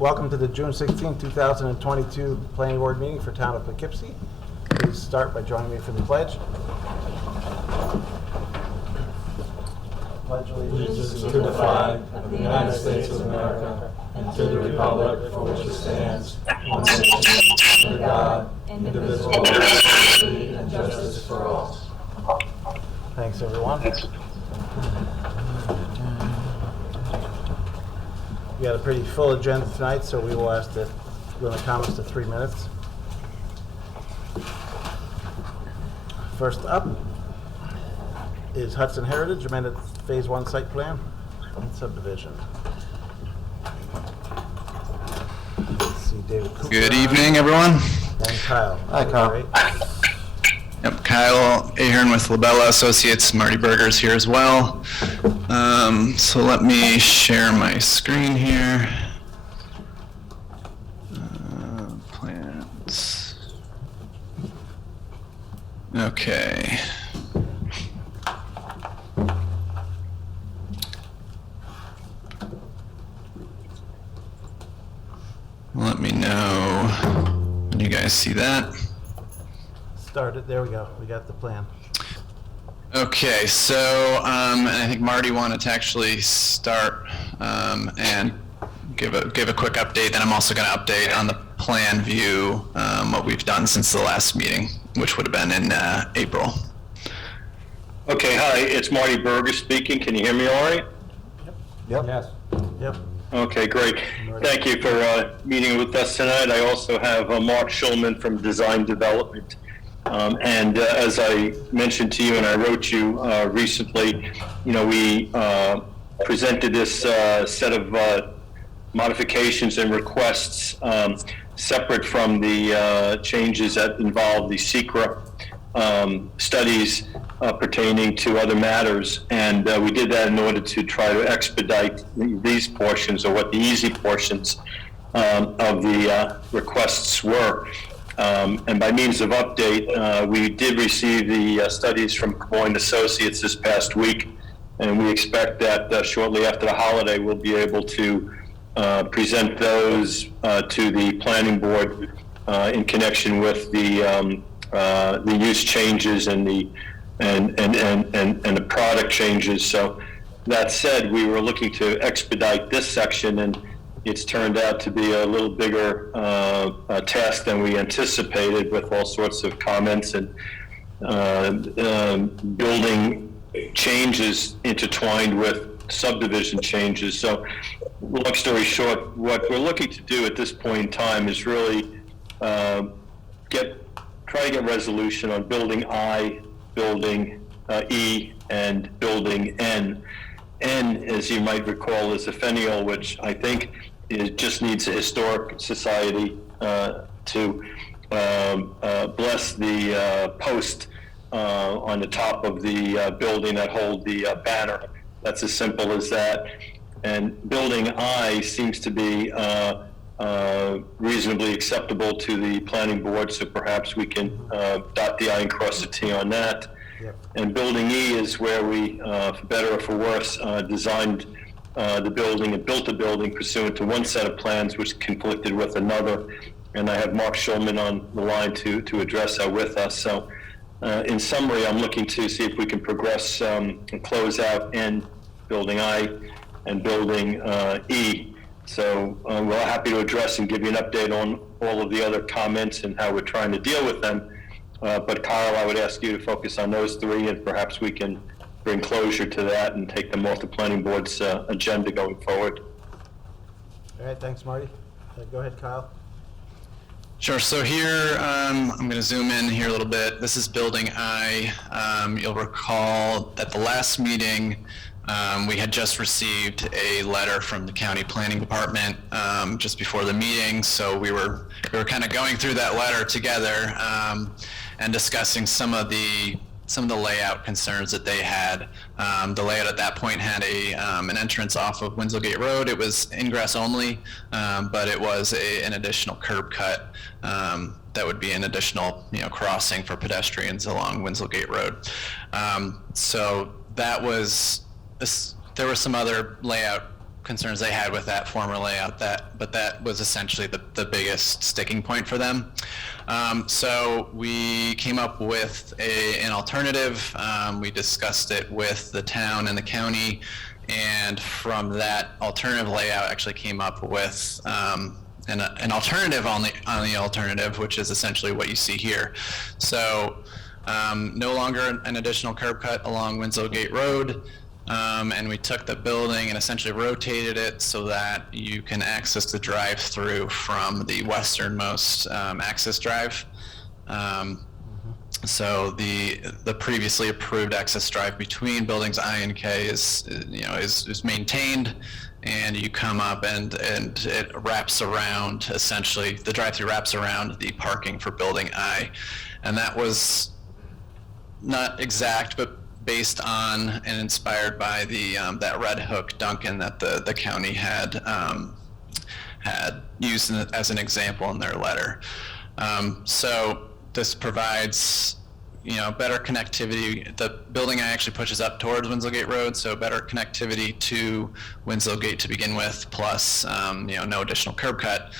Welcome to the June 16, 2022 Planning Board meeting for Town of Poughkeepsie. Please start by joining me for the pledge. Pledge allegiance to the flag of the United States of America and to the republic for which it stands, one nation, under God, indivisible, with liberty and justice for all. Thanks, everyone. We got a pretty full agenda tonight, so we will ask to limit comments to 3 minutes. First up is Hudson Heritage, amended Phase 1 site plan and subdivision. Let's see, David Cooper. Good evening, everyone. And Kyle. Hi, Kyle. Great. Yep, Kyle Ahern with Labella Associates. Marty Berger's here as well. So let me share my screen here. Plans. Okay. Let me know when you guys see that. Started. There we go. We got the plan. Okay, so and I think Marty wanted to actually start and give a quick update. Then I'm also going to update on the plan view, what we've done since the last meeting, which would have been in April. Okay, hi, it's Marty Berger speaking. Can you hear me all right? Yep. Yes. Yep. Okay, great. Thank you for meeting with us tonight. I also have Mark Schulman from Design Development. And as I mentioned to you and I wrote you recently, we presented this set of modifications and requests separate from the changes that involve the SECRA studies pertaining to other matters. And we did that in order to try to expedite these portions, or what the easy portions of the requests were. And by means of update, we did receive the studies from Coyne Associates this past week, and we expect that shortly after the holiday we'll be able to present those to the planning board in connection with the use changes and the product changes. So that said, we were looking to expedite this section, and it's turned out to be a little bigger task than we anticipated, with all sorts of comments and building changes intertwined with subdivision changes. So long story short, what we're looking to do at this point in time is really try to get resolution on building I, building E, and building N. N, as you might recall, is a fennial, which I think just needs a historic society to bless the post on the top of the building that hold the banner. That's as simple as that. And building I seems to be reasonably acceptable to the planning board, so perhaps we can dot the I and cross the T on that. Yep. And building E is where we, for better or for worse, designed the building and built the building pursuant to one set of plans which conflicted with another. And I have Mark Schulman on the line to address that with us. So in summary, I'm looking to see if we can progress and close out N, building I, and building E. So we're happy to address and give you an update on all of the other comments and how we're trying to deal with them. But Kyle, I would ask you to focus on those three, and perhaps we can bring closure to that and take them off the planning board's agenda going forward. All right, thanks, Marty. Go ahead, Kyle. Sure. So here, I'm going to zoom in here a little bit. This is building I. You'll recall at the last meeting, we had just received a letter from the county planning department just before the meeting. So we were kind of going through that letter together and discussing some of the layout concerns that they had. The layout at that point had an entrance off of Winslowgate Road. It was ingress only, but it was an additional curb cut that would be an additional crossing for pedestrians along Winslowgate Road. So that was there were some other layout concerns they had with that former layout, but that was essentially the biggest sticking point for them. So we came up with an alternative. We discussed it with the town and the county, and from that alternative layout actually came up with an alternative on the alternative, which is essentially what you see here. So no longer an additional curb cut along Winslow Gate Road, and we took the building and essentially rotated it so that you can access the drive-through from the westernmost access drive. So the previously approved access drive between buildings I and K is maintained, and you come up and it wraps around, essentially the drive-through wraps around the parking for building I, and that was not exact, but based on and inspired by the that Red Hook Duncan that the county had used as an example in their letter. So this provides, better connectivity. The building actually pushes up towards Winslow Gate Road, so better connectivity to Winslow Gate to begin with, plus, no additional curb cut.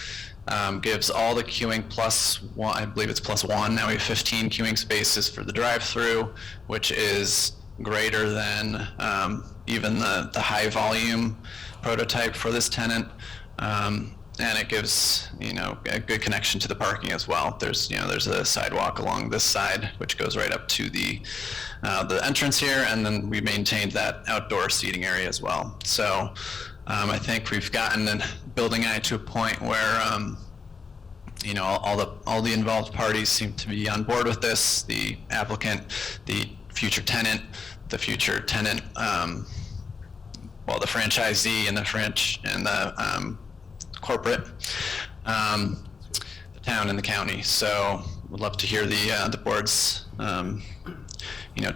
Gives all the queuing plus one, I believe it's plus one. Now we have 15 queuing spaces for the drive-through, which is greater than even the high volume prototype for this tenant. And it gives, a good connection to the parking as well. There's a sidewalk along this side, which goes right up to the entrance here, and then we maintained that outdoor seating area as well. So I think we've gotten building I to a point where, all the involved parties seem to be on board with this. The applicant, the future tenant, the franchisee, and the corporate, the town and the county. So we'd love to hear the board's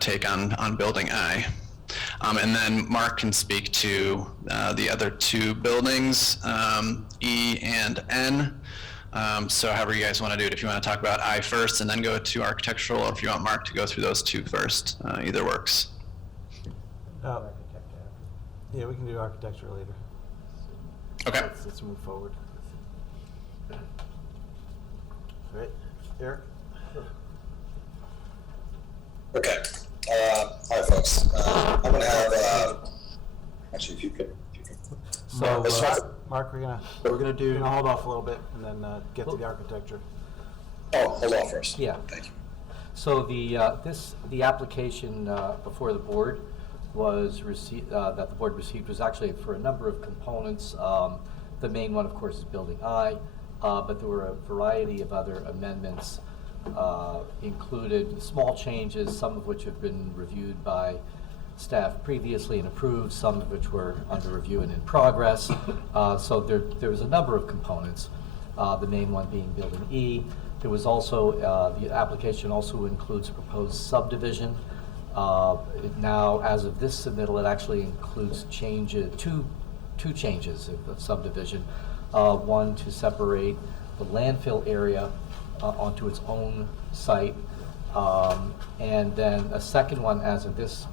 take on building I. And then Mark can speak to the other two buildings, E and N. So however you guys want to do it, if you want to talk about I first and then go to architectural, or if you want Mark to go through those two first, either works. Yeah, we can do architecture later. Okay. Let's move forward. All right, Eric? Okay. Hi, folks. I'm going to have, actually, if you could. So, let's try- Mark, we're gonna hold off a little bit and then get to the architecture. Oh, hold on first. Yeah. Thank you. So the application before the board was received, that the board received, was actually for a number of components. The main one, of course, is building I, but there were a variety of other amendments included, small changes, some of which have been reviewed by staff previously and approved, some of which were under review and in progress. So there was a number of components, the main one being building E. There was also, the application also includes proposed subdivision. Now, as of this submittal, it actually includes two changes of subdivision. One, to separate the landfill area onto its own site, and then a second one, as of this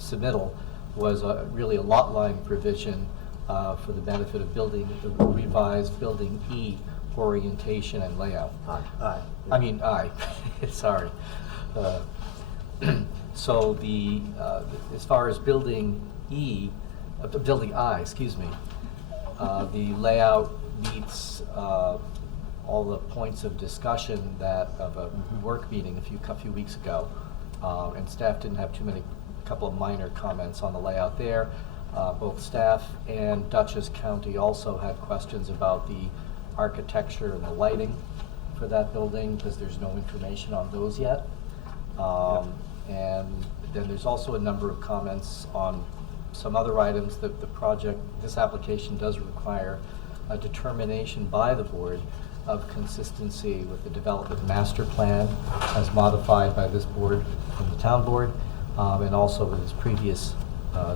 submittal, was really a lot line provision for the benefit of building the revised building E orientation and layout. I. Sorry. So as far as building building I, the layout meets all the points of discussion of a work meeting a few weeks ago, and staff didn't have a couple of minor comments on the layout there. Both staff and Dutchess County also had questions about the architecture and the lighting for that building, because there's no information on those yet. And then there's also a number of comments on some other items that this application does require a determination by the board of consistency with the development master plan as modified by this board from the town board, and also with its previous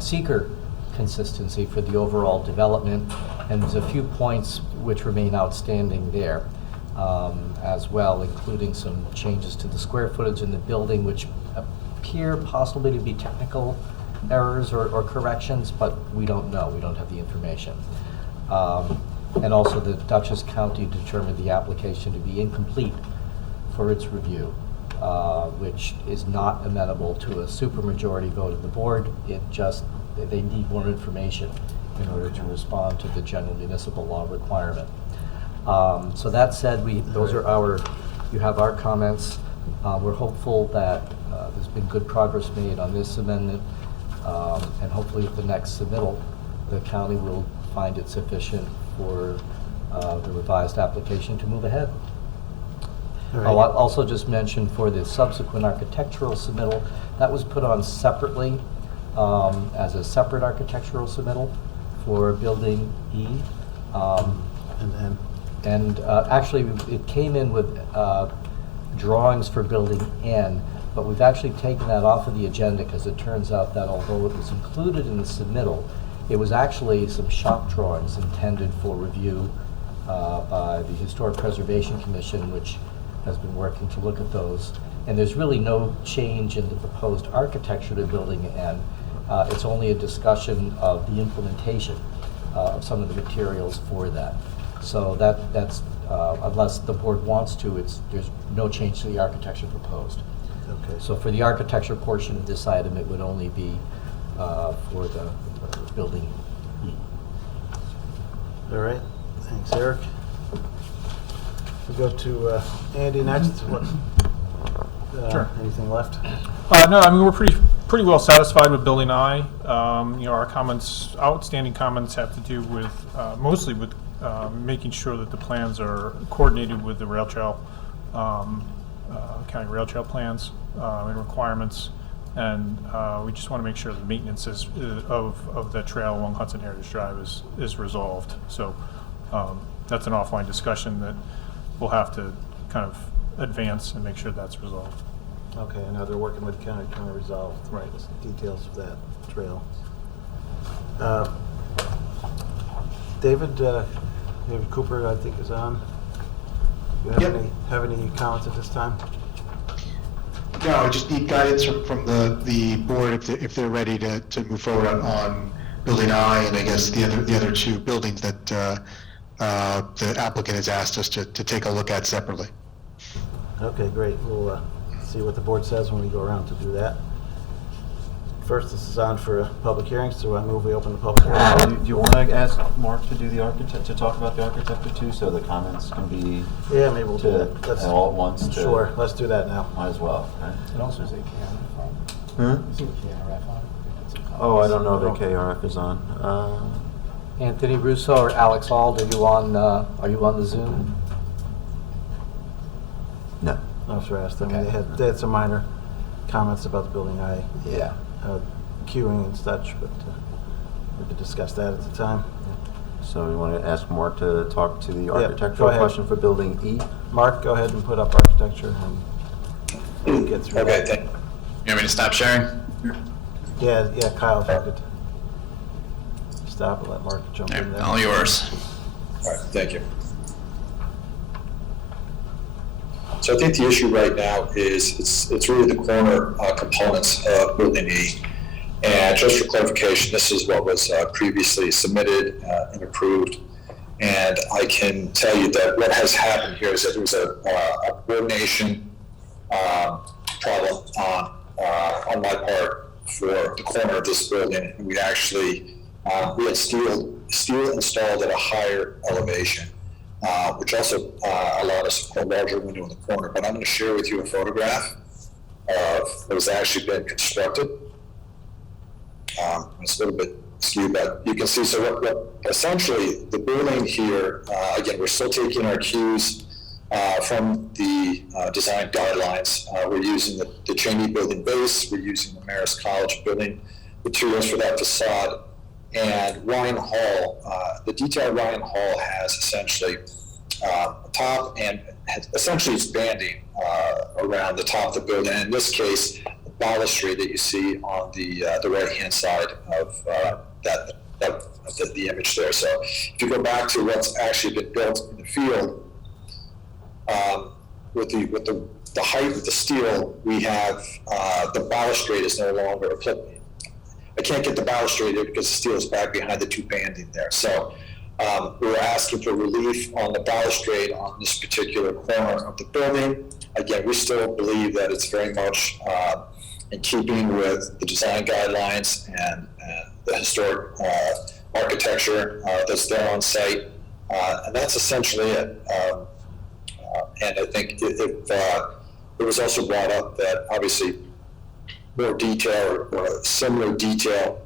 seeker consistency for the overall development. And there's a few points which remain outstanding there as well, including some changes to the square footage in the building, which appear possibly to be technical errors or corrections, but we don't know. We don't have the information. And also the Dutchess County determined the application to be incomplete for its review, which is not amenable to a supermajority vote of the board. They need more information in order to respond to the general municipal law requirement. So that said, you have our comments. We're hopeful that there's been good progress made on this amendment, and hopefully at the next submittal, the county will find it sufficient for the revised application to move ahead. I'll also just mention for the subsequent architectural submittal, that was put on separately as a separate architectural submittal for building E. And actually, it came in with drawings for building N, but we've actually taken that off of the agenda because it turns out that although it was included in the submittal, it was actually some shop drawings intended for review by the Historic Preservation Commission, which has been working to look at those. And there's really no change in the proposed architecture to building N. It's only a discussion of the implementation of some of the materials for that. So that's unless the board wants to, there's no change to the architecture proposed. Okay. So for the architecture portion of this item, it would only be for the building E. All right, thanks, Eric. We'll go to Andy next. What? Sure. Anything left? No, I mean, we're pretty well satisfied with building I. Our outstanding comments have to do with, mostly with making sure that the plans are coordinated with the rail trail, county rail trail plans and requirements. And we just want to make sure the maintenance of the trail along Hudson Heritage Drive is resolved. So that's an offline discussion that we'll have to kind of advance and make sure that's resolved. Okay, I know they're working with county trying to resolve the details of that trail. David Cooper, I think, is on. Do you have any comments at this time? No, I just need guidance from the board if they're ready to move forward on building I, and I guess the other two buildings that the applicant has asked us to take a look at separately. Okay, great. We'll see what the board says when we go around to do that. First, this is on for a public hearing, so I move we open the public hearing. Do you want to ask Mark to do the architect, to talk about the architecture too, so the comments can be Yeah, maybe we'll do that. Let's, all at once? Sure, let's do that now. Might as well. Right? It also is a KRF on. Hmm? Is it a KRF on? Oh, I don't know if the KRF is on. Anthony Russo or Alex Ald, are you on the Zoom? No. Officer asked them. Okay. They had some minor comments about the building I Yeah. queuing and such, but we could discuss that at the time. So you want to ask Mark to talk to the go architectural ahead. question for building E? Mark, go ahead and put up architecture and get through. Okay, that. thank You want me to stop sharing? Yeah, Kyle, if you could stop and let Mark jump Yeah, in there. all yours. All right, thank you. So I think the issue right now is it's really the corner components of building E. And just for clarification, this is what was previously submitted and approved. And I can tell you that what has happened here is that there was a coordination problem on my part for the corner of this building. And we actually we had steel installed at a higher elevation. Which also allowed us to put a larger window in the corner. But I'm going to share with you a photograph of what has actually been constructed. It's a little bit skewed, but you can see, so what essentially the building here, again, we're still taking our cues from the design guidelines. We're using the Cheney building base, we're using the Marist College building materials for that facade. And Ryan Hall, the detail Ryan Hall has essentially a top and essentially it's banding around the top of the building. And in this case, the balustrade that you see on the right-hand side of the image there. So if you go back to what's actually been built in the field, with the height of the steel, we have the balustrade is no longer applicable. I can't get the balustrade there because the steel is back behind the two banding there. So we're asking for relief on the balustrade on this particular corner of the building. Again, we still believe that it's very much in keeping with the design guidelines and the historic architecture that's there on site. And that's essentially it. And I think it was also brought up that obviously more detail or similar detail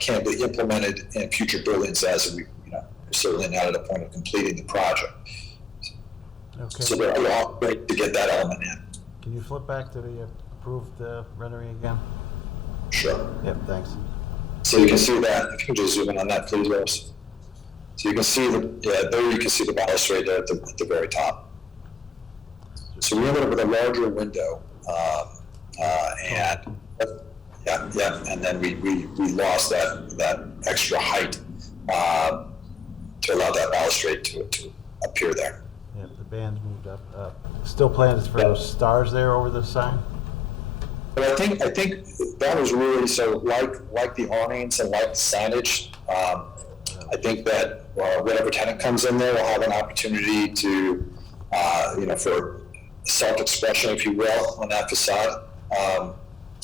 can be implemented in future buildings as we, we're certainly not at a point of completing the project. Okay. So we're all ready to get that element in. Can you flip back to the approved rendering again? Sure. Yep, thanks. So you can see that, if you can just zoom in on that, please, Rose. So you can see there you can see the balustrade there at the very top. So we ended up with a larger window, and and then we lost that extra height to allow that balustrade to appear there. Yeah, the band moved up. Still plans for those stars there over the sign? But I think that was really, so like the awnings and like the signage, I think that whatever tenant comes in there will have an opportunity to, for self-expression, if you will, on that facade.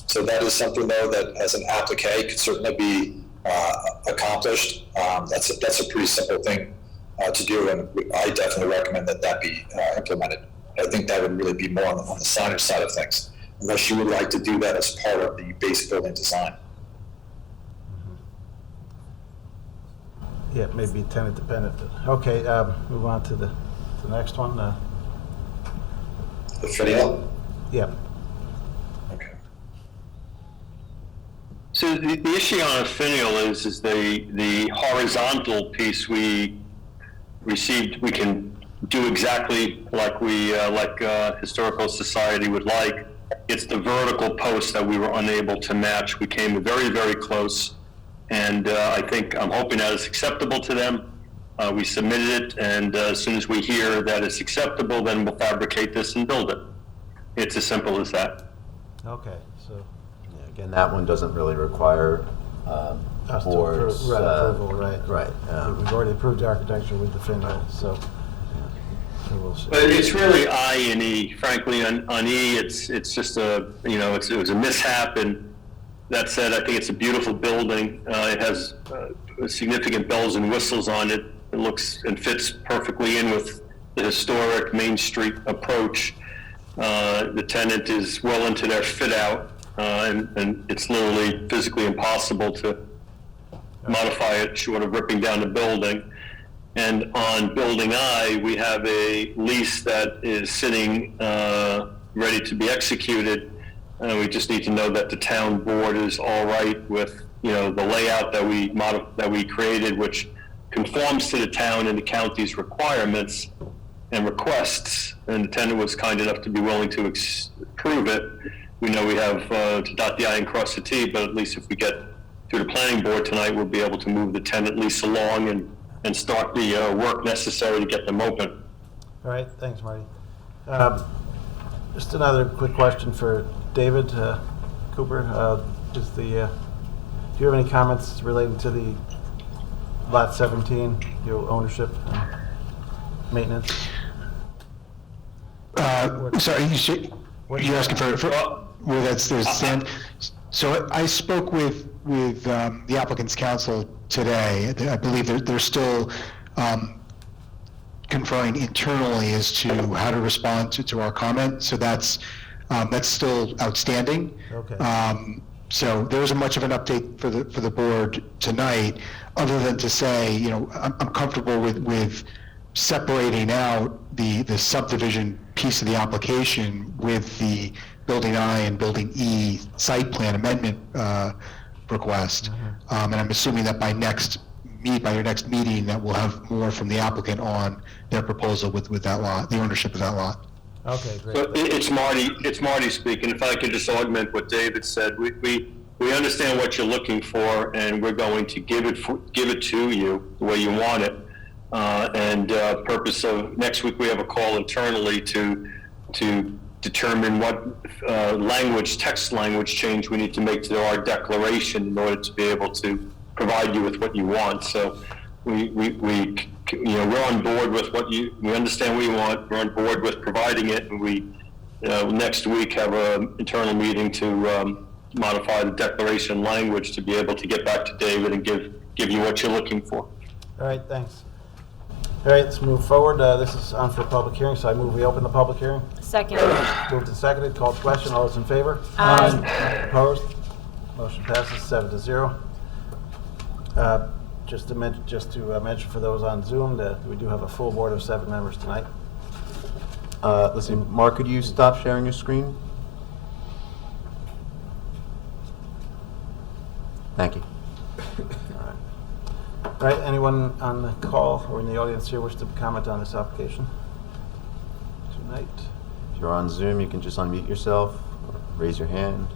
So that is something, though, that as an applique could certainly be accomplished. That's a pretty simple thing to do, and I definitely recommend that be implemented. I think that would really be more on the signage side of things, unless you would like to do that as part of the base building design. Yeah, maybe tenant dependent. Okay, move on to the next one. The finial? Yeah. Okay. So the issue on a finial is the horizontal piece we received. We can do exactly like Historical Society would like. It's the vertical post that we were unable to match. We came very, very close, and I'm hoping that it's acceptable to them. We submitted it, and as soon as we hear that it's acceptable, then we'll fabricate this and build it. It's as simple as that. Okay, so Yeah, again, that one doesn't really require us to board's approve, approval, right? Right. We've already approved the architecture with the finial, so we'll see. But it's really I and E. Frankly, on E, it's just it was a mishap. And that said, I think it's a beautiful building. It has significant bells and whistles on it. It looks and fits perfectly in with the historic Main Street approach. The tenant is well into their fit out, and it's literally physically impossible to modify it short of ripping down the building. And on Building I, we have a lease that is sitting ready to be executed. We just need to know that the town board is all right with the layout that we created, which conforms to the town and the county's requirements and requests. And the tenant was kind enough to be willing to approve it. We know we have to dot the I and cross the T, but at least if we get through the planning board tonight, we'll be able to move the tenant lease along and start the work necessary to get them open. All right, thanks, Marty. Just another quick question for David Cooper. Do you have any comments relating to the Lot 17, your ownership and maintenance? Sorry, you're asking for where there's sand. So I spoke with the applicant's counsel today. I believe they're still conferring internally as to how to respond to our comment. So that's still outstanding. Okay. So there isn't much of an update for the board tonight, other than to say, I'm comfortable with separating out the subdivision piece of the application with the Building I and Building E site plan amendment request. And I'm assuming that by your next meeting, that we'll have more from the applicant on their proposal with that lot, the ownership of that lot. Okay, great. So it's Marty speaking. If I could just augment what David said, we understand what you're looking for, and we're going to give it to you the way you want it. And purpose of next week, we have a call internally to determine what text language change we need to make to our declaration in order to be able to provide you with what you want. So we're on board with we understand what you want, we're on board with providing it, and we next week have an internal meeting to modify the declaration language to be able to get back to David and give you what you're looking for. All right, thanks. All right, let's move forward. This is on for a public hearing, so I move we open the public hearing. Second. Moved and seconded, called to question. All those in favor? Aye. Opposed? Motion passes 7-0. Just to mention for those on Zoom that we do have a full board of 7 members tonight. Let's see, Mark, could you stop sharing your screen? Thank you. All right, anyone on the call or in the audience here wish to comment on this application tonight? If you're on Zoom, you can just unmute yourself, or raise your hand.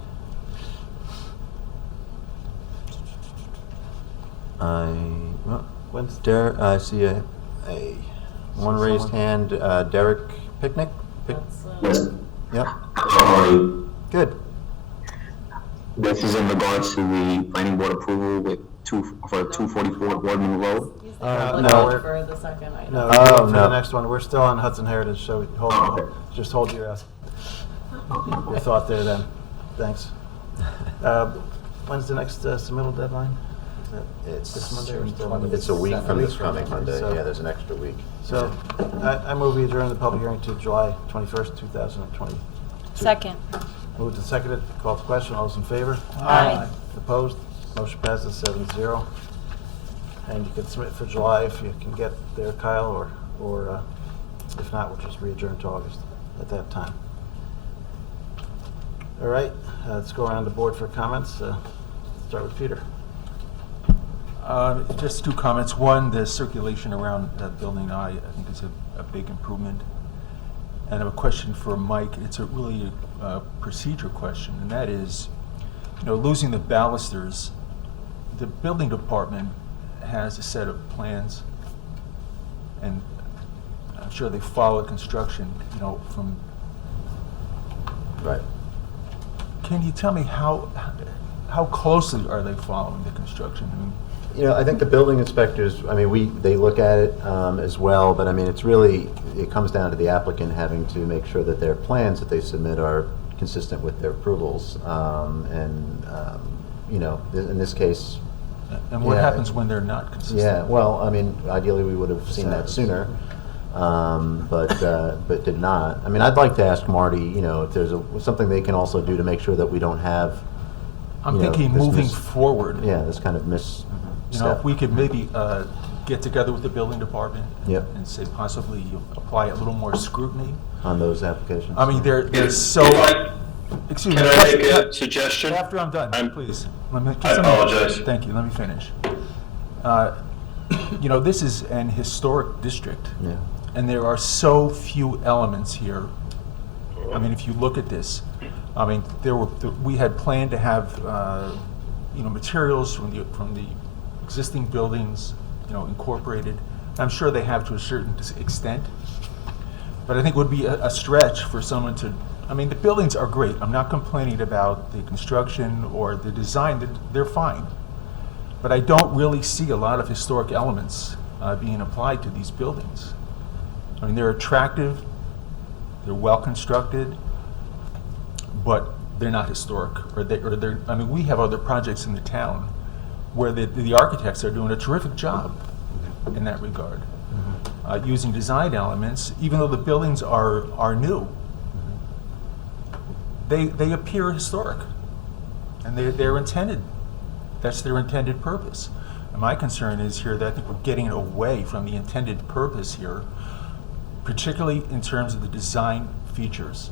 I see a one raised hand. Derek Picnic? Yes. Yep. Good. This is in regards to the planning board approval with 244 Boardman Road. No. For the second item. No, Oh, for no. the next one. We're still on Hudson Heritage, so just hold your thought there then. Thanks. When's the next submittal deadline? Is that It's this Monday or still? It's a week from this coming Okay, Monday. so- Yeah, there's an extra week. So I move we adjourn the public hearing to July 21st, 2020. Second. Moved and seconded, called to question, all those in favor? Aye. Opposed? Motion passes 7-0. And you can submit for July if you can get there, Kyle, or if not, we'll just re-adjourn to August at that time. All right, let's go around the board for comments. Start with Peter. Just 2 comments. One, the circulation around Building I think is a big improvement. And I have a question for Mike. It's really a procedure question, and that is, losing the balusters, the building department has a set of plans, and I'm sure they follow construction, from. Right. Can you tell me how closely are they following the construction? I mean, I think the building inspectors, they look at it as well, but it comes down to the applicant having to make sure that their plans that they submit are consistent with their approvals. In this case. and what Yeah. happens when they're not consistent? Yeah, well, ideally we would have seen that sooner, but did not. I'd like to ask Marty, if there's something they can also do to make sure that we don't have. I'm thinking this moving forward. Yeah, this kind of misstep. If we could maybe get together with the building department Yep. and say possibly apply a little more scrutiny. On those applications. They're so. Excuse me. Can I make a suggestion? After I'm done, please. I apologize. Thank you. Let me finish. This is an historic district, Yeah. and there are so few elements here. If you look at this, we had planned to have materials from the existing buildings, incorporated. I'm sure they have to a certain extent, but I think it would be a stretch for someone to. The buildings are great. I'm not complaining about the construction or the design. They're fine. But I don't really see a lot of historic elements being applied to these buildings. They're attractive, they're well constructed, but they're not historic. We have other projects in the town where the architects are doing a terrific job in that regard, using design elements, even though the buildings are new. They appear historic, and they're intended. That's their intended purpose. And my concern is here that I think we're getting away from the intended purpose here, particularly in terms of the design features.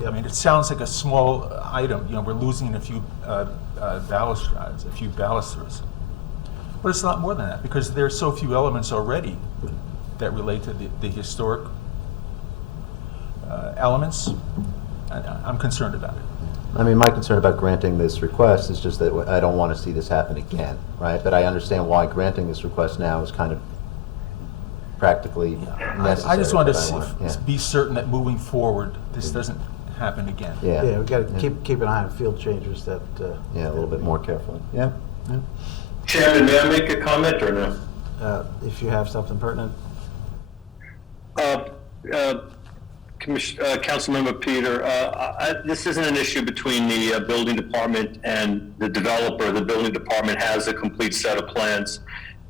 Yep. It sounds like a small item. We're losing a few balustrades, a few balusters, but it's a lot more than that because there are so few elements already that relate to the historic elements. I'm concerned about it. My concern about granting this request is just that I don't want to see this happen again, right? But I understand why granting this request now is kind of practically necessary. I just wanted but to yeah. be certain that moving forward, this doesn't happen again. Yeah. Yeah, we gotta Yeah. keep an eye on field changes that, Yeah, a little bit more carefully. Yeah. Yeah. Chairman, may I make a comment or no? if you have something pertinent. Councilmember Peter, this isn't an issue between the building department and the developer. The building department has a complete set of plans.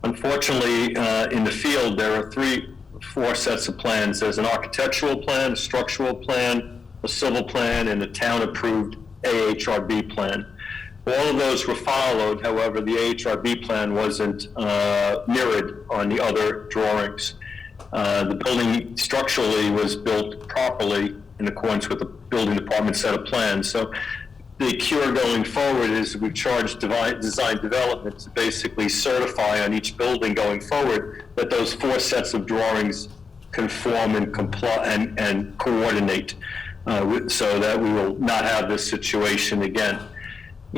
Unfortunately, in the field, there are four sets of plans. There's an architectural plan, a structural plan, a civil plan, and a town-approved AHRB plan. All of those were followed. However, the AHRB plan wasn't mirrored on the other drawings. The building structurally was built properly in accordance with the building department set of plans. So the cure going forward is we charge design development to basically certify on each building going forward that those four sets of drawings conform and comply and coordinate, so that we will not have this situation again.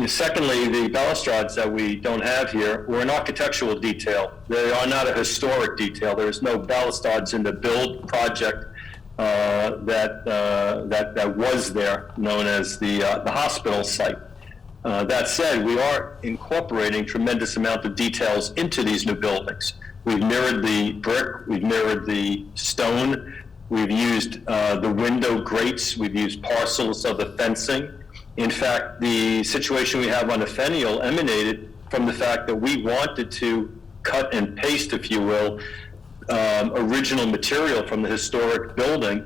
Secondly, the balustrades that we don't have here were an architectural detail. They are not a historic detail. There is no balustrades in the build project that was there, known as the hospital site. That said, we are incorporating tremendous amount of details into these new buildings. We've mirrored the brick, we've mirrored the stone, we've used the window grates, we've used parcels of the fencing. In fact, the situation we have on the fennial emanated from the fact that we wanted to cut and paste, if you will, original material from the historic building,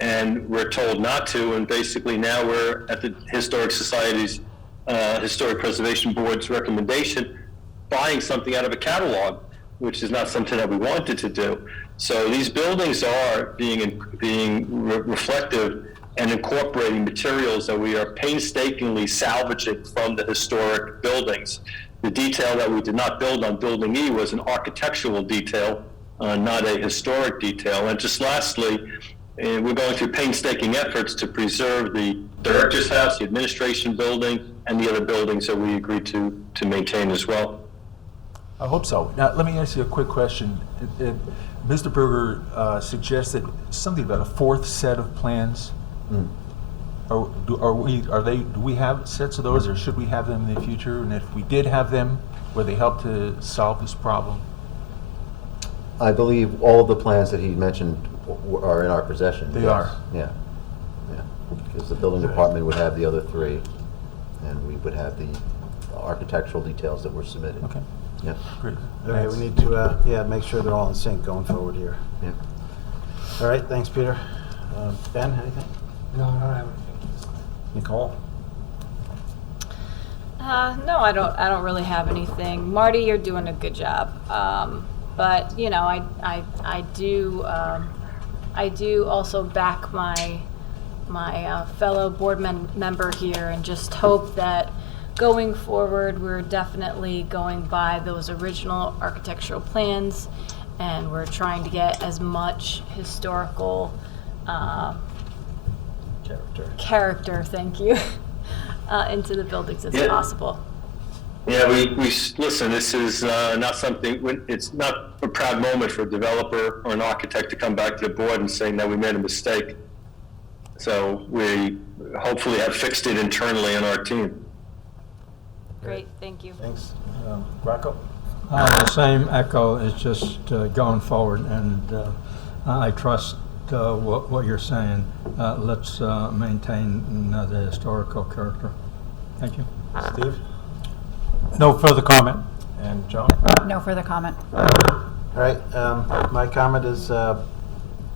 and we're told not to, and basically now we're at the Historic Society's Historic Preservation Board's recommendation, buying something out of a catalog, which is not something that we wanted to do. So these buildings are being reflective and incorporating materials that we are painstakingly salvaging from the historic buildings. The detail that we did not build on Building E was an architectural detail, not a historic detail. And just lastly, we're going through painstaking efforts to preserve the director's house, the administration building, and the other buildings that we agreed to maintain as well. I hope so. Now, let me ask you a quick question. Mr. Berger suggested something about a fourth set of plans. Do we have sets of those, or should we have them in the future? And if we did have them, would they help to solve this problem? I believe all of the plans that he mentioned are in our possession. They yes. are? Yeah. Yeah. Because the building department would have the other three, and we would have the architectural details that were submitted. Okay. Yeah. Great. Okay, Thanks. we need to, make sure they're all in sync going forward here. Yeah. All right, thanks, Peter. Ben, anything? No, I don't have anything. Nicole? No, I don't really have anything. Marty, you're doing a good job. But you know, I do also back my fellow board member here, and just hope that going forward, we're definitely going by those original architectural plans, and we're trying to get as much historical character, thank you, into the buildings as possible. Yeah, we listen, this is not something, it's not a proud moment for a developer or an architect to come back to the board and saying that we made a mistake. So we hopefully have fixed it internally on our team. Great, thank you. Thanks. Rocco? The same echo is just going forward, and I trust what you're saying. Let's maintain the historical character. Thank you. Steve? No further comment. And Joan? No further comment. All right, my comment is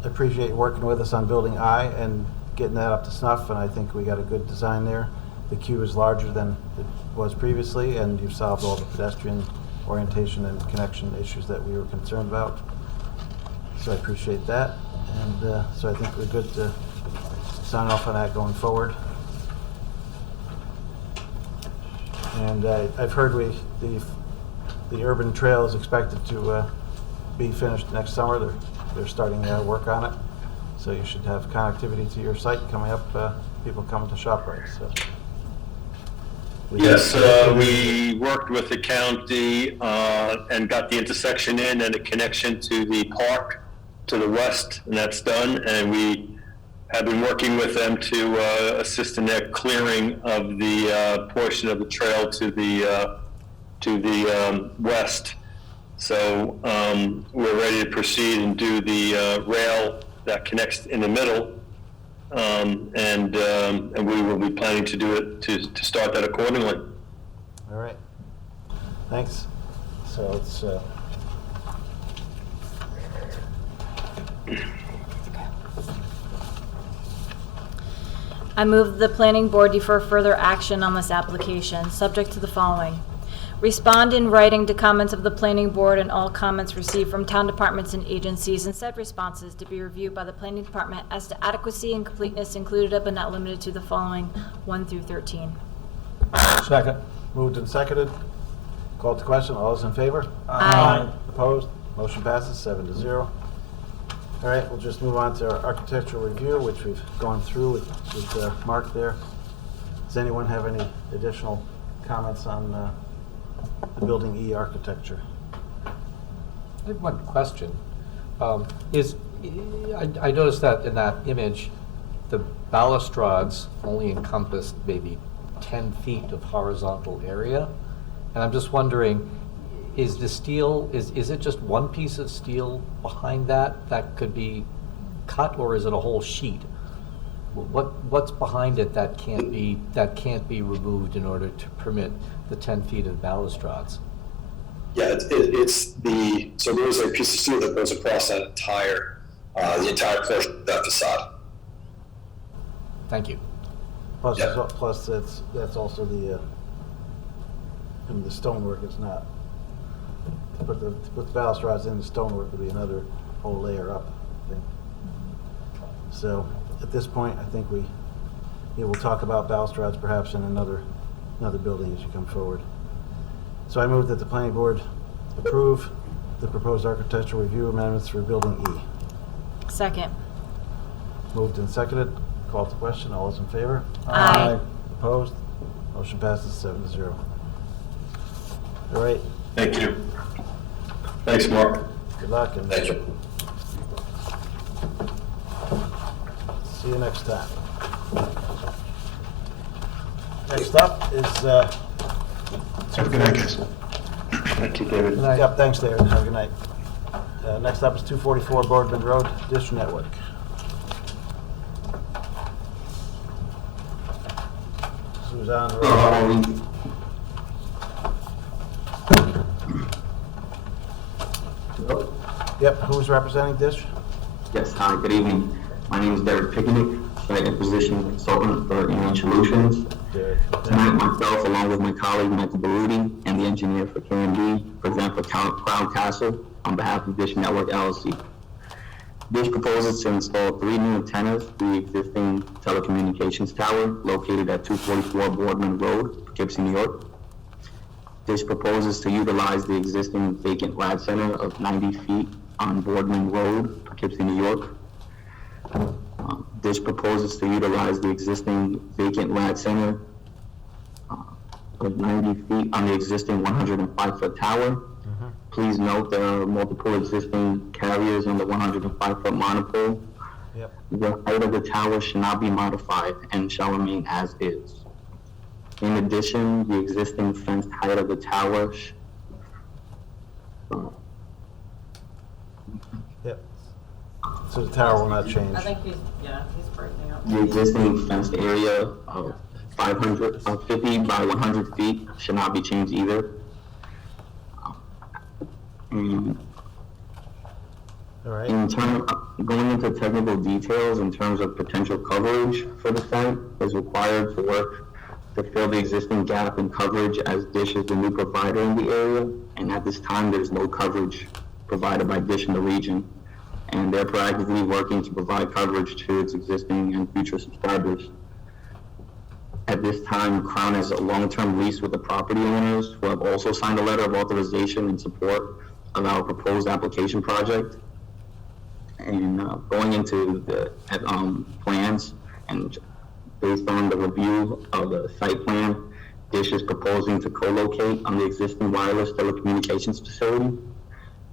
appreciate working with us on Building I and getting that up to snuff, and I think we got a good design there. The queue is larger than it was previously, and you've solved all the pedestrian orientation and connection issues that we were concerned about. So I appreciate that, and so I think we're good to sign off on that going forward. And I've heard the urban trail is expected to be finished next summer. They're starting work on it, so you should have connectivity to your site coming up. People coming to ShopRite. So. Yes, we worked with the county and got the intersection in and a connection to the park to the west, and that's done. And we have been working with them to assist in their clearing of the portion of the trail to the west. So we're ready to proceed and do the rail that connects in the middle, and we will be planning to do it to start that accordingly. All right. Thanks. So it's, I move the planning board defer further action on this application, subject to the following. Respond in writing to comments of the planning board and all comments received from town departments and agencies, and said responses to be reviewed by the planning department as to adequacy and completeness included but not limited to the following 1 through 13. Second. moved and seconded. Called to question. All those in favor? Aye. Opposed? Motion passes 7-0. All right, we'll just move on to our architectural review, which we've gone through with Mark there. Does anyone have any additional comments on the Building E architecture? I have one question. I noticed that in that image, the balustrades only encompassed maybe 10 feet of horizontal area. And I'm just wondering, is the steel, is it just one piece of steel behind that could be cut, or is it a whole sheet? What's behind it that can't be removed in order to permit the 10 feet of balustrades? Yeah, so there's a piece of steel that goes across that the entire portion of that facade. Thank you. Plus, Yeah. plus that's also the stonework is not. To put the balustrades in, the stonework would be another whole layer up, I think. So at this point, I think we'll talk about balustrades perhaps in another building as you come forward. So I move that the planning board approve the proposed architectural review amendments for Building E. Second. Moved and seconded. Call to question. All those in favor? Aye. Opposed? Motion passes 7-0. All right. Thank you. Thanks, Mark. Good luck and Thank you. see you next time. Next up is, Have a good night, guys. Thank you, David. yep, thanks, David. Have a good night. Next up is 244 Boardman Road, Dish Network. Suzanne. Hello? Yep, who's representing Dish? Yes, hi, good evening. My name is Derek Picnic, site acquisition consultant for Elaine Solutions. Derek. Tonight, myself, along with my colleague Michael Baruti and the engineer for KMB, present for Crown Castle on behalf of Dish Network LLC. Dish proposes to install 3 new antennas to the existing telecommunications tower located at 244 Boardman Road, Poughkeepsie, New York. Dish proposes to utilize the existing vacant lab center of 90 feet on Boardman Road, Poughkeepsie, New York. Dish proposes to utilize the existing vacant lab center of 90 feet on the existing 105-foot tower. Please note there are multiple existing carriers on the 105-foot monopole. Yep. The height of the tower should not be modified and shall remain as is. In addition, the existing fenced height of the tower Yep. So the tower will not change. I think he's breaking up. the existing fenced area of 50 by 100 feet should not be changed either. All right. Going into technical details in terms of potential coverage for the site is required for work to fill the existing gap in coverage, as Dish is the new provider in the area, and at this time there's no coverage provided by Dish in the region, and they're proactively working to provide coverage to its existing and future subscribers. At this time, Crown has a long-term lease with the property owners, who have also signed a letter of authorization in support of our proposed application project. And going into the plans, and based on the review of the site plan, Dish is proposing to co-locate on the existing wireless telecommunications facility.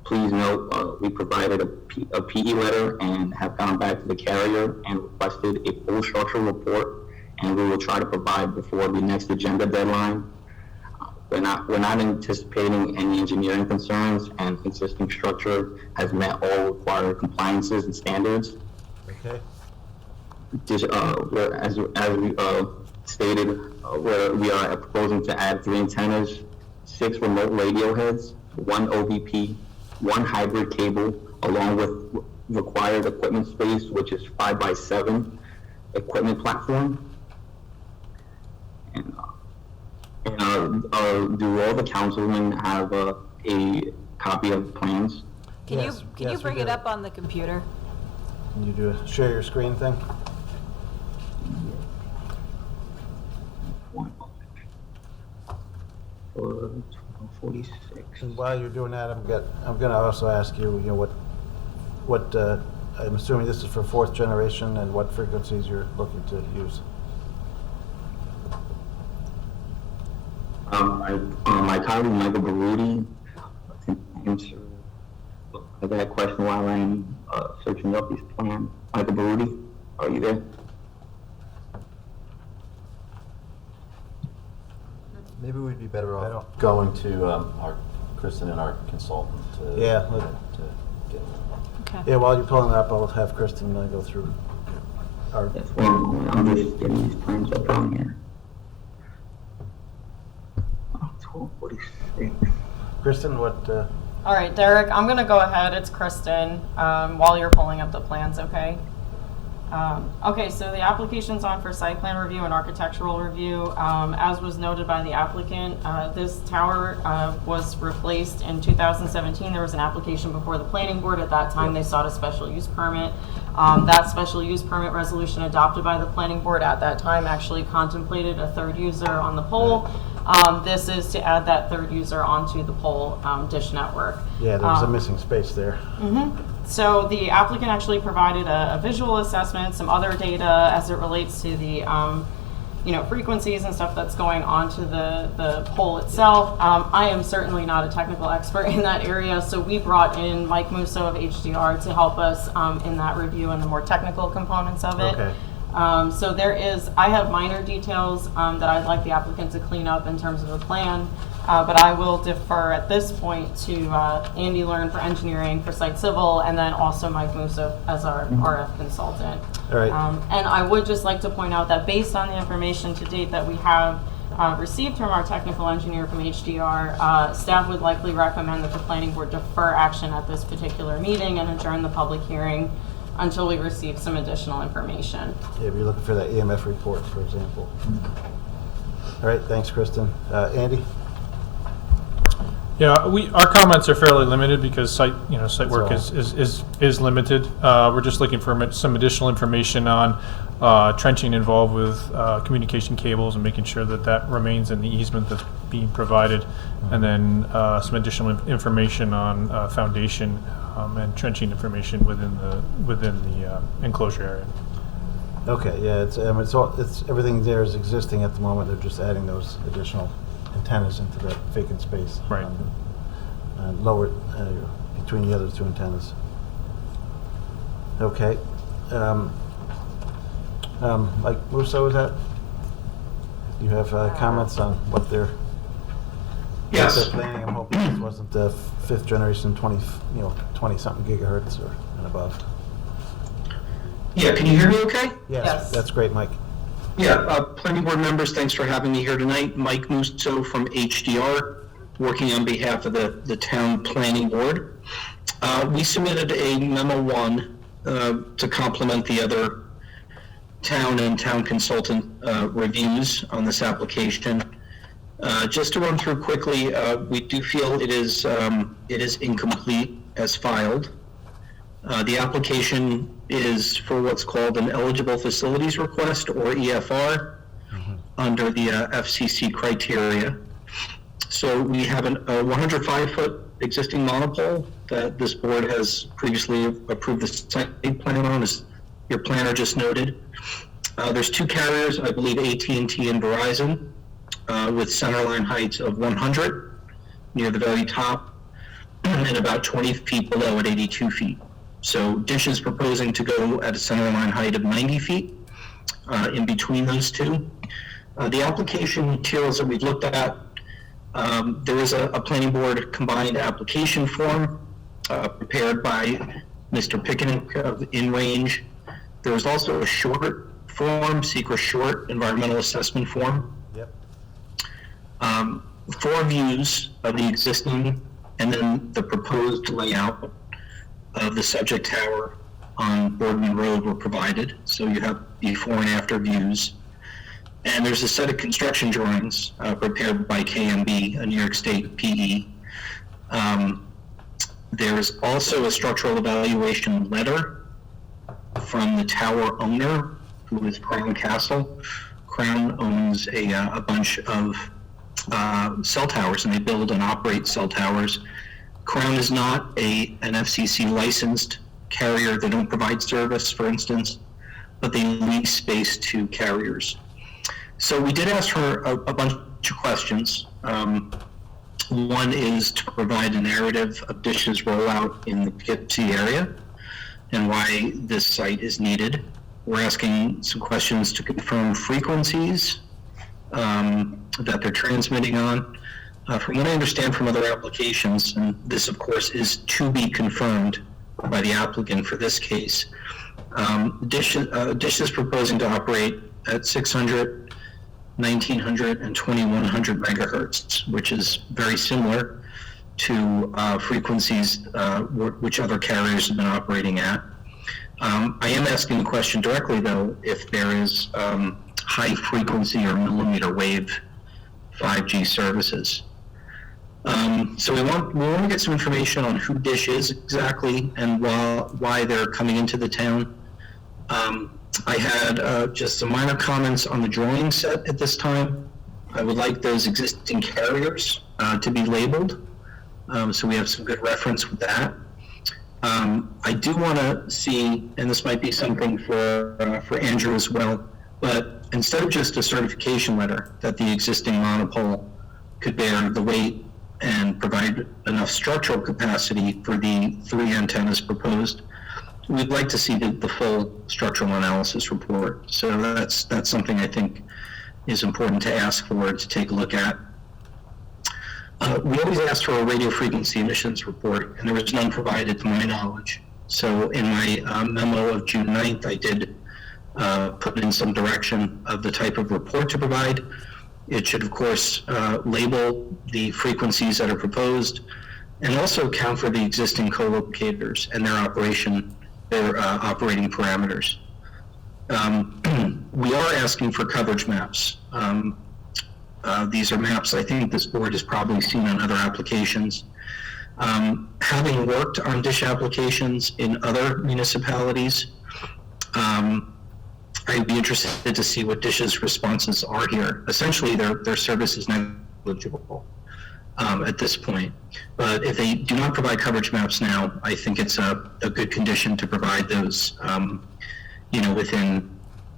Please note, we provided a PE letter and have gone back to the carrier and requested a full structural report, and we will try to provide before the next agenda deadline. We're not anticipating any engineering concerns, and existing structure has met all required compliances and standards. Okay. As we stated, we are proposing to add 3 antennas, 6 remote radio heads, 1 OVP, 1 hybrid cable, along with required equipment space, which is 5x7 equipment platform. And do all the councilmen have a copy of the plans? Can Yes, you yes, we bring it do. up on the computer? Can you do a share your screen thing? For 46. And while you're doing that, I'm gonna also ask you, what, I'm assuming this is for 4th generation, and what frequencies you're looking to use? My colleague Michael Baruti can answer that question while I'm searching up these plans. Michael Baruti, are you there? Maybe we'd be better I off don't- going to our Kristen and our consultant to. Yeah, to get. Okay. Yeah, while you're pulling it up, I'll have Kristen go through our, Yes, well, I'm just getting these plans up on here. 1246. Kristen, what, All right, Derek, I'm gonna go ahead. It's Kristen, while you're pulling up the plans, okay? Okay, so the application's on for site plan review and architectural review. As was noted by the applicant, this tower was replaced in 2017. There was an application before the planning board. At that time, they sought a special use permit. That special use permit resolution adopted by the planning board at that time actually contemplated a 3rd user on the pole. This is to add that 3rd user onto the pole dish network. yeah, there was a missing space there. So the applicant actually provided a visual assessment, some other data as it relates to the frequencies and stuff that's going onto the pole itself. I am certainly not a technical expert in that area, so we brought in Mike Musso of HDR to help us in that review and the more technical components of it. Okay. So I have minor details that I'd like the applicant to clean up in terms of the plan, but I will defer at this point to Andy Learn for engineering for site civil, and then also Mike Musso as our RF consultant. All right. And I would just like to point out that based on the information to date that we have received from our technical engineer from HDR, staff would likely recommend that the planning board defer action at this particular meeting and adjourn the public hearing until we receive some additional information. Yeah, if you're looking for that EMF report, for example. All right, thanks, Kristen. Andy? Yeah, our comments are fairly limited because site work That's is limited. We're just looking for some additional information on trenching involved with communication cables and making sure that remains in the easement that's being provided, and then some additional information on foundation and trenching information within the enclosure area. Okay, yeah, it's everything there is existing at the moment. They're just adding those additional antennas into that vacant space. Right. Lower between the other 2 antennas. Okay. Mike Musso, is that? You have comments on what they're planning? I'm hoping this wasn't the 5th generation 20-something gigahertz or and above. Yeah, can you hear me okay? Yes. That's great, Mike. Yeah, planning board members, thanks for having me here tonight. Mike Musso from HDR, working on behalf of the town planning board. We submitted a memo 1 to complement the other town and town consultant reviews on this application. Just to run through quickly, we do feel it is incomplete as filed. The application is for what's called an eligible facilities request, or EFR, under the FCC criteria. So we have a 105-foot existing monopole that this board has previously approved the site plan on, as your planner just noted. There's 2 carriers, I believe AT&T and Verizon, with centerline heights of 100 near the very top. and about 20 feet below at 82 feet. So Dish is proposing to go at a center line height of 90 feet in between those two. The application materials that we've looked at, there is a planning board combined application form prepared by Mr. Picnic of In Range. There is also a short form, secret short environmental assessment form. Yep. 4 views of the existing and then the proposed layout of the subject tower on Boardman Road were provided. So you have before and after views. And there's a set of construction drawings prepared by KMB, a New York State PE. There's also a structural evaluation letter from the tower owner, who is Crown Castle. Crown owns a bunch of cell towers, and they build and operate cell towers. Crown is not an FCC licensed carrier. They don't provide service, for instance, but they lease space to carriers. So we did ask her a bunch of questions. One is to provide a narrative of Dish's rollout in the Poughkeepsie area and why this site is needed. We're asking some questions to confirm frequencies that they're transmitting on. From what I understand from other applications, and this of course is to be confirmed by the applicant for this case, Dish is proposing to operate at 600, 1900, and 2100 megahertz, which is very similar to frequencies which other carriers have been operating at. I am asking the question directly, though, if there is high frequency or millimeter wave 5G services. So we want to get some information on who Dish is exactly and why they're coming into the town. I had just some minor comments on the drawing set at this time. I would like those existing carriers to be labeled, so we have some good reference with that. I do want to see, and this might be something for Andrew as well, but instead of just a certification letter that the existing monopole could bear the weight and provide enough structural capacity for the 3 antennas proposed, we'd like to see the full structural analysis report. So that's something I think is important to ask for, to take a look at. We always asked for a radio frequency emissions report, and there was none provided to my knowledge. So in my memo of June 9th, I did put in some direction of the type of report to provide. It should, of course, label the frequencies that are proposed and also account for the existing co-locators and their operating parameters. We are asking for coverage maps. These are maps I think this board has probably seen on other applications. Having worked on Dish applications in other municipalities, I'd be interested to see what Dish's responses are here. Essentially, their service is negligible at this point. But if they do not provide coverage maps now, I think it's a good condition to provide those, within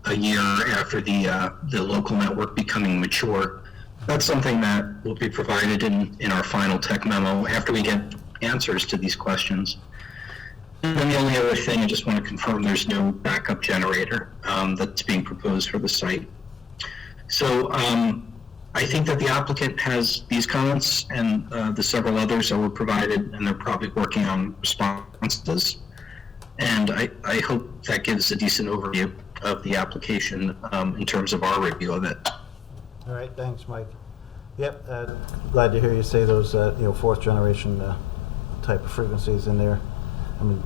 a year after the local network becoming mature. That's something that will be provided in our final tech memo after we get answers to these questions. And then the only other thing, I just want to confirm there's no backup generator that's being proposed for the site. So I think that the applicant has these comments and the several others that were provided, and they're probably working on responses. And I hope that gives a decent overview of the application in terms of our review of it. All right, thanks, Mike. Yep, glad to hear you say those, 4th generation type of frequencies in there. I mean,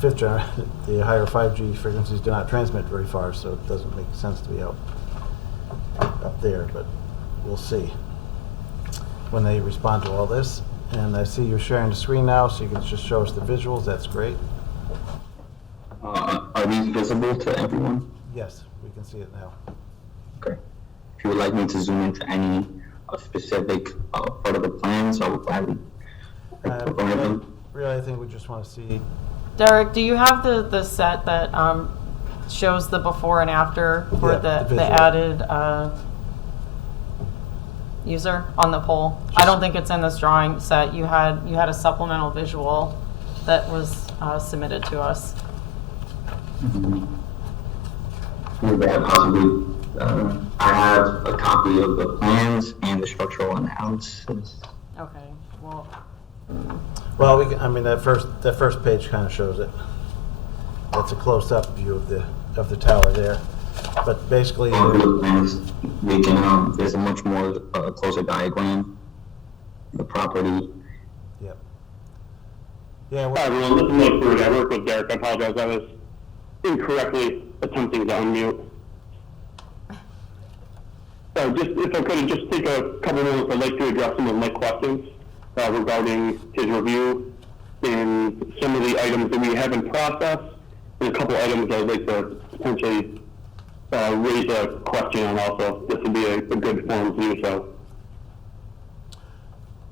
5th generation, the higher 5G frequencies do not transmit very far, so it doesn't make sense to be up there, but we'll see when they respond to all this. And I see you're sharing the screen now, so you can just show us the visuals. That's great. Are these visible to everyone? Yes, we can see it now. Okay. If you would like me to zoom into any specific part of the plans, I will gladly provide them. Really, I think we just want to see. Derek, do you have the set that shows the before and after for the visual. added? user on the pole. I don't think it's in this drawing set. You had a supplemental visual that was submitted to us. Would that possibly, I have a copy of the plans and the structural analysis. Okay, well, Well, I mean, that first page kind of shows it. That's a close-up view of the tower there. But basically, On the plans, we can, there's a much more closer diagram, the property. Yep. Yeah. Hi, everyone. This is Mike Brood. I work with Derek. I apologize. I was incorrectly attempting to unmute. So if I could just take a couple minutes, I'd like to address some of my questions regarding his review and some of the items that we have in process, and a couple items I'd like to potentially raise a question on also. This would be a good forum to do so.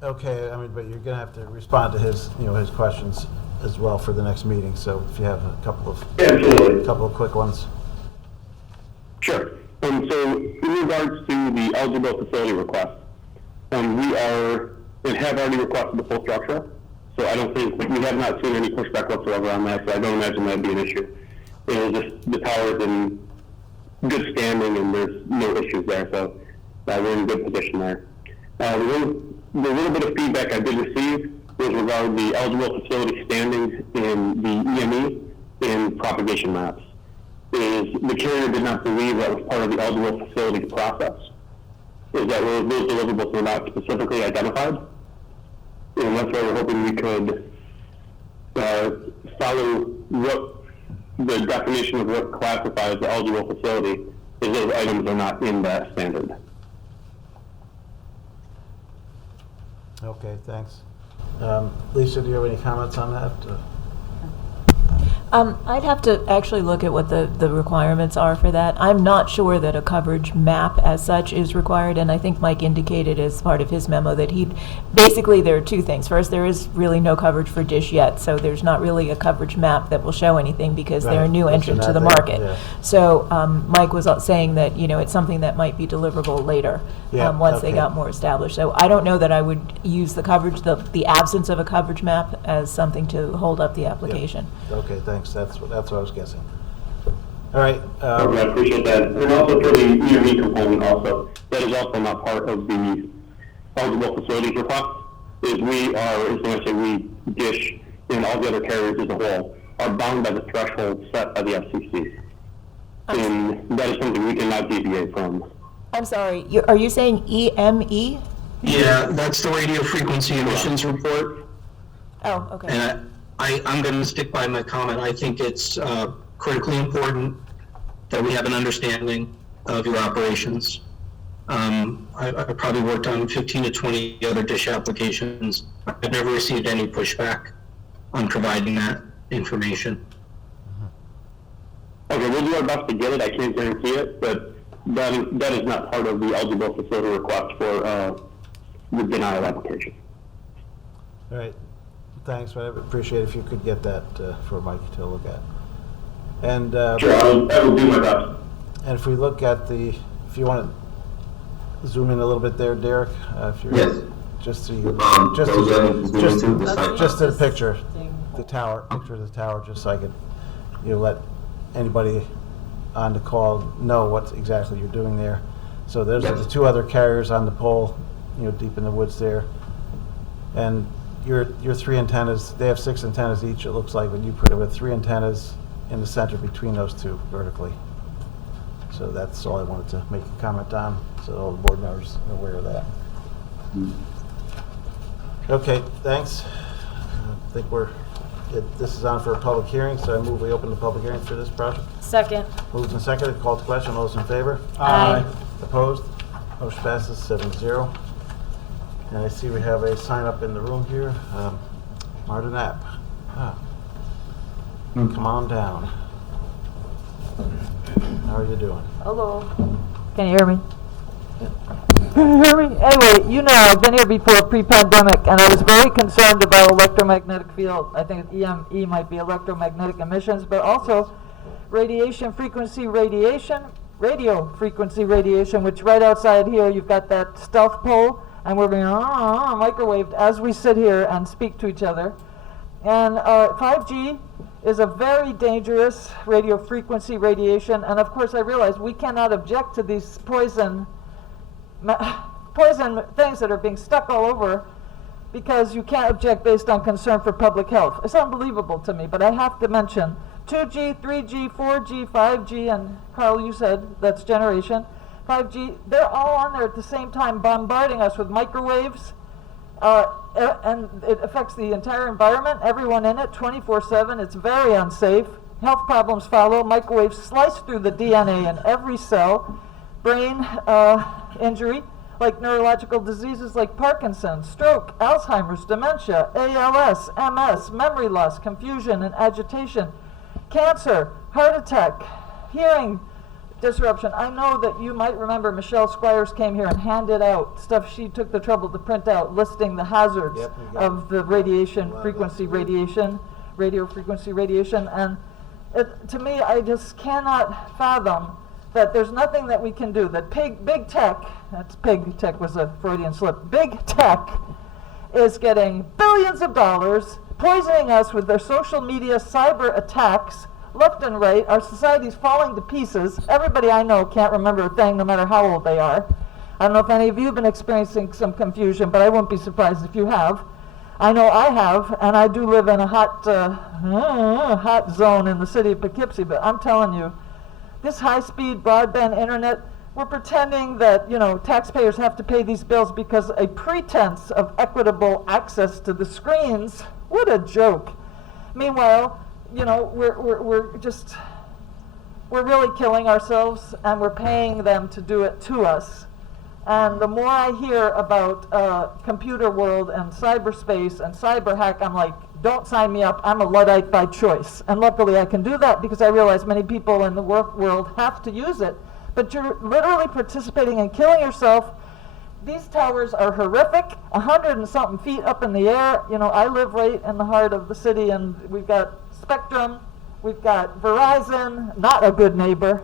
Okay, I mean, but you're gonna have to respond to his questions as well for the next meeting. So if you have a couple of quick ones. Sure. So in regards to the eligible facility request, we are and have already requested the full structure. So I don't think we have not seen any pushback whatsoever on that. So I don't imagine that'd be an issue. It was just the tower is in good standing and there's no issues there. So we're in a good position there. The little bit of feedback I did receive was regarding the eligible facility standings in the EME and propagation maps. The carrier did not believe that was part of the eligible facilities process. Is that those deliverables were not specifically identified? And that's why we're hoping we could follow what the definition of what classifies the eligible facility is. Those items are not in that standard. Okay, thanks. Lisa, do you have any comments on that? I'd have to actually look at what the requirements are for that. I'm not sure that a coverage map as such is required, and I think Mike indicated as part of his memo that basically there are two things. First, there is really no coverage for Dish yet, so there's not really a coverage map that will show anything because they're a new entrant to the market. Yeah. So Mike was saying that, it's something that might be deliverable later, once they got more established. So I don't know that I would use the coverage, the absence of a coverage map as something to hold up the application. Yeah. Okay, thanks. That's what I was guessing. All right. Okay, I appreciate that. And also for the EME component also, that is also not part of the eligible facilities request, we, Dish, and all the other carriers as a whole, are bound by the threshold set by the FCC. And that is something we cannot deviate from. I'm sorry, are you saying EME? Yeah, that's the radio frequency emissions report. Oh, okay. And I'm going to stick by my comment. I think it's critically important that we have an understanding of your operations. I probably worked on 15 to 20 other Dish applications. I've never received any pushback on providing that information. Okay, we'll do our best to get it. I can't guarantee it, but that is not part of the eligible facility request for the denial application. All right. Thanks, but I would appreciate if you could get that for Mike to look at. And sure, I will do my best. And if we look at if you want to zoom in a little bit there, Derek, if you're just to the picture, picture of the tower, just so I could let anybody on the call know what exactly you're doing there. So there's the two other carriers on the pole, deep in the woods there, and your three antennas, they have 6 antennas each, it looks like, but you put it with 3 antennas in the center between those two vertically. So that's all I wanted to make a comment on, so all the board members are aware of that. Okay, thanks. I think this is on for a public hearing, so I move we open the public hearing for this project. Second. Moved and seconded, called to question, all those in favor? Aye. Opposed? Motion passes 7-0. And I see we have a sign up in the room here. Marta Knapp. Come on down. How are you doing? Hello. Can you hear me? Can you hear me? Anyway, I've been here before pre-pandemic, and I was very concerned about electromagnetic field. I think EME might be electromagnetic emissions, but also radiation, frequency radiation. radio frequency radiation, which right outside here, you've got that stealth pole, and we're being microwaved as we sit here and speak to each other. And 5G is a very dangerous radio frequency radiation, and of course I realize we cannot object to these poison things that are being stuck all over, because you can't object based on concern for public health. It's unbelievable to me, but I have to mention 2G, 3G, 4G, 5G, and Carl, you said that's generation. 5G, they're all on there at the same time bombarding us with microwaves, and it affects the entire environment, everyone in it, 24/7. It's very unsafe. Health problems follow. Microwaves slice through the DNA in every cell. Brain injury, like neurological diseases like Parkinson's, stroke, Alzheimer's, dementia, ALS, MS, memory loss, confusion and agitation, cancer, heart attack, hearing disruption. I know that you might remember Michelle Squires came here and handed out stuff she took the trouble to print out listing the hazards of the radiation, frequency radiation, radio frequency radiation, and to me, I just cannot fathom that there's nothing that we can do, that big tech, big tech was a Freudian slip, big tech is getting billions of dollars, poisoning us with their social media cyber attacks, left and right. Our society's falling to pieces. Everybody I know can't remember a thing, no matter how old they are. I don't know if any of you have been experiencing some confusion, but I won't be surprised if you have. I know I have, and I do live in a hot zone in the city of Poughkeepsie, but I'm telling you, this high-speed broadband internet, we're pretending that, taxpayers have to pay these bills because a pretense of equitable access to the screens. What a joke. Meanwhile, we're really killing ourselves, and we're paying them to do it to us. And the more I hear about computer world and cyberspace and cyber hack, I'm like, don't sign me up. I'm a Luddite by choice. And luckily I can do that because I realize many people in the work world have to use it. But you're literally participating in killing yourself. These towers are horrific, 100 and something feet up in the air. I live right in the heart of the city, and we've got Spectrum, we've got Verizon, not a good neighbor,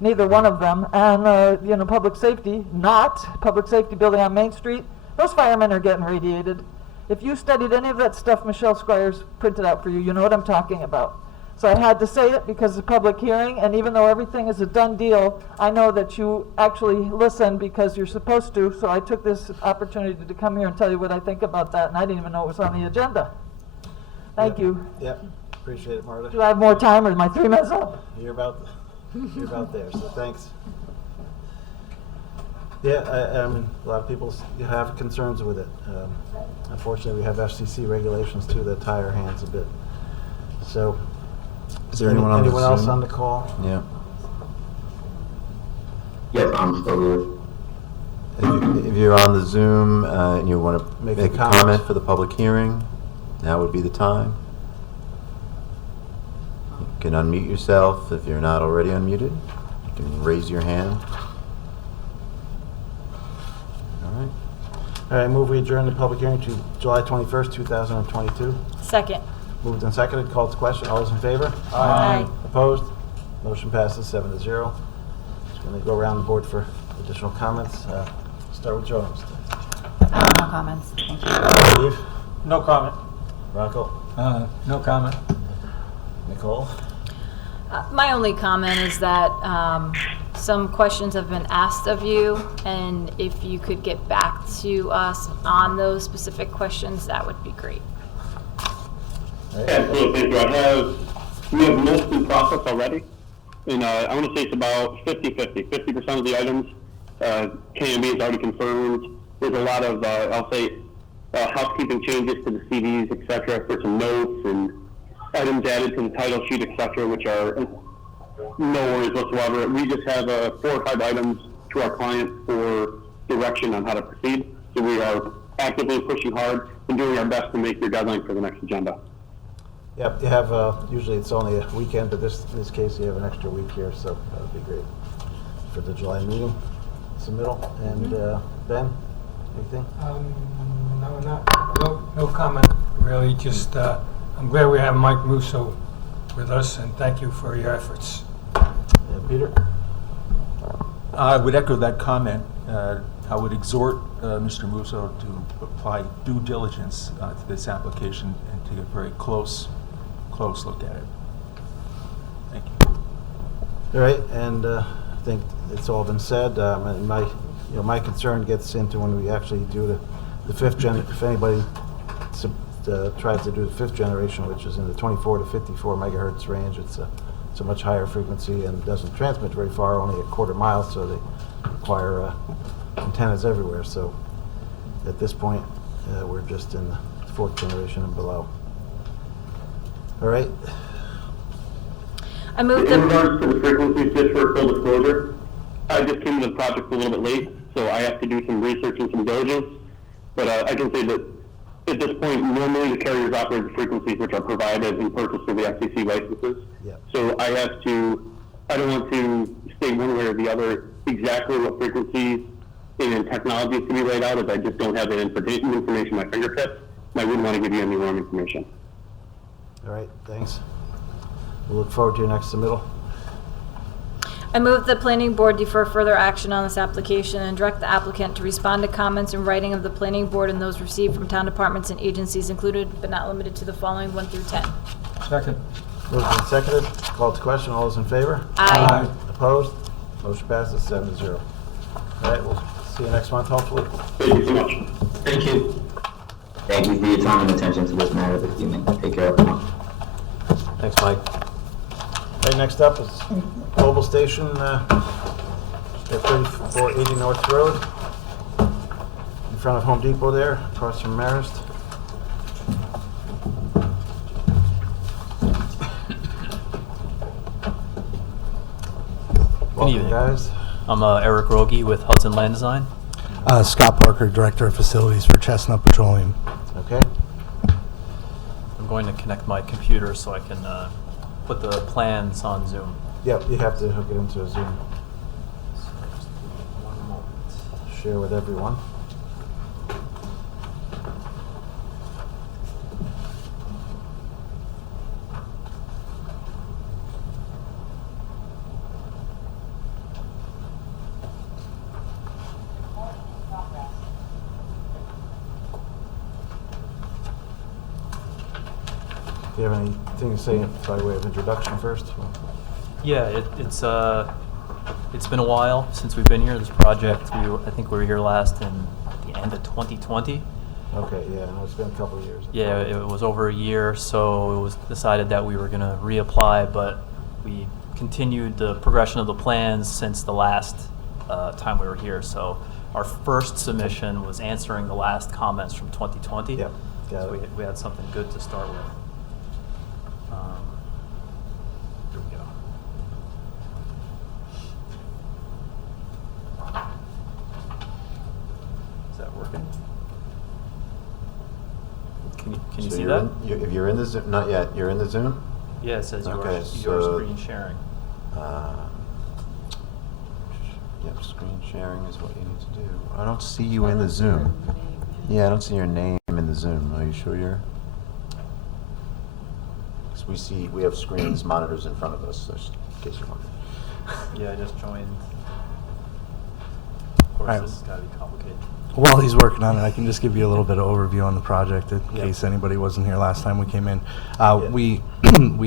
neither one of them, and public safety building on Main Street. Those firemen are getting radiated. If you studied any of that stuff Michelle Squires printed out for you, you know what I'm talking about. So I had to say it because of public hearing, and even though everything is a done deal, I know that you actually listen because you're supposed to, so I took this opportunity to come here and tell you what I think about that, and I didn't even know it was on the agenda. Thank you. Yep, appreciate it, Marta. Do I have more time, or is my 3 minutes up? You're about there, so thanks. Yeah, I mean, a lot of people have concerns with it. Unfortunately, we have FCC regulations too that tie our hands a bit. So, is there anyone else Zoom? on the call? Yeah. Yes, I'm still here. If you're on the Zoom and you want to make a comment for the public hearing, now would be the time. You can unmute yourself if you're not already unmuted. You can raise your hand. All right, move we adjourn the public hearing to July 21st, 2022. Second. Moved and seconded, called to question. All those in favor? Aye. Opposed? Motion passes 7-0. Just going to go around the board for additional comments. Start with Joe. No comments. Thank you. Steve? No comment. Rocco? No comment. Nicole? My only comment is that some questions have been asked of you, and if you could get back to us on those specific questions, that would be great. Absolutely, thank you. We have most in process already, and I want to say it's about 50-50. 50% of the items KMB has already confirmed. There's a lot of, I'll say, housekeeping changes to the CDs, et cetera, for some notes and items added to the title sheet, et cetera, which are no worries whatsoever. We just have 4 or 5 items to our client for direction on how to proceed. So we are actively pushing hard and doing our best to make your deadline for the next agenda. Yep, you have, usually it's only a weekend, but in this case you have an extra week here, so that would be great for the July meeting. Submittal. And Ben, anything? No comment, really. Just, I'm glad we have Mike Russo with us, and thank you for your efforts. Peter? I would echo that comment. I would exhort Mr. Musso to apply due diligence to this application and take a very close look at it. Thank you. All right, and I think it's all been said. And my concern gets into when we actually do the fifth gen. If anybody tries to do the fifth generation, which is in the 24 to 54 megahertz range, it's a much higher frequency and doesn't transmit very far, only a quarter mile, so they require antennas everywhere. So at this point, we're just in the fourth generation and below. All right. I moved In regards to the frequencies, just for full disclosure, I just came to the project a little bit late, so I have to do some research and some diligence. But I can say that at this point, normally the carriers operate the frequencies which are provided and purchased through the FCC licenses. Yeah. So I don't want to state one way or the other exactly what frequencies and technologies to be laid out, as I just don't have that information at my fingertips. And I wouldn't want to give you any wrong information. All right, thanks. We'll look forward to your next submittal. I move the planning board defer further action on this application and direct the applicant to respond to comments in writing of the planning board and those received from town departments and agencies included, but not limited to the following 1 through 10. Second. Moved and seconded. Called to question. All those in favor? Aye. Opposed? Motion passes 7-0. All right, we'll see you next month, hopefully. Thank you so much. Thank you. Thank you for your time and attention to this matter this evening. Take care, everyone. Thanks, Mike. All right, next up is Global Station at 3480 North Road, in front of Home Depot there, across from Marist. Welcome, evening. guys. I'm Eric Rogie with Hudson Land Design. Scott Parker, Director of Facilities for Chestnut Petroleum. Okay. I'm going to connect my computer so I can put the plans on Zoom. Yep, you have to hook it into a Zoom. So just give me 1 moment. Share with everyone. Do you have anything to say by way of introduction first? Yeah, it's been a while since we've been here. This project, I think we were here last in the end of 2020. Okay, yeah, no, it's been a couple of years. Yeah, it was over a year, so it was decided that we were going to reapply, but we continued the progression of the plans since the last time we were here. So our first submission was answering the last comments from 2020. Yep, got so it. we had something good to start with. Here we go. Is that working? Can you So see you're that? if you're in the Zoom, not yet, you're in the Zoom? Yeah, it says Okay, your so, screen sharing. Yep, screen sharing is what you need to do. I don't see you in the Zoom. Yeah, I don't see your name in the Zoom. Are you sure you're? Because we have screens, monitors in front of us, so just in case you're wondering. Yeah, I just joined. Of course, Right. this has got to be complicated. While he's working on it, I can just give you a little bit of overview on the project in case anybody wasn't here last time we came in. We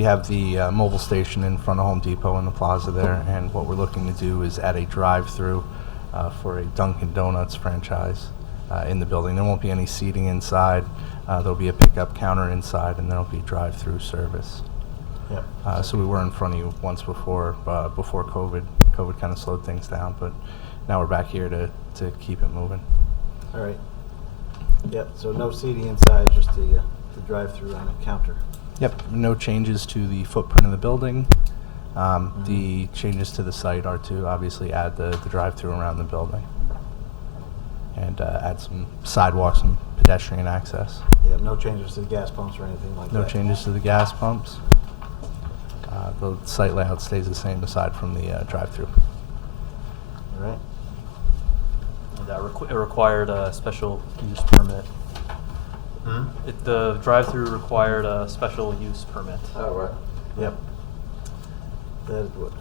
have the mobile station in front of Home Depot in the plaza there, and what we're looking to do is add a drive-through for a Dunkin' Donuts franchise in the building. There won't be any seating inside. There'll be a pickup counter inside, and there'll be drive-through service. Yep. So we were in front of you once before COVID. COVID kind of slowed things down, but now we're back here to keep it moving. All right. Yep, so no seating inside, just the drive-through and the counter. Yep, no changes to the footprint of the building. The changes to the site are to obviously add the drive-through around the building and add some sidewalks and pedestrian access. Yeah, no changes to the gas pumps or anything like that? No changes to the gas pumps. The site layout stays the same aside from the drive-through. All right. And it required a special use permit. The drive-through required a special use permit. Oh, right. Yep. That is what.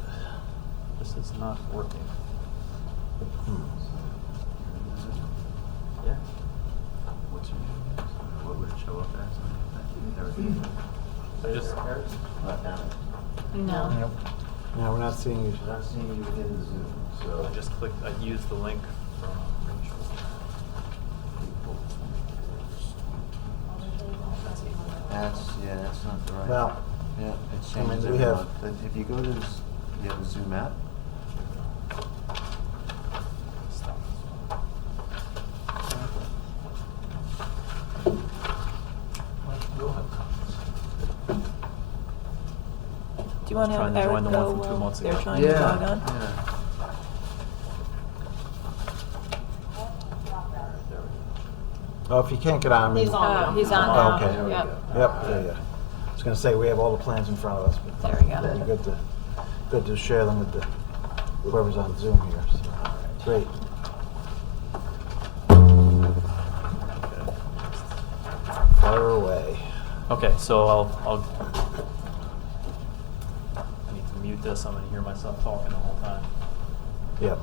This is not working. Yeah. What's your name? What would it show up as? So just No. No, we're not seeing you. Not seeing you in Zoom, so. I just clicked, I used the link from Rachel. That's not the right. Well, Yeah, it I mean, changes we every have- month. But if you go to, you have a Zoom app? Do you want to have Trying to join Eric the go one from 2 while months they're ago. trying to log on? Oh, if you can't get on, I mean. He's on. He's on Oh, now. okay. There we Yep, yeah. I was gonna say, we have all the plans in front of us, but. There we go. It'd be good to share them with whoever's on Zoom here, so, great. Fire away. Okay, so I'll I need to mute this. I'm gonna hear myself talking the whole time. Yep.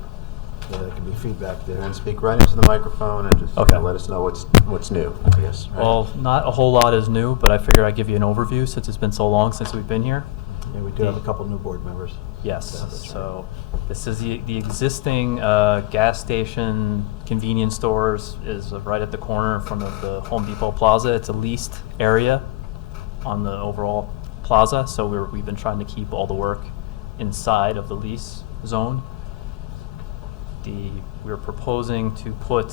Yeah, there can be feedback there. And speak right into the microphone and just Okay. let us know what's new, I guess. Right? Well, not a whole lot is new, but I figured I'd give you an overview since it's been so long since we've been here. Yeah, we do have a couple new board members. Yes, Yeah, that's so this is the existing gas station convenience stores is right at the corner in front of the Home Depot Plaza. It's a leased area on the overall plaza, so we've been trying to keep all the work inside of the lease zone. We're proposing to put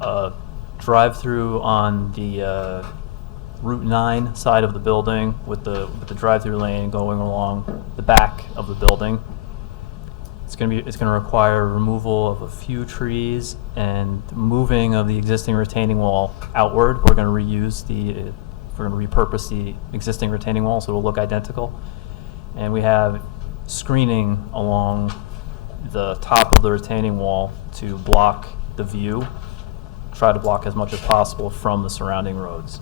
a drive-through on the Route 9 side of the building with the drive-through lane going along the back of the building. It's going to require removal of a few trees and moving of the existing retaining wall outward. We're going to repurpose the existing retaining wall so it'll look identical. And we have screening along the top of the retaining wall to block the view, try to block as much as possible from the surrounding roads.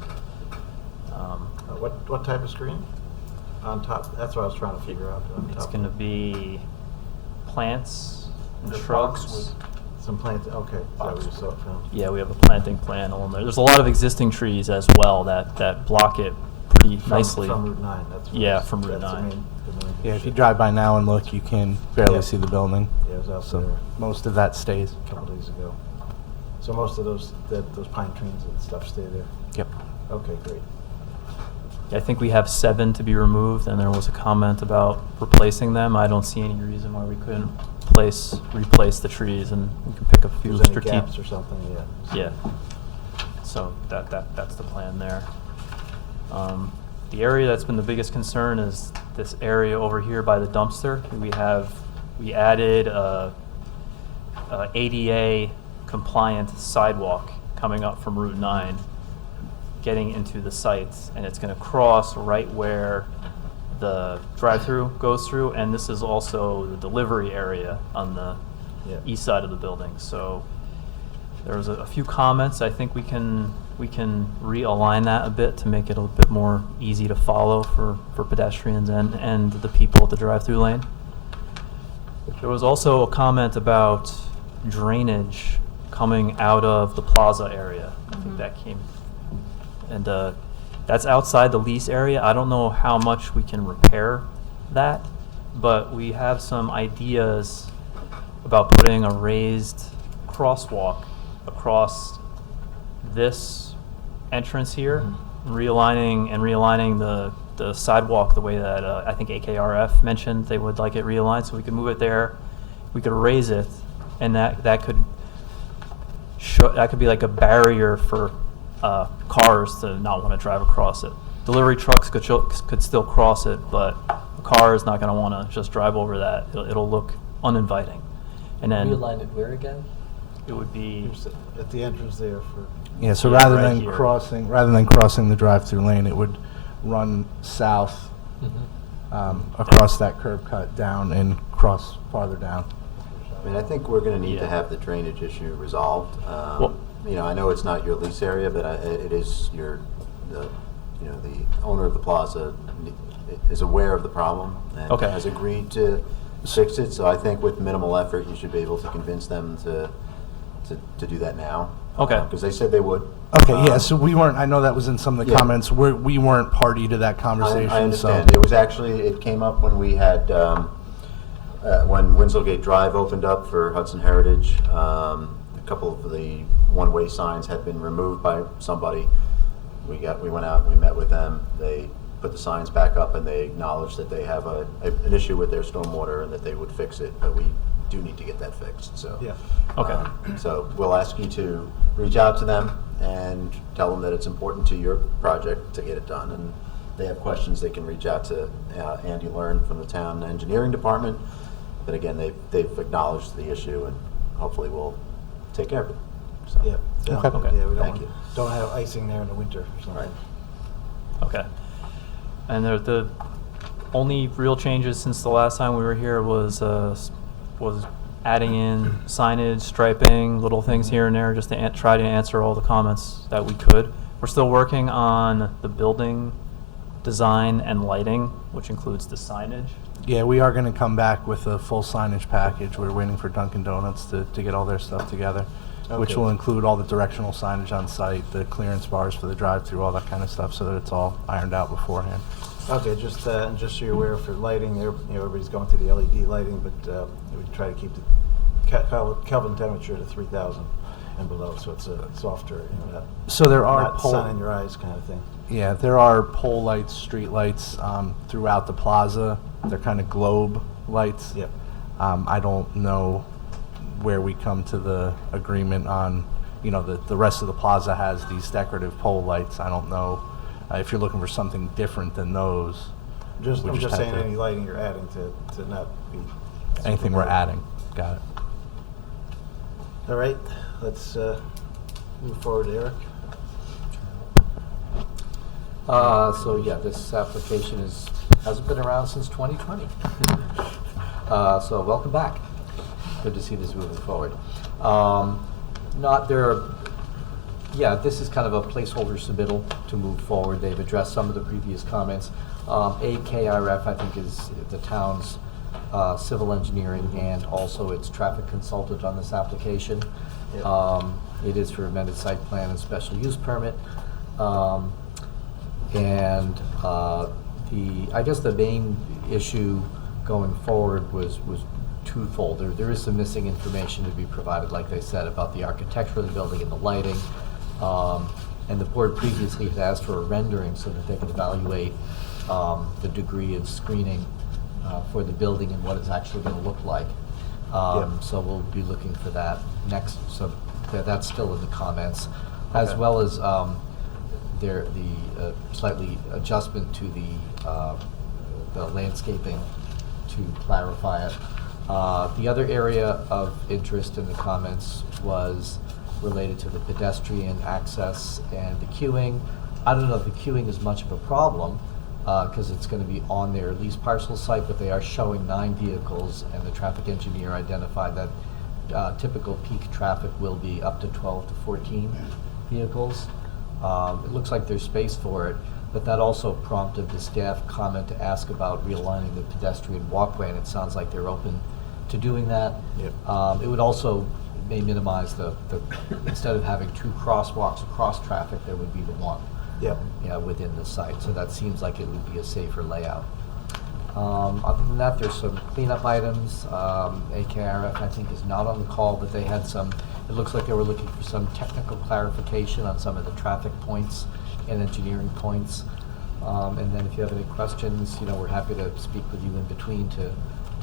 What type of screen? On top, that's what I was trying to figure out. It's going to be plants and The shrubs. box with some plants, okay. Is that what you saw from? Yeah, we have a planting plan along there. There's a lot of existing trees as well that block it pretty nicely. From Route 9, that's what Yeah, it's- from Route that's the 9. main Yeah, if issue. you drive by now and look, you can barely Yeah. see the building. Yeah, I was out So there most of that stays. a couple days ago. So most of those pine trees and stuff stay there? Yep. Okay, great. I think we have 7 to be removed, and there was a comment about replacing them. I don't see any reason why we couldn't replace the trees, and we can pick a few If there's any strategic. gaps or something, yeah. Yeah. So that's the plan there. The area that's been the biggest concern is this area over here by the dumpster. We added a ADA compliant sidewalk coming up from Route 9, getting into the sites, and it's going to cross right where the drive-through goes through, and this is also the delivery area on the east side of the building. So there was a few comments. I think we can realign that a bit to make it a bit more easy to follow for pedestrians and the people at the drive-through lane. There was also a comment about drainage coming out of the plaza area. I think that came, and that's outside the lease area. I don't know how much we can repair that, but we have some ideas about putting a raised crosswalk across this entrance here, realigning the sidewalk the way that I think AKRF mentioned they would like it realigned, so we could move it there, we could raise it, and that could be like a barrier for cars to not want to drive across it. Delivery trucks could still cross it, but a car is not going to want to just drive over that. It'll look uninviting. And then Realign it where again? it would be At the entrance there for. Yeah, so Yeah, rather right than here. crossing the drive-through lane, it would run south across that curb cut down and cross farther down. I mean, I think we're going to need to Yeah. have the drainage issue resolved. Well- You know, I know it's not your lease area, but it is the owner of the plaza is aware of the problem and Okay. has agreed to fix it, so I think with minimal effort, you should be able to convince them to do that now. Okay. Because they said they would. Okay, yeah, so we weren't, I know that was in some of the Yeah. comments, we weren't party to that conversation, I understand. so. It was actually, it came up when we had, when Winslowgate Drive opened up for Hudson Heritage. A couple of the one-way signs had been removed by somebody. We went out, we met with them. They put the signs back up, and they acknowledged that they have an issue with their stormwater and that they would fix it, but we do need to get that fixed, so. Yeah. Okay. So we'll ask you to reach out to them and tell them that it's important to your project to get it done, and they have questions, they can reach out to Andy Learn from the town engineering department. But again, they've acknowledged the issue, and hopefully we'll take care of it. So. Yeah. Yeah, Okay. Yeah, we Thank you. don't have icing there in the winter. So. Right. Okay. And the only real changes since the last time we were here was adding in signage, striping, little things here and there, just to try to answer all the comments that we could. We're still working on the building design and lighting, which includes the signage. Yeah, we are gonna come back with a full signage package. We're waiting for Dunkin' Donuts to get all their stuff together, which Okay. will include all the directional signage on site, the clearance bars for the drive-through, all that kind of stuff, so that it's all ironed out beforehand. Okay, just so you're aware, for lighting, everybody's going to the LED lighting, but we try to keep the Kelvin temperature to 3,000 and below, so it's a softer, not, So there are not sun in your eyes kind of thing. Yeah, there are pole lights, street lights throughout the plaza. They're kind of globe lights. Yep. I don't know where we come to the agreement on, the rest of the plaza has these decorative pole lights. I don't know if you're looking for something different than those. I'm we just have saying to- any lighting you're adding to not be. Anything we're adding. Got it. All right, let's move forward, Eric. So yeah, this application hasn't been around since 2020. So welcome back. Good to see this moving forward. This is kind of a placeholder submittal to move forward. They've addressed some of the previous comments. AKRF, I think, is the town's civil engineering and also its traffic consultant on this application. Yep. It is for amended site plan and special use permit. I guess the main issue going forward was twofold. There is some missing information to be provided, like they said, about the architecture of the building and the lighting. And the board previously had asked for a rendering so that they could evaluate the degree of screening for the building and what it's actually going to look like. So we'll be looking for that next. So that's still in the comments, as well as the slightly adjustment to the landscaping to clarify it. The other area of interest in the comments was related to the pedestrian access and the queuing. I don't know if the queuing is much of a problem because it's going to be on their lease parcel site, but they are showing 9 vehicles, and the traffic engineer identified that typical peak traffic will be up to 12 to 14 vehicles. It looks like there's space for it, but that also prompted the staff comment to ask about realigning the pedestrian walkway, and it sounds like they're open to doing that. Yep. It would also may minimize the instead of having 2 crosswalks across traffic, there would be the one. Yep. Within the site, so that seems like it would be a safer layout. Other than that, there's some cleanup items. AKRF, I think, is not on the call, but they had some, it looks like they were looking for some technical clarification on some of the traffic points and engineering points. And then if you have any questions, we're happy to speak with you in between to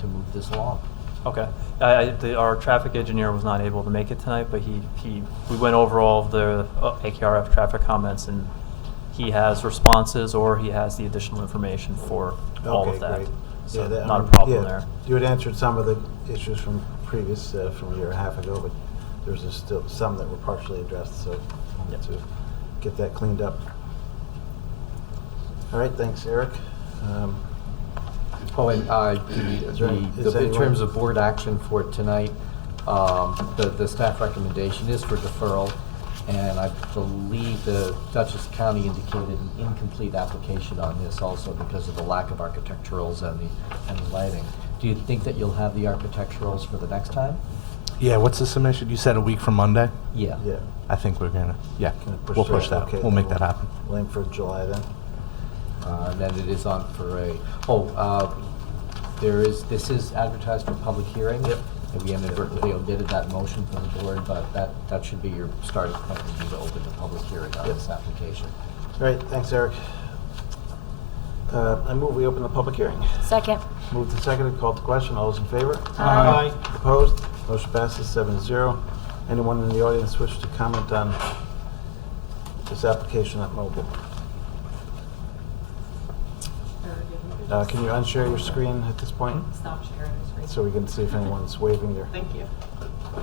move this along. Okay. Our traffic engineer was not able to make it tonight, but we went over all of the AKRF traffic comments, and he has responses or he has the additional information for all of that. Great. So Yeah, not a problem there. You had answered some of the issues from previous, from a year and a half ago, but there's just still some that were partially addressed, so I wanted to get that cleaned up. All right, thanks, Eric. In terms of board action for tonight, the staff recommendation is for deferral, and I believe the Dutchess County indicated an incomplete application on this also because of the lack of architecturals and the lighting. Do you think that you'll have the architecturals for the next time? Yeah, what's the submission? You said a week from Monday? Yeah. Yeah. I think we're gonna, yeah, Gonna we'll through push it? that. Okay, We'll then make that happen. We'll aim for July then. And then it is on for this is advertised for public hearing. Yep. And we inadvertently omitted that motion from the board, but that should be your starting point, would be to open the public hearing on Yep. this application. Great, thanks, Eric. I move we open the public hearing. Second. Moved and seconded, called to question. All those in favor? Aye. Opposed? Motion passes 7-0. Anyone in the audience wish to comment on this application at mobile? Can you unshare your screen at this point? Stop sharing the screen. So we can see if anyone's waving their Thank you.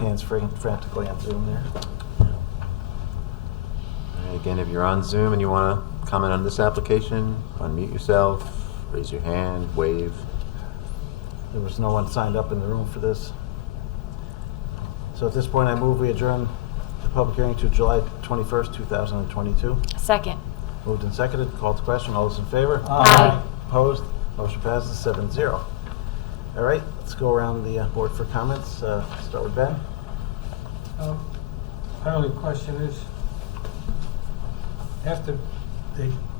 hands frantically on Zoom there. Again, if you're on Zoom and you want to comment on this application, unmute yourself, raise your hand, wave. There was no one signed up in the room for this. So at this point, I move we adjourn the public hearing to July 21st, 2022. Second. Moved and seconded, called to question. All those in favor? Aye. Opposed? Motion passes 7-0. All right, let's go around the board for comments. Start with Ben. My only question is, after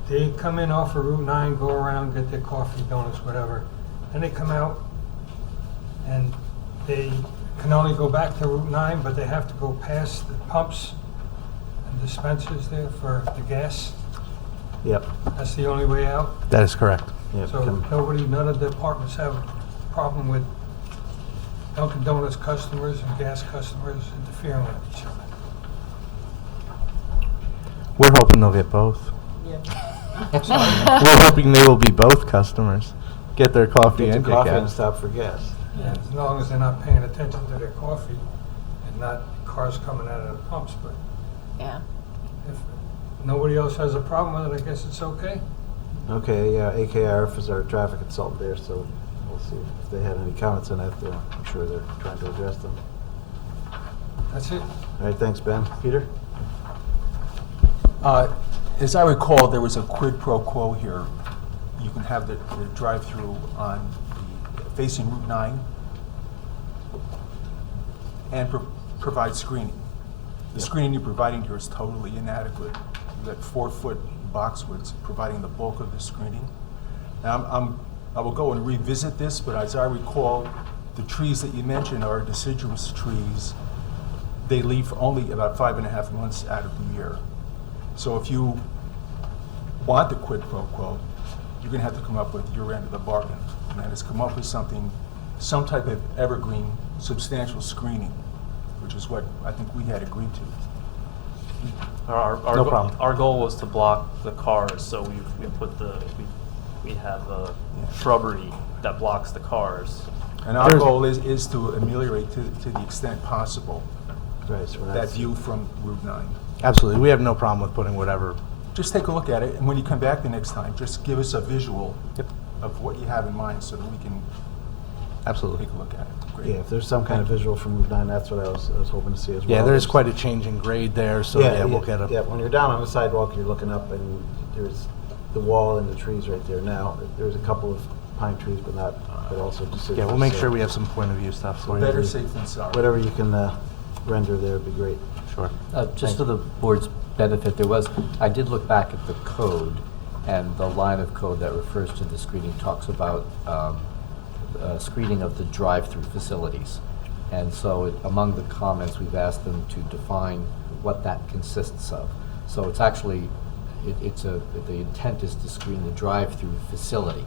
they come in off of Route 9, go around, get their coffee, donuts, whatever, then they come out and they can only go back to Route 9, but they have to go past the pumps and dispensers there for the gas. Yep. That's the only way out. That is correct. Yep. So none of the departments have a problem with Dunkin' Donuts customers and gas customers interfering with each other. We're hoping they'll get both. We're hoping they will be both customers. Get their coffee Get and the get coffee and gas. stop for gas. Yeah, as long as they're not paying attention to their coffee and not cars coming out of the pumps, but Yeah. if nobody else has a problem with it, I guess it's okay. Okay, AKRF is our traffic consultant there, so we'll see if they had any comments on that. I'm sure they're trying to address them. That's it. All right, thanks, Ben. Peter? As I recall, there was a quid pro quo here. You can have the drive-through on facing Route 9 and provide screening. The screening you're providing here is totally inadequate. You've got 4-foot boxwoods providing the bulk of the screening. Now, I will go and revisit this, but as I recall, the trees that you mentioned are deciduous trees. They leave for only about 5.5 months out of the year. So if you want the quid pro quo, you're gonna have to come up with your end of the bargain. And that is come up with some type of evergreen, substantial screening, which is what I think we had agreed to. No problem. Our goal was to block the cars, so we have a shrubbery that blocks the cars. And our goal is to ameliorate to the extent possible so that view from Route 9. Absolutely. We have no problem with putting whatever. Just take a look at it, and when you come back the next time, just give us a visual of what you have in mind so that we can Absolutely take a look at it. Great. Yeah, if there's some kind of visual from Route 9, that's what I was hoping to see as well. Yeah, there's quite a change in grade there, so yeah, we'll get a. Yeah, when you're down on the sidewalk, you're looking up, and there's the wall and the trees right there now. There's a couple of pine trees, but also deciduous. Yeah, we'll make sure we have some point of view stuff for you. Better safe than sorry. Whatever you can render there would be great. Sure. Just for the board's benefit, I did look back at the code, and the line of code that refers to the screening talks about screening of the drive-through facilities. And so among the comments, we've asked them to define what that consists of. So it's actually, the intent is to screen the drive-through facility.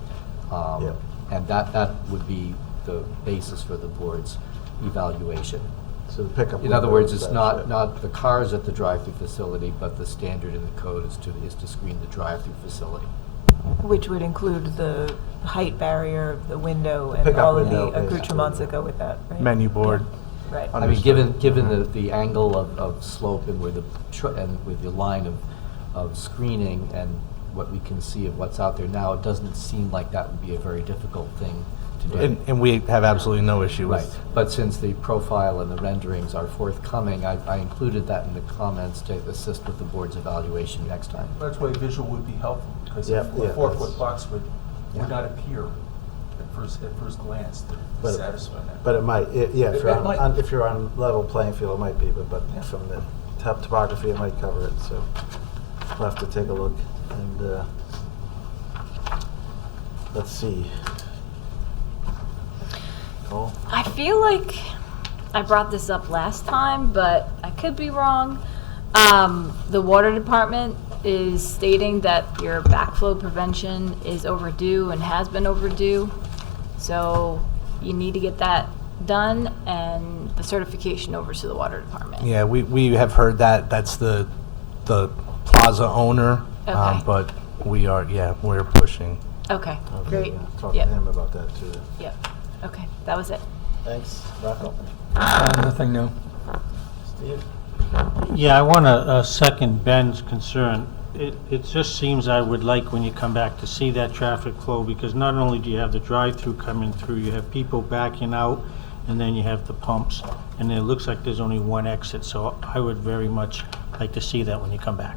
And that would be the basis for the board's evaluation. So the pickup. In other words, it's not the cars at the drive-through facility, but the standard in the code is to screen the drive-through facility. Which would include the height barrier, the window, and pickup all of window, the accoutrements that go with that, right? Menu board. Right. I mean, given the angle of slope and with the line of screening and what we can see of what's out there now, it doesn't seem like that would be a very difficult thing to do. And we have absolutely no issue Right, with. but since the profile and the renderings are forthcoming, I included that in the comments to assist with the board's evaluation next time. That's why visual would be helpful, because a 4-foot box would not appear at at first glance to But- satisfy that. But it might, yeah, if It you're might. if you're on level playing field, it might be, but Yeah. from the topography, it might cover it, so we'll have to take a look. And let's see. Cole? I feel like I brought this up last time, but I could be wrong. The water department is stating that your backflow prevention is overdue and has been overdue. So you need to get that done and the certification over to the water department. Yeah, we have heard that. That's the plaza owner, Okay. but we're pushing. Okay, Okay, great. yeah, talk Yep. to him about that too. Yep. Okay, that was it. Thanks, Rocco. Nothing new. Steve? Yeah, I want to second Ben's concern. It just seems I would like when you come back to see that traffic flow, because not only do you have the drive-through coming through, you have people backing out, and then you have the pumps, and it looks like there's only one exit, so I would very much like to see that when you come back.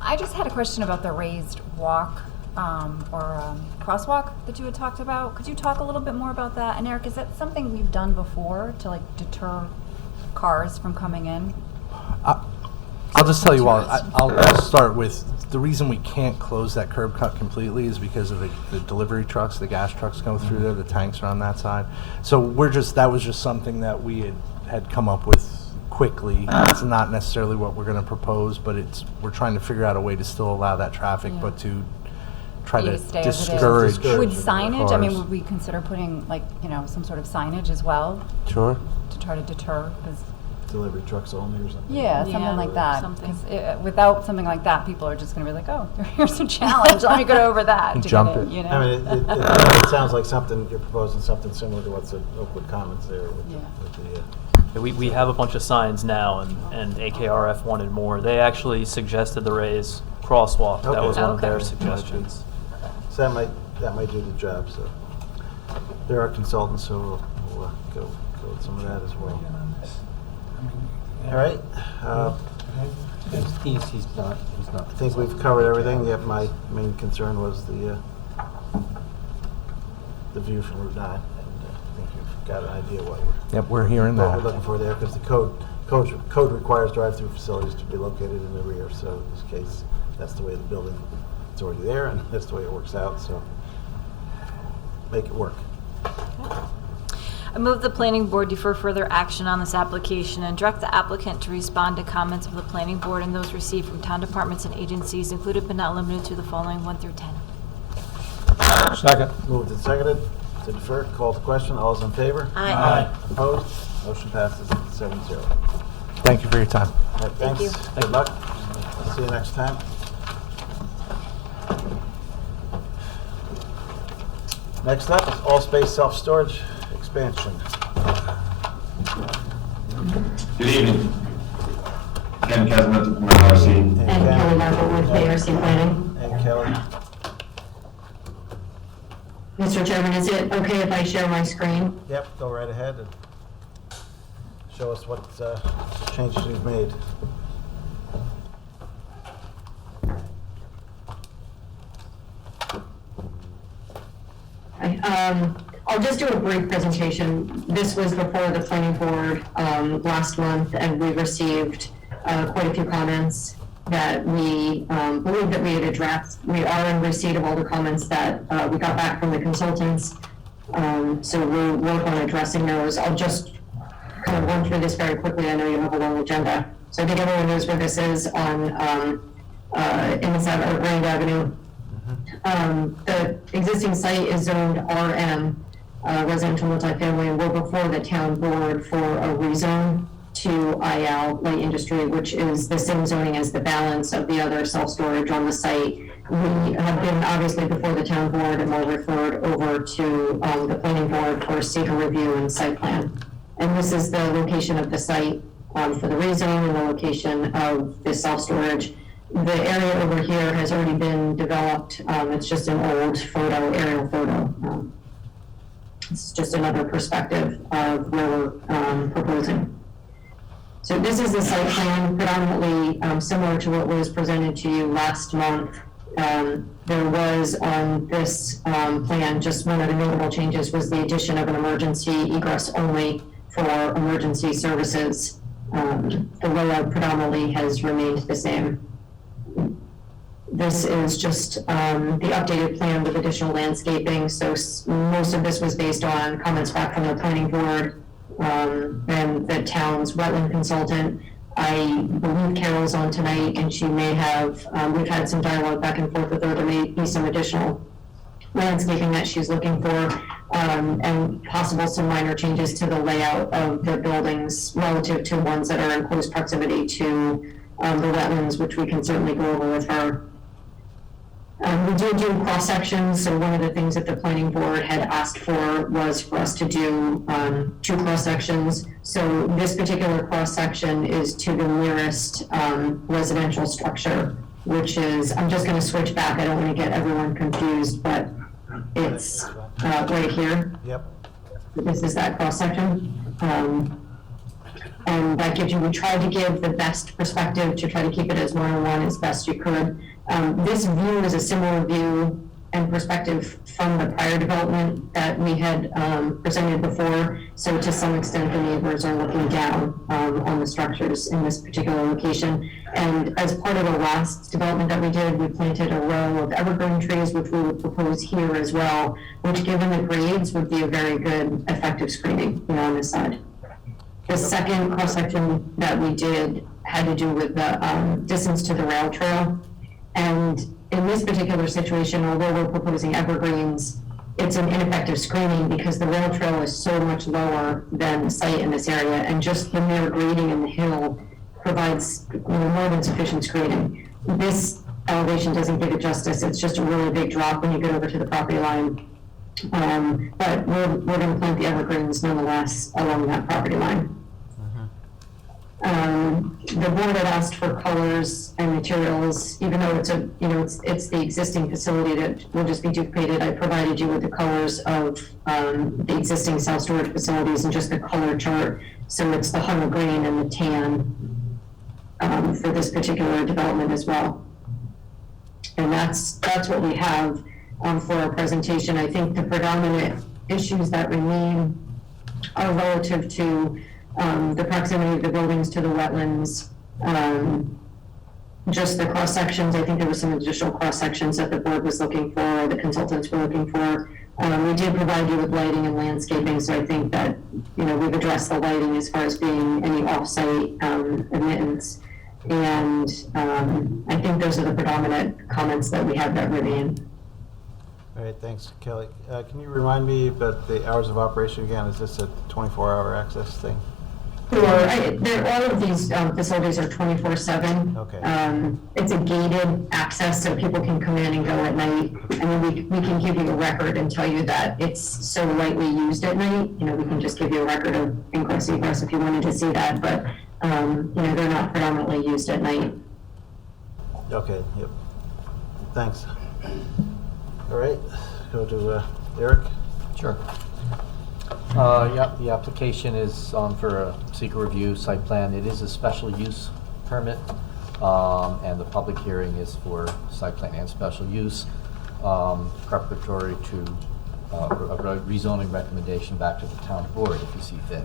I just had a question about the raised walk or crosswalk that you had talked about. Could you talk a little bit more about that? And Eric, is that something we've done before to like deter cars from coming in? I'll just tell you what, I'll start with, the reason we can't close that curb cut completely is because of the delivery trucks, the gas trucks go through there, the tanks are on that side. So that was just something that we had come up with quickly. It's not necessarily what we're gonna propose, but we're trying to figure out a way to still allow that traffic, but to try to Stay as it is. discourage. Would signage, I mean, cars. would we consider putting like, some sort of signage as well Sure. to try to deter? 'Cause Delivery trucks only or something? yeah, something like that. something. 'Cause without something like that, people are just going to be like, oh, here's a challenge. Let me go over that. to Jump get it. You know? I mean, it sounds like something, you're proposing something similar to what's at Oakwood Commons there with the We have a bunch of signs now, and AKRF wanted more. They actually suggested the raise crosswalk. That Okay. was one of their Okay. suggestions. So that might do the job, so. There are consultants, so we'll go with some of that as well. All right. He's not. I think we've covered everything. Yeah, my main concern was the view from Route 9. And I think you've got an idea Yep, we're hearing what that. we're looking for there, because the code requires drive-through facilities to be located in the rear. So in this case, that's the way the building, it's already there, and that's the way it works out. So make it work. I move the planning board defer further action on this application and direct the applicant to respond to comments of the planning board and those received from town departments and agencies, included but not limited to the following 1 through 10. Second. Moved and seconded to defer. Call to question. All those in favor? Aye. Opposed? Motion passes 7-0. Thank you for your time. All right, Thank thanks. you. Good luck. See you next time. Next up is all space self-storage expansion. Good evening. Ken Kesmet from RC. And Kelly Marble with ARC Planning. And Kelly. Mr. Chairman, is it okay if I share my screen? Yep, go right ahead and show us what changes you've made. I'll just do a brief presentation. This was before the planning board last month, and we received quite a few comments that we believe that we had addressed. We are in receipt of all the comments that we got back from the consultants, so we'll work on addressing those. I'll just kind of run through this very quickly. I know you have a long agenda. So I think everyone knows where this is on in the side of Grand Avenue. The existing site is zoned RM, residential multifamily, and we're before the town board for a rezone to IL, light industry, which is the same zoning as the balance of the other self-storage on the site. We have been obviously before the town board, and we're referred over to the planning board for seeker review and site plan. And this is the location of the site for the rezone and the location of the self-storage. The area over here has already been developed. It's just an old photo, aerial photo. It's just another perspective of where we're proposing. So this is the site plan, predominantly similar to what was presented to you last month. There was on this plan, just one of the notable changes was the addition of an emergency egress only for emergency services. The layout predominantly has remained the same. This is just the updated plan with additional landscaping. So most of this was based on comments back from the planning board and the town's wetland consultant. I believe Carol's on tonight, and she may have, we've had some dialogue back and forth with her. There may be some additional landscaping that she's looking for, and possible some minor changes to the layout of the buildings relative to ones that are in close proximity to the wetlands, which we can certainly go over with her. We do cross sections, so one of the things that the planning board had asked for was for us to do 2 cross sections. So this particular cross section is to the nearest residential structure, which is, I'm just going to switch back. I don't want to get everyone confused, but it's right here. Yep. This is that cross section. And that gives you, we tried to give the best perspective to try to keep it as one-on-one as best you could. This view is a similar view and perspective from the prior development that we had presented before. So to some extent, the neighbors are looking down on the structures in this particular location. And as part of the last development that we did, we planted a row of evergreen trees, which we would propose here as well, which given the grades would be a very good effective screening, on this side. The second cross-section that we did had to do with the distance to the rail trail. And in this particular situation, although we're proposing evergreens, it's an ineffective screening because the rail trail is so much lower than the site in this area, and just the mere grading in the hill provides more than sufficient screening. This elevation doesn't give it justice. It's just a really big drop when you get over to the property line. But we're going to plant the evergreens nonetheless along that property line. The board had asked for colors and materials, even though it's a, it's the existing facility that will just be duplicated. I provided you with the colors of the existing self-storage facilities and just the color chart. So it's the hunter green and the tan for this particular development as well. And that's what we have for our presentation. I think the predominant issues that remain are relative to the proximity of the buildings to the wetlands, just the cross sections. I think there were some additional cross sections that the board was looking for, or the consultants were looking for. We did provide you with lighting and landscaping, so I think that we've addressed the lighting as far as being any off-site admittance. And I think those are the predominant comments that we have that remain. All right, thanks, Kelly. Can you remind me about the hours of operation again? Is this a 24-hour access thing? All of these facilities are 24/7. Okay. It's a gated access, so people can come in and go at night. I mean, we can give you a record and tell you that it's so lightly used at night. We can just give you a record of ingress egress if you wanted to see that, but they're not predominantly used at night. Okay. Yep. Thanks. All right. Go to Eric. Sure. The application is on for a secret review site plan. It is a special use permit, and the public hearing is for site plan and special use, preparatory to a rezoning recommendation back to the town board if you see fit.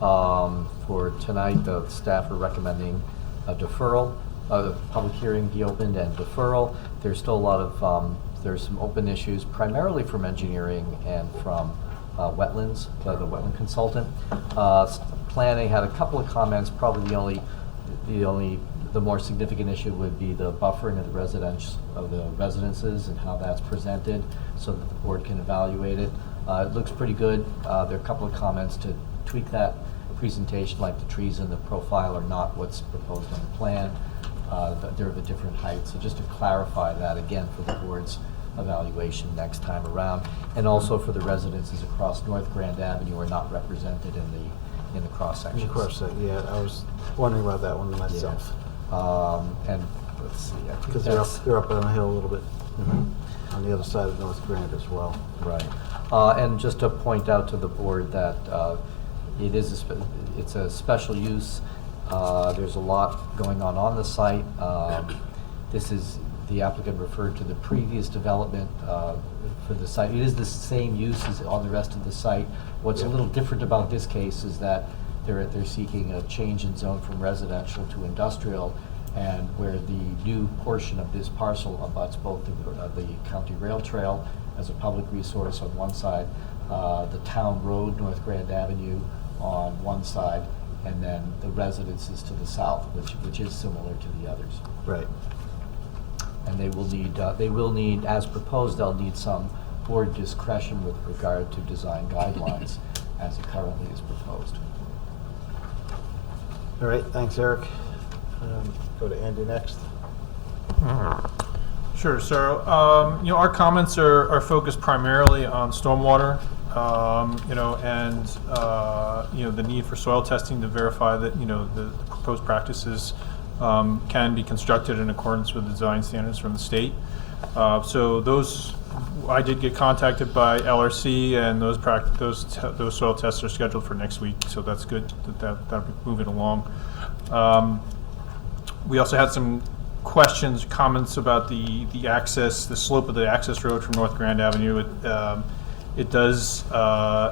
For tonight, the staff are recommending a deferral, the public hearing be opened and deferral. There's still a lot of, there's some open issues, primarily from engineering and from wetlands, the wetland consultant. Planning had a couple of comments. Probably the more significant issue would be the buffering of the residences and how that's presented, so that the board can evaluate it. It looks pretty good. There are a couple of comments to tweak that presentation, like the trees in the profile are not what's proposed on the plan. They're of a different height. So just to clarify that again for the board's evaluation next time around, and also for the residences across North Grand Avenue are not represented in the cross sections. Of course, yeah, I was wondering about that one myself. Yeah. And let's see, because they're up on a hill a little bit on the other side of North Grand as well. Right. And just to point out to the board that it's a special use. There's a lot going on the site. This is the applicant referred to the previous development for the site. It is the same use as on the rest of the site. What's a little different about this case is that they're seeking a change in zone from residential to industrial, and where the new portion of this parcel abuts both the county rail trail as a public resource on one side, the town road, North Grand Avenue on one side, and then the residences to the south, which is similar to the others. Right. And they will need, as proposed, they'll need some board discretion with regard to design guidelines as it currently is proposed. All right, thanks, Eric. Go to Andy next. Sure. So, our comments are focused primarily on stormwater, and the need for soil testing to verify that the proposed practices can be constructed in accordance with the design standards from the state. So those, I did get contacted by LRC, and those soil tests are scheduled for next week. So that's good that'll be moving along. We also had some questions, comments about the access, the slope of the access road from North Grand Avenue. It does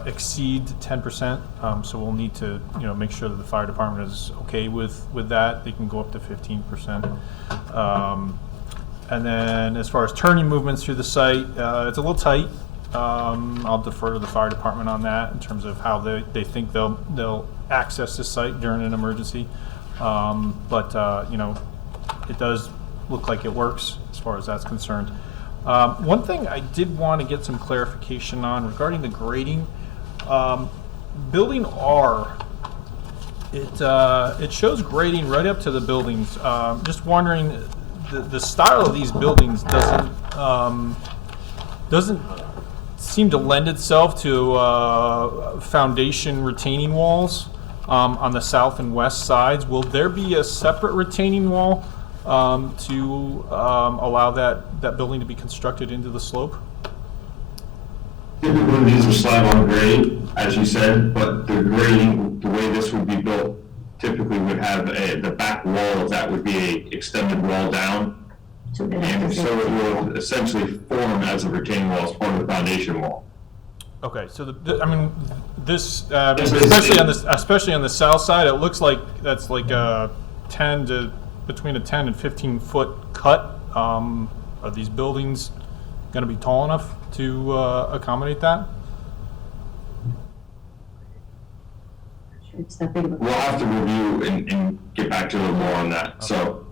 exceed 10%, so we'll need to make sure that the fire department is okay with that. They can go up to 15%. And then as far as turning movements through the site, it's a little tight. I'll defer to the fire department on that in terms of how they think they'll access the site during an emergency. It does look like it works as far as that's concerned. One thing I did want to get some clarification on regarding the grading. Building R, it shows grading right up to the buildings. Just wondering, the style of these buildings doesn't seem to lend itself to foundation retaining walls on the south and west sides. Will there be a separate retaining wall to allow that building to be constructed into the slope? Typically, these are slab on grade, as you said, but the grading, the way this would be built, typically would have the back wall of that would be a extended wall down. And so it will essentially form as a retaining wall as part of the foundation wall. Okay, so especially on the south side, it looks like that's like between a 10 and 15 foot cut. Are these buildings going to be tall enough to accommodate that? We'll have to review and get back to you a little more on that. Okay. So,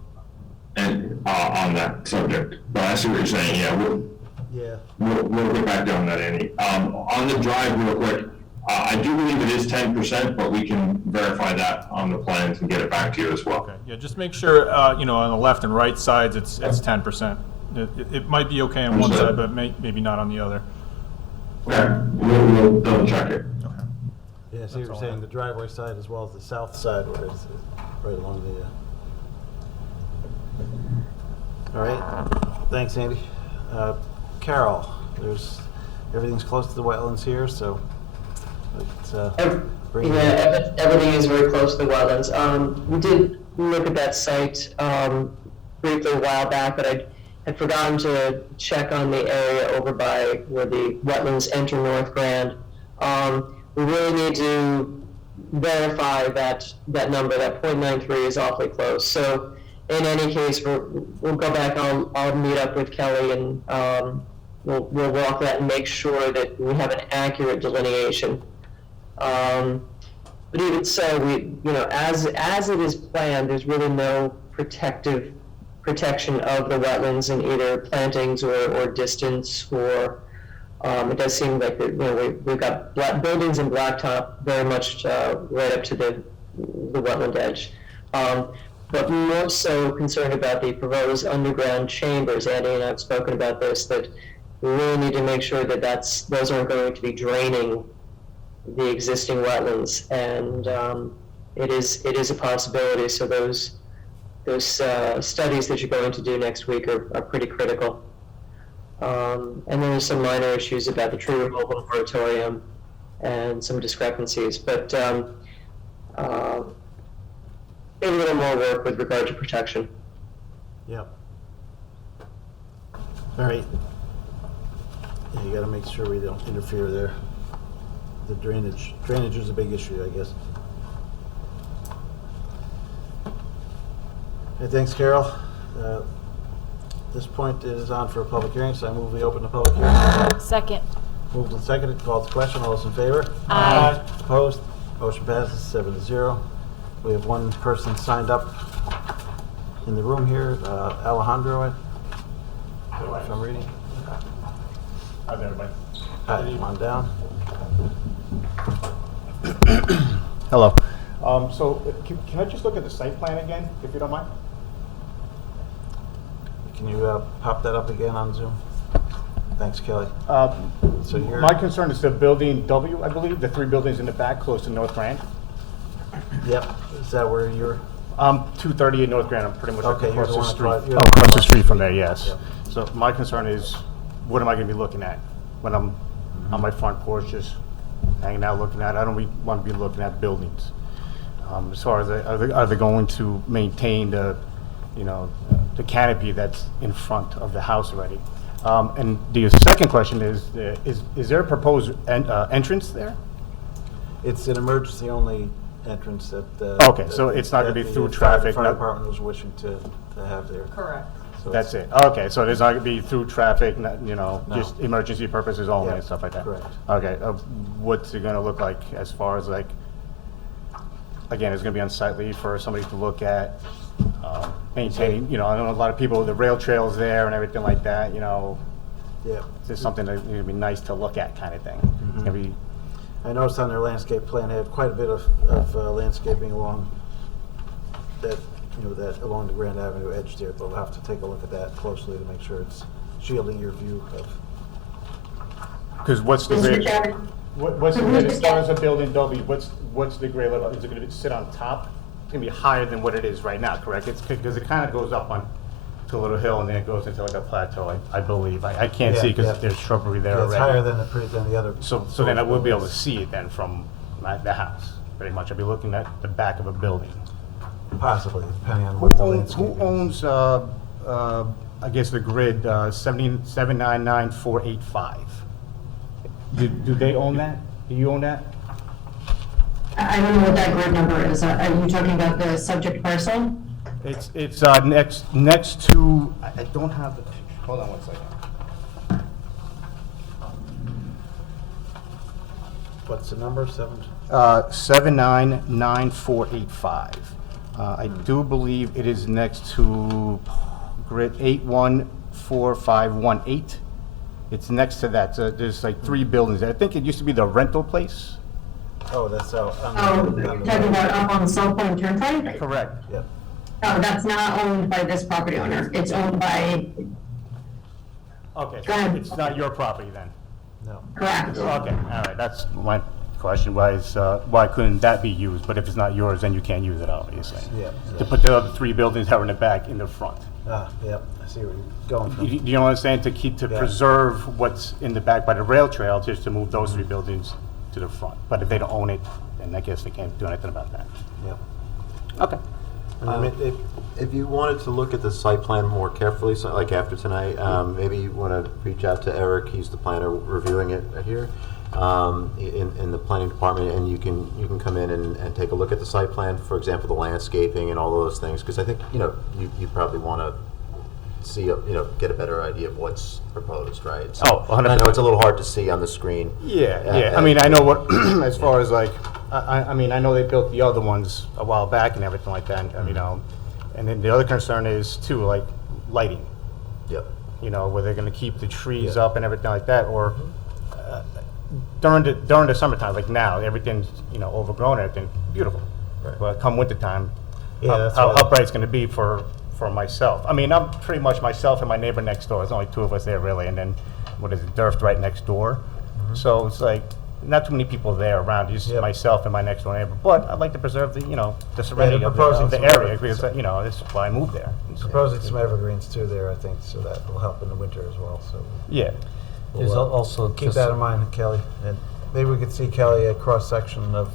and on that subject. But I see what you're saying. Yeah, we'll get back down that, Andy. On the drive, real quick, I do believe it is 10%, but we can verify that on the plans and get it back to you as well. Okay. Yeah, just make sure on the left and right sides it's 10%. It might be okay on one side, but maybe not on the other. Okay, we'll double check it. Okay. Yeah, so you were saying the driveway side as well as the south side, where it's right along the. All right, thanks, Andy. Carol, everything's close to the wetlands here, so everything is very close to the wetlands. We did look at that site briefly a while back, but I had forgotten to check on the area over by where the wetlands enter North Grand. We really need to verify that number, that 0.93 is awfully close. So in any case, we'll go back. I'll meet up with Kelly and we'll walk that and make sure that we have an accurate delineation. But even so, as it is planned, there's really no protection of the wetlands in either plantings or distance, or it does seem like we've got buildings and blacktop very much right up to the wetland edge. But more so concerned about the proposed underground chambers. Andy and I have spoken about this, that we really need to make sure that those aren't going to be draining the existing wetlands, and it is a possibility. So those studies that you're going to do next week are pretty critical. And then there's some minor issues about the tree removal moratorium and some discrepancies, but a little more work with regard to protection. Yep. All right. Yeah, you gotta make sure we don't interfere there. The drainage is a big issue, I guess. Okay, thanks, Carol. This point is on for a public hearing, so I move we open the public hearing. Second. Moved and seconded, called to question. All those in favor? Aye. Opposed? Motion passes 7-0. We have one person signed up in the room here, Alejandro, if I'm reading. How's everybody? Hi, come on down. Hello. So can I just look at the site plan again, if you don't mind? Can you pop that up again on Zoom? Thanks, Kelly. So you're... My concern is the building W, I believe, the 3 buildings in the back close to North Grand. Yep. Is that where you're... 238 North Grand, I'm pretty much Okay, you're across the the one street. you're Across the street from there, yes. Yep. So my concern is, what am I going to be looking at when I'm on my front porch just hanging out looking at it? I don't want to be looking at buildings. As far as, are they going to maintain the, the canopy that's in front of the house already? And the second question is there a proposed entrance there? It's an emergency-only entrance that... Okay, so it's not going to be through traffic? The fire department was wishing to have there. Correct. So That's it. Okay, so there's not going to be through traffic, just emergency purposes only and stuff like that? Correct. Okay, what's it going to look like as far as like, again, it's going to be unsightly for somebody to look at, maintaining, I know a lot of people, the rail trails there and everything like that, Yeah. it's just something that's going to be nice to look at kind of thing. It's going to be, I noticed on their landscape plan, they have quite a bit of landscaping along that, that along the Grand Avenue edge there, but we'll have to take a look at that closely to make sure it's shielding your view of... because what's the grade, what's the grade as far as a building W, what's the grade level? Is it going to sit on top? It's going to be higher than what it is right now, correct? It's because it kind of goes up on to a little hill and then it goes into like a plateau, I believe. I can't see because there's shrubbery there already. It's higher than the other... So then I would be able to see it then from the house, pretty much. I'd be looking at the back of a building. Possibly, depending on what the landscape Who owns, I guess, the grid 7999485? Do they own that? Do you own that? I don't know what that grid number is. Are you talking about the subject parcel? It's next to, I don't have the, hold on one second. What's the number? 799485. I do believe it is next to grid 814518. It's next to that. So there's like 3 buildings. I think it used to be the rental place. Oh, that's out. You're talking about up on the South Point Turnpike? Correct. Yep. No, that's not owned by this property owner. It's owned by... Okay, Go ahead. so it's not your property then? No. Correct. Okay, all right, that's my question, why couldn't that be used? But if it's not yours, then you can't use it, obviously. Yeah. To put the other 3 buildings that are in the back in the front. Yep, I see where you're going from. You know what I'm saying? To preserve what's in the back by the rail trail, just to move those 3 buildings to the front. But if they don't own it, then I guess they can't do anything about that. Yep. Okay. If you wanted to look at the site plan more carefully, so like after tonight, maybe you want to reach out to Eric. He's the planner reviewing it here in the planning department, and you can come in and take a look at the site plan. For example, the landscaping and all those things, because I think you probably want to see get a better idea of what's proposed, right? So, 100%. I know it's a little hard to see on the screen. Yeah. I mean, I know what as far as like, I mean, I know they built the other ones a while back and everything like that. And then the other concern is too, like lighting. Yep. Where they're going to keep the trees up and everything like that, or during the summertime, like now, everything's overgrown and everything, beautiful. Right. But come wintertime, that's how right. bright it's going to be for myself. I mean, I'm pretty much myself and my neighbor next door. There's only 2 of us there really, and then Durft right next door. So it's like not too many people there around, just myself and my next door neighbor. But I'd like to preserve the serenity of the area because this is why I moved there. Proposing some evergreens too there, I think, so that will help in the winter as well. So Yeah. we'll, also keep that in mind, Kelly, and maybe we could see Kelly a cross section of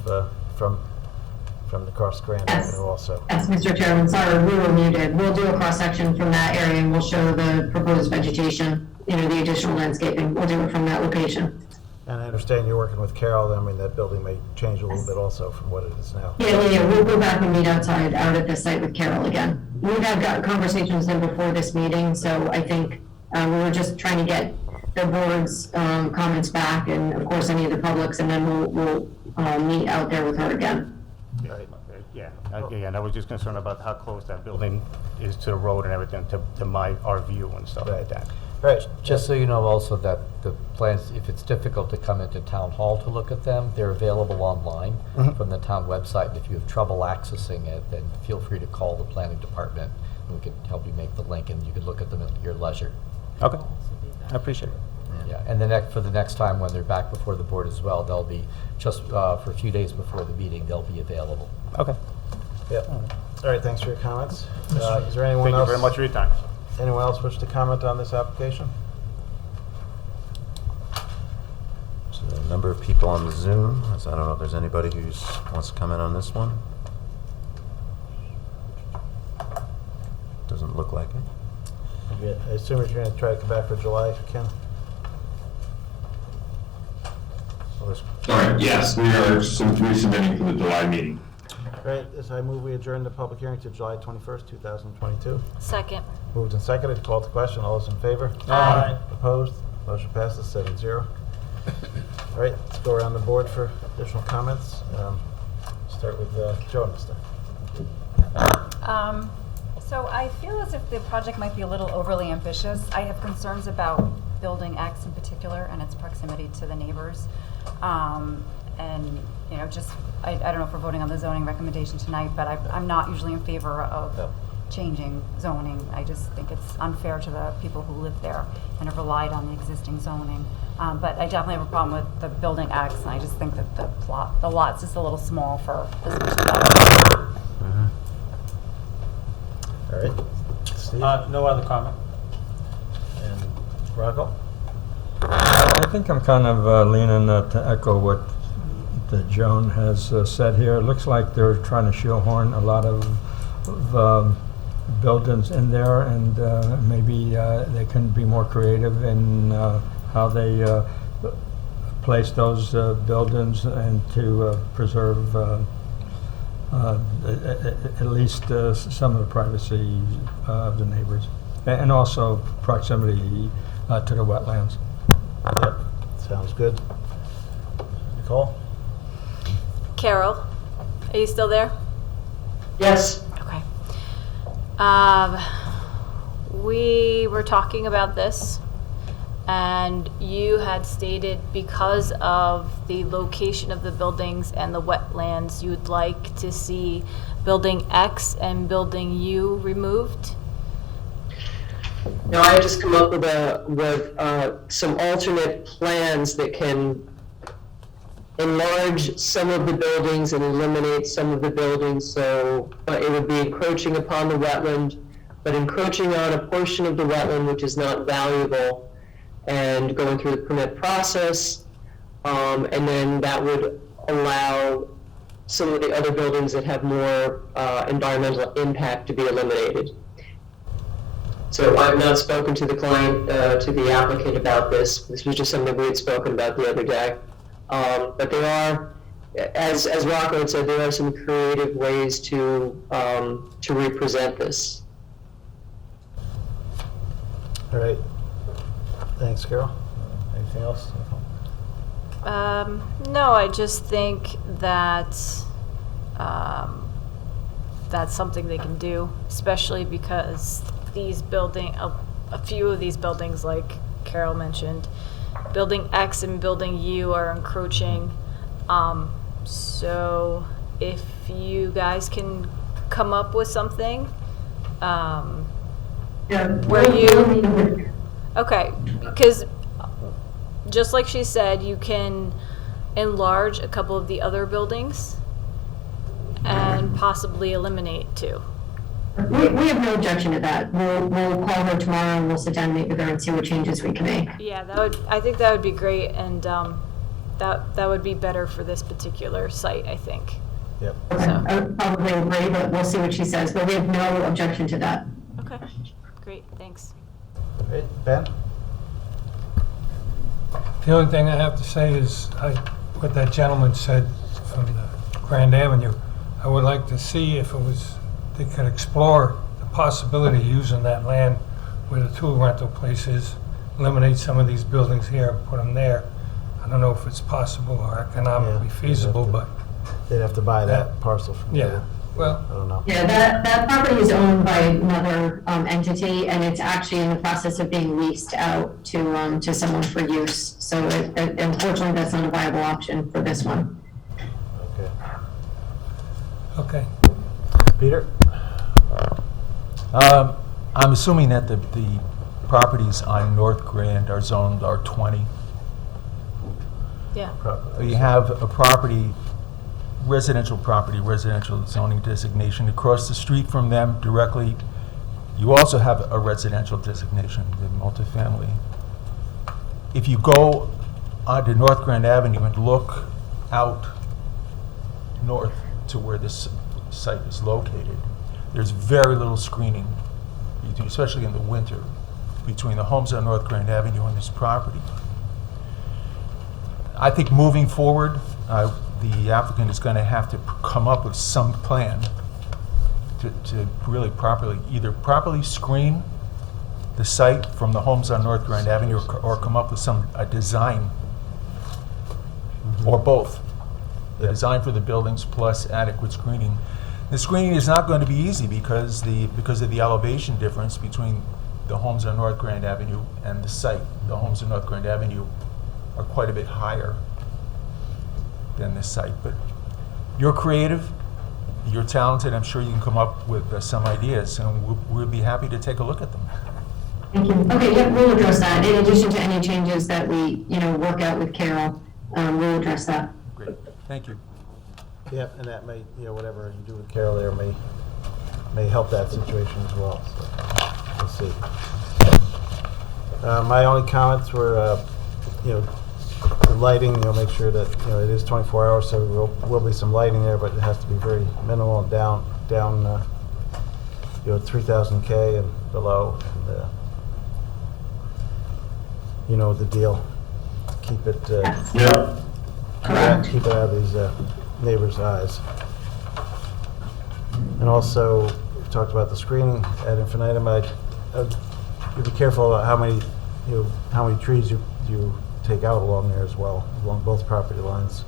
from the cross Grand Avenue also. Yes, Mr. Chairman, sorry, we were muted. We'll do a cross-section from that area and we'll show the proposed vegetation. the additional landscaping. We'll do it from that location. And I understand you're working with Carol. I mean, that building may change a little bit also from what it is now. Yeah. We'll go back and meet out at the site with Carol again. We've got conversations then before this meeting, so I think we were just trying to get the board's comments back, and of course any of the public's, and then we'll meet out there with her again. Yeah, again, I was just concerned about how close that building is to the road and everything, to our view and stuff like that. Right. Just so you know also that the plans, if it's difficult to come into town hall to look at them, they're available online from the town website. And if you have trouble accessing it, then feel free to call the planning department and we can help you make the link and you can look at them at your leisure. Okay, I appreciate it. Yeah, and for the next time when they're back before the board as well, they'll be just for a few days before the meeting, they'll be available. Okay. Yep. All right, thanks for your comments. Is there anyone else? Thank you very much for your time. Anyone else wish to comment on this application? So a number of people on the Zoom. So I don't know if there's anybody who wants to comment on this one. Doesn't look like it. I assume you're going to try to come back for July, Ken? All right, yes, we are resubmitting for the July meeting. All right, as I move, we adjourn the public hearing to July 21st, 2022. Second. Moved and seconded, called to question. All those in favor? Aye. Opposed? Motion passes 7-0. All right, let's go around the board for additional comments. Start with Joe and Mr. So I feel as if the project might be a little overly ambitious. I have concerns about building X in particular and its proximity to the neighbors. And, I don't know if we're voting on the zoning recommendation tonight, but I'm not usually in favor of changing zoning. I just think it's unfair to the people who live there and have relied on the existing zoning. But I definitely have a problem with the building X, and I just think that the lot's just a little small for this much development. All right. Steve? No other comment. And Rocco? I think I'm kind of leaning to echo what Joan has said here. It looks like they're trying to shoehorn a lot of buildings in there, and maybe they can be more creative in how they place those buildings and to preserve at least some of the privacy of the neighbors, and also proximity to the wetlands. Yep, sounds good. Nicole? Carol, are you still there? Yes. Okay. We were talking about this, and you had stated because of the location of the buildings and the wetlands, you'd like to see building X and building U removed? No, I just come up with some alternate plans that can enlarge some of the buildings and eliminate some of the buildings. So it would be encroaching upon the wetland, but encroaching on a portion of the wetland which is not valuable, and going through the permit process, and then that would allow some of the other buildings that have more environmental impact to be eliminated. So I've not spoken to the client, to the applicant about this. This was just something we had spoken about the other day. But there are, as Rocco had said, there are some creative ways to represent this. All right. Thanks, Carol. Anything else? No, I just think that that's something they can do, especially because these a few of these buildings, like Carol mentioned, building X and building U are encroaching. So if you guys can come up with something where you, okay, because just like she said, you can enlarge a couple of the other buildings and possibly eliminate two. We have no objection to that. We'll call her tomorrow and we'll sit down and meet with her and see what changes we can make. Yeah, I think that would be great, and that would be better for this particular site, I think. Yep. Okay. So. I would probably agree, but we'll see what she says. But we have no objection to that. Okay, great, thanks. All right, Ben? The only thing I have to say is, what that gentleman said from the Grand Avenue, I would like to see if they could explore the possibility of using that land where the tool rental place is, eliminate some of these buildings here, put them there. I don't know if it's possible or economically feasible, but. They'd have to buy that parcel from you. Yeah, well. I don't know. Yeah, that property is owned by another entity, and it's actually in the process of being leased out to someone for use. So unfortunately, that's not a viable option for this one. Okay. Peter? I'm assuming that the properties on North Grand are zoned R20. Yeah. You have a property, residential zoning designation across the street from them directly. You also have a residential designation, the multifamily. If you go onto North Grand Avenue and look out north to where this site is located, there's very little screening, especially in the winter, between the homes on North Grand Avenue and this property. I think moving forward, the applicant is going to have to come up with some plan to really either properly screen the site from the homes on North Grand Avenue or come up with a design, or both. The design for the buildings plus adequate screening. The screening is not going to be easy because of the elevation difference between the homes on North Grand Avenue and the site. The homes on North Grand Avenue are quite a bit higher than this site. But you're creative, you're talented, I'm sure you can come up with some ideas, and we'll be happy to take a look at them. Thank you. Okay, yeah, we'll address that. In addition to any changes that we, work out with Carol, we'll address that. Great, thank you. Yep, and that may, whatever you do with Carol there may help that situation as well. So we'll see. My only comments were, the lighting. Make sure that it is 24 hours, so there will be some lighting there, but it has to be very minimal and down 3,000 K and below. And, the deal. Keep it. Keep it out of these neighbors' eyes. And also, we talked about the screening ad infinitum. I'd be careful about how many trees you take out along there as well, along both property lines.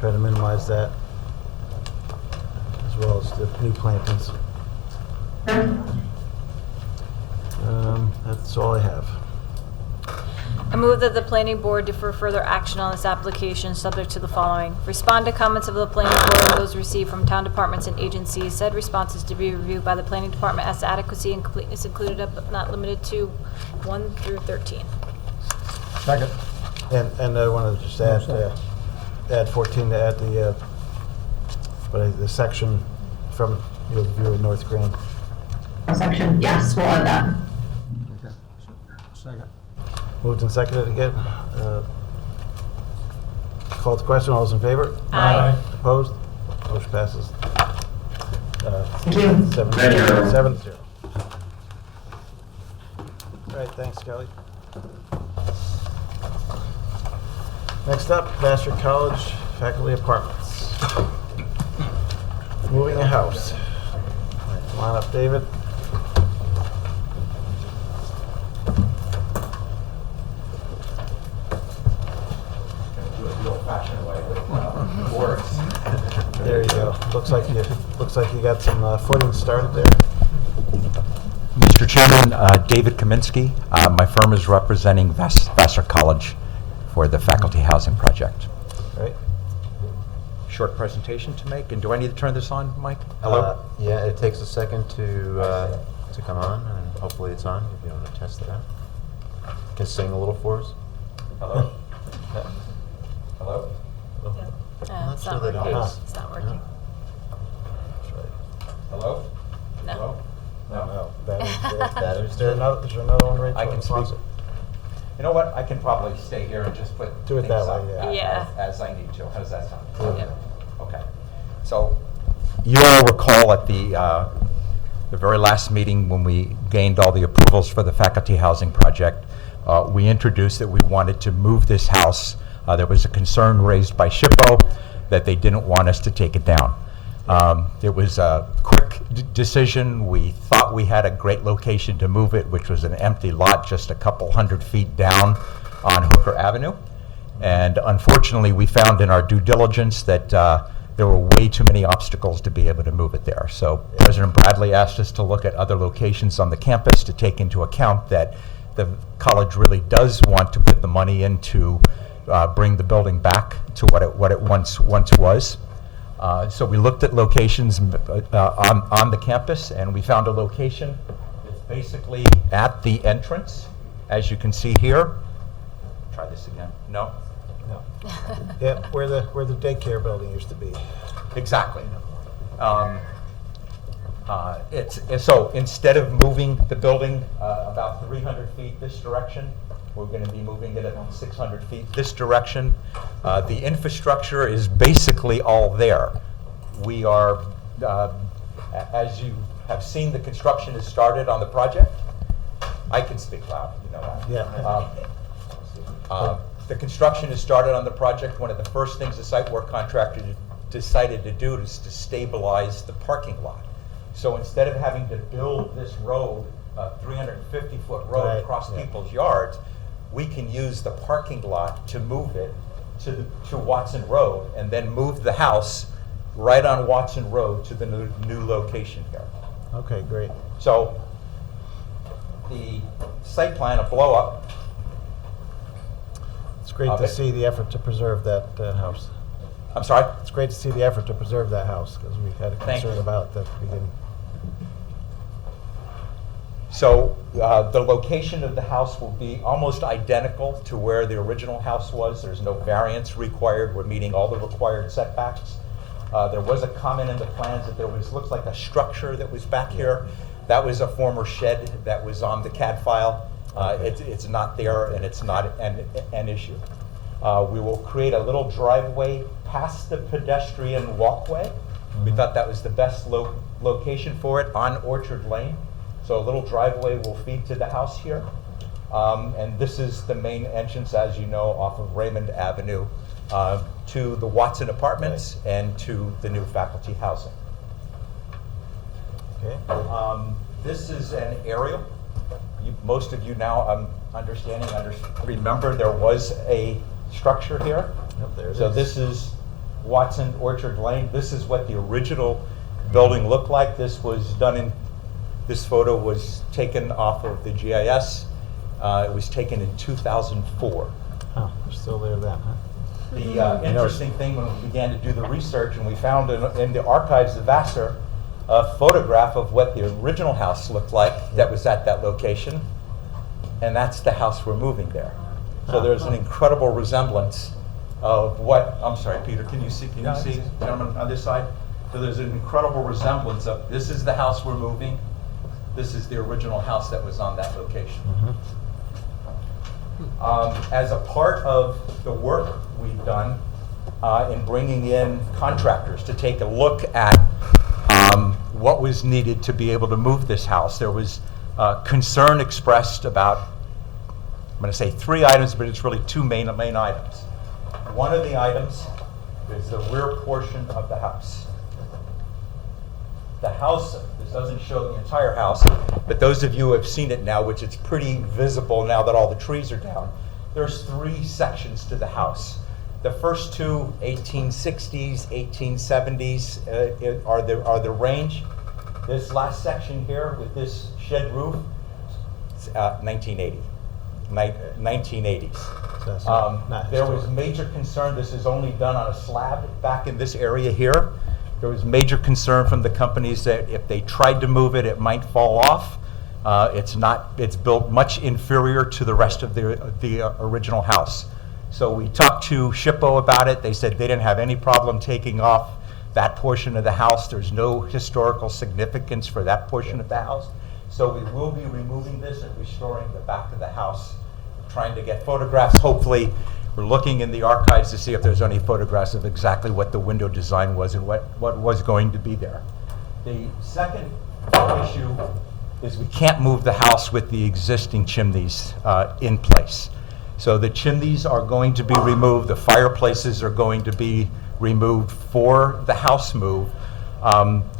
Try to minimize that, as well as the new plantings. That's all I have. I move that the planning board defer further action on this application, subject to the following. Respond to comments of the planning board and those received from town departments and agencies. Said responses to be reviewed by the planning department as to adequacy and completeness included but not limited to 1 through 13. Second. And I want to just add 14 to add the section from the view of North Grand. Section, yes, we'll add that. Okay. Second. Moved and seconded again. Call to question. All those in favor? Aye. Opposed? Motion passes. Thank you. 7-0. All right, thanks, Kelly. Next up, Vassar College Faculty Apartments. Moving a house. All right, come on up, David. There you go. Looks like you got some footing started there. Mr. Chairman, David Kaminsky. My firm is representing Vassar College for the faculty housing project. Right. Short presentation to make, and do I need to turn this on, Mike? Hello? Yeah, it takes a second to come on, and hopefully it's on if you want to test it out. You can sing a little for us. Hello? Hello? It's not working. It's not working. Hello? No. No. Is there another one right I there? can speak. You know what? I can probably stay here and just put Do it things that up way, yeah. as I need to. How does that sound? Yeah. Okay. So you all recall at the very last meeting when we gained all the approvals for the faculty housing project, we introduced that we wanted to move this house. There was a concern raised by SHPO that they didn't want us to take it down. It was a quick decision. We thought we had a great location to move it, which was an empty lot just a couple 100 feet down on Hooker Avenue. And unfortunately, we found in our due diligence that there were way too many obstacles to be able to move it there. So President Bradley asked us to look at other locations on the campus to take into account that the college really does want to put the money in to bring the building back to what it once was. So we looked at locations on the campus, and we found a location that's basically at the entrance, as you can see here. Try this again. No? No. Yeah, where the daycare building used to be. Exactly. So instead of moving the building about 300 feet this direction, we're going to be moving it about 600 feet this direction. The infrastructure is basically all there. We are, as you have seen, the construction has started on the project. I can speak loud, you know that. Yeah. The construction has started on the project. One of the first things the site work contractor decided to do is to stabilize the parking lot. So instead of having to build this road, a 350-foot road across people's yards, we can use the parking lot to move it to Watson Road and then move the house right on Watson Road to the new location here. Okay, great. So the site plan, a blow up. It's great to see the effort to preserve that house. I'm sorry? It's great to see the effort to preserve that house, because we had a concern about that at the beginning. So the location of the house will be almost identical to where the original house was. There's no variance required. We're meeting all the required setbacks. There was a comment in the plans that looks like a structure that was back here. That was a former shed that was on the CAD file. It's not there, and it's not an issue. We will create a little driveway past the pedestrian walkway. We thought that was the best location for it on Orchard Lane. So a little driveway will feed to the house here. And this is the main entrance, as you know, off of Raymond Avenue to the Watson Apartments and to the new faculty housing. Okay. This is an aerial. Most of you now, I'm understanding, remember there was a structure here. Yep, there it So is. this is Watson Orchard Lane. This is what the original building looked like. This photo was taken off of the GIS. It was taken in 2004. Oh, we're still there then, huh? The interesting thing when we began to do the research, and we found in the archives of Vassar a photograph of what the original house looked like that was at that location, and that's the house we're moving there. So there's an incredible resemblance of what, I'm sorry, Peter, can you see, gentlemen, on this side? So there's an incredible resemblance of, this is the house we're moving, this is the original house that was on that location. As a part of the work we've done in bringing in contractors to take a look at what was needed to be able to move this house, there was concern expressed about, I'm going to say 3 items, but it's really 2 main items. One of the items is the rear portion of the house. The house, this doesn't show the entire house, but those of you who have seen it now, which it's pretty visible now that all the trees are down, there's 3 sections to the house. The first 2, 1860s, 1870s, are the range. This last section here with this shed roof, 1980. 1980s. There was major concern, this is only done on a slab back in this area here. There was major concern from the companies that if they tried to move it, it might fall off. It's built much inferior to the rest of the original house. So we talked to SHPO about it. They said they didn't have any problem taking off that portion of the house. There's no historical significance for that portion of the house. So we will be removing this and restoring the back of the house, trying to get photographs. Hopefully, we're looking in the archives to see if there's any photographs of exactly what the window design was and what was going to be there. The second issue is we can't move the house with the existing chimneys in place. So the chimneys are going to be removed, the fireplaces are going to be removed for the house move.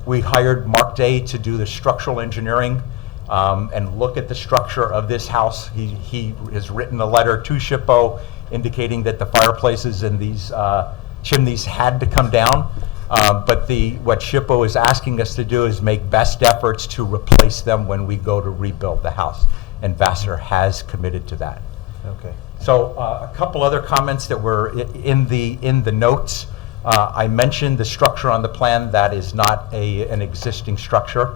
We hired Mark Day to do the structural engineering and look at the structure of this house. He has written a letter to SHPO indicating that the fireplaces and these chimneys had to come down. But what SHPO is asking us to do is make best efforts to replace them when we go to rebuild the house. And Vassar has committed to that. Okay. So a couple other comments that were in the notes. I mentioned the structure on the plan. That is not an existing structure.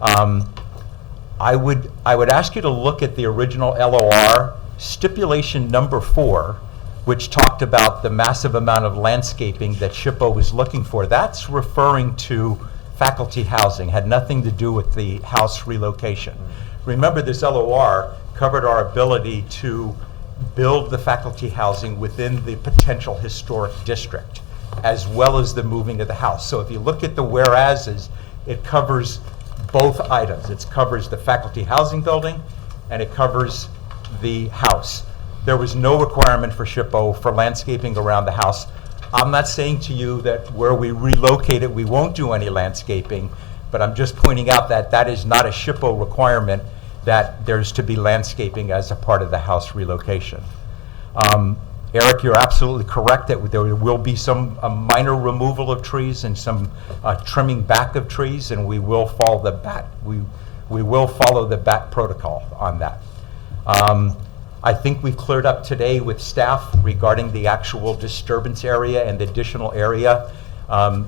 I would ask you to look at the original LOR, stipulation number 4, which talked about the massive amount of landscaping that SHPO was looking for. That's referring to faculty housing, had nothing to do with the house relocation. Remember, this LOR covered our ability to build the faculty housing within the potential historic district, as well as the moving of the house. So if you look at the whereases, it covers both items. It covers the faculty housing building, and it covers the house. There was no requirement for SHPO for landscaping around the house. I'm not saying to you that where we relocate it, we won't do any landscaping, but I'm just pointing out that that is not a SHPO requirement, that there's to be landscaping as a part of the house relocation. Eric, you're absolutely correct that there will be some minor removal of trees and some trimming back of trees, and we will follow the BAT protocol on that. I think we've cleared up today with staff regarding the actual disturbance area and the additional area.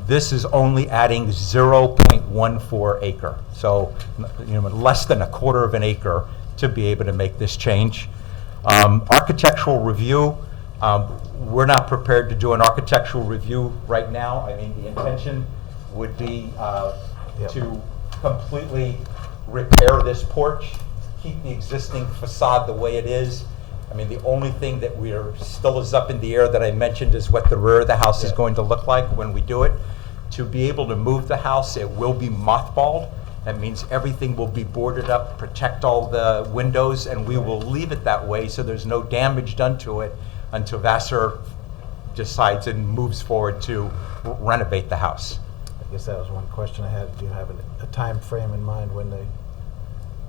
This is only adding 0.14 acre, so less than a quarter of an acre to be able to make this change. Architectural review, we're not prepared to do an architectural review right now. I mean, the intention would be to completely repair this porch, keep the existing facade the way it is. I mean, the only thing that still is up in the air that I mentioned is what the rear of the house is going to look like when we do it. To be able to move the house, it will be mothballed. That means everything will be boarded up, protect all the windows, and we will leave it that way so there's no damage done to it until Vassar decides and moves forward to renovate the house. I guess that was one question I had. Do you have a time frame in mind when they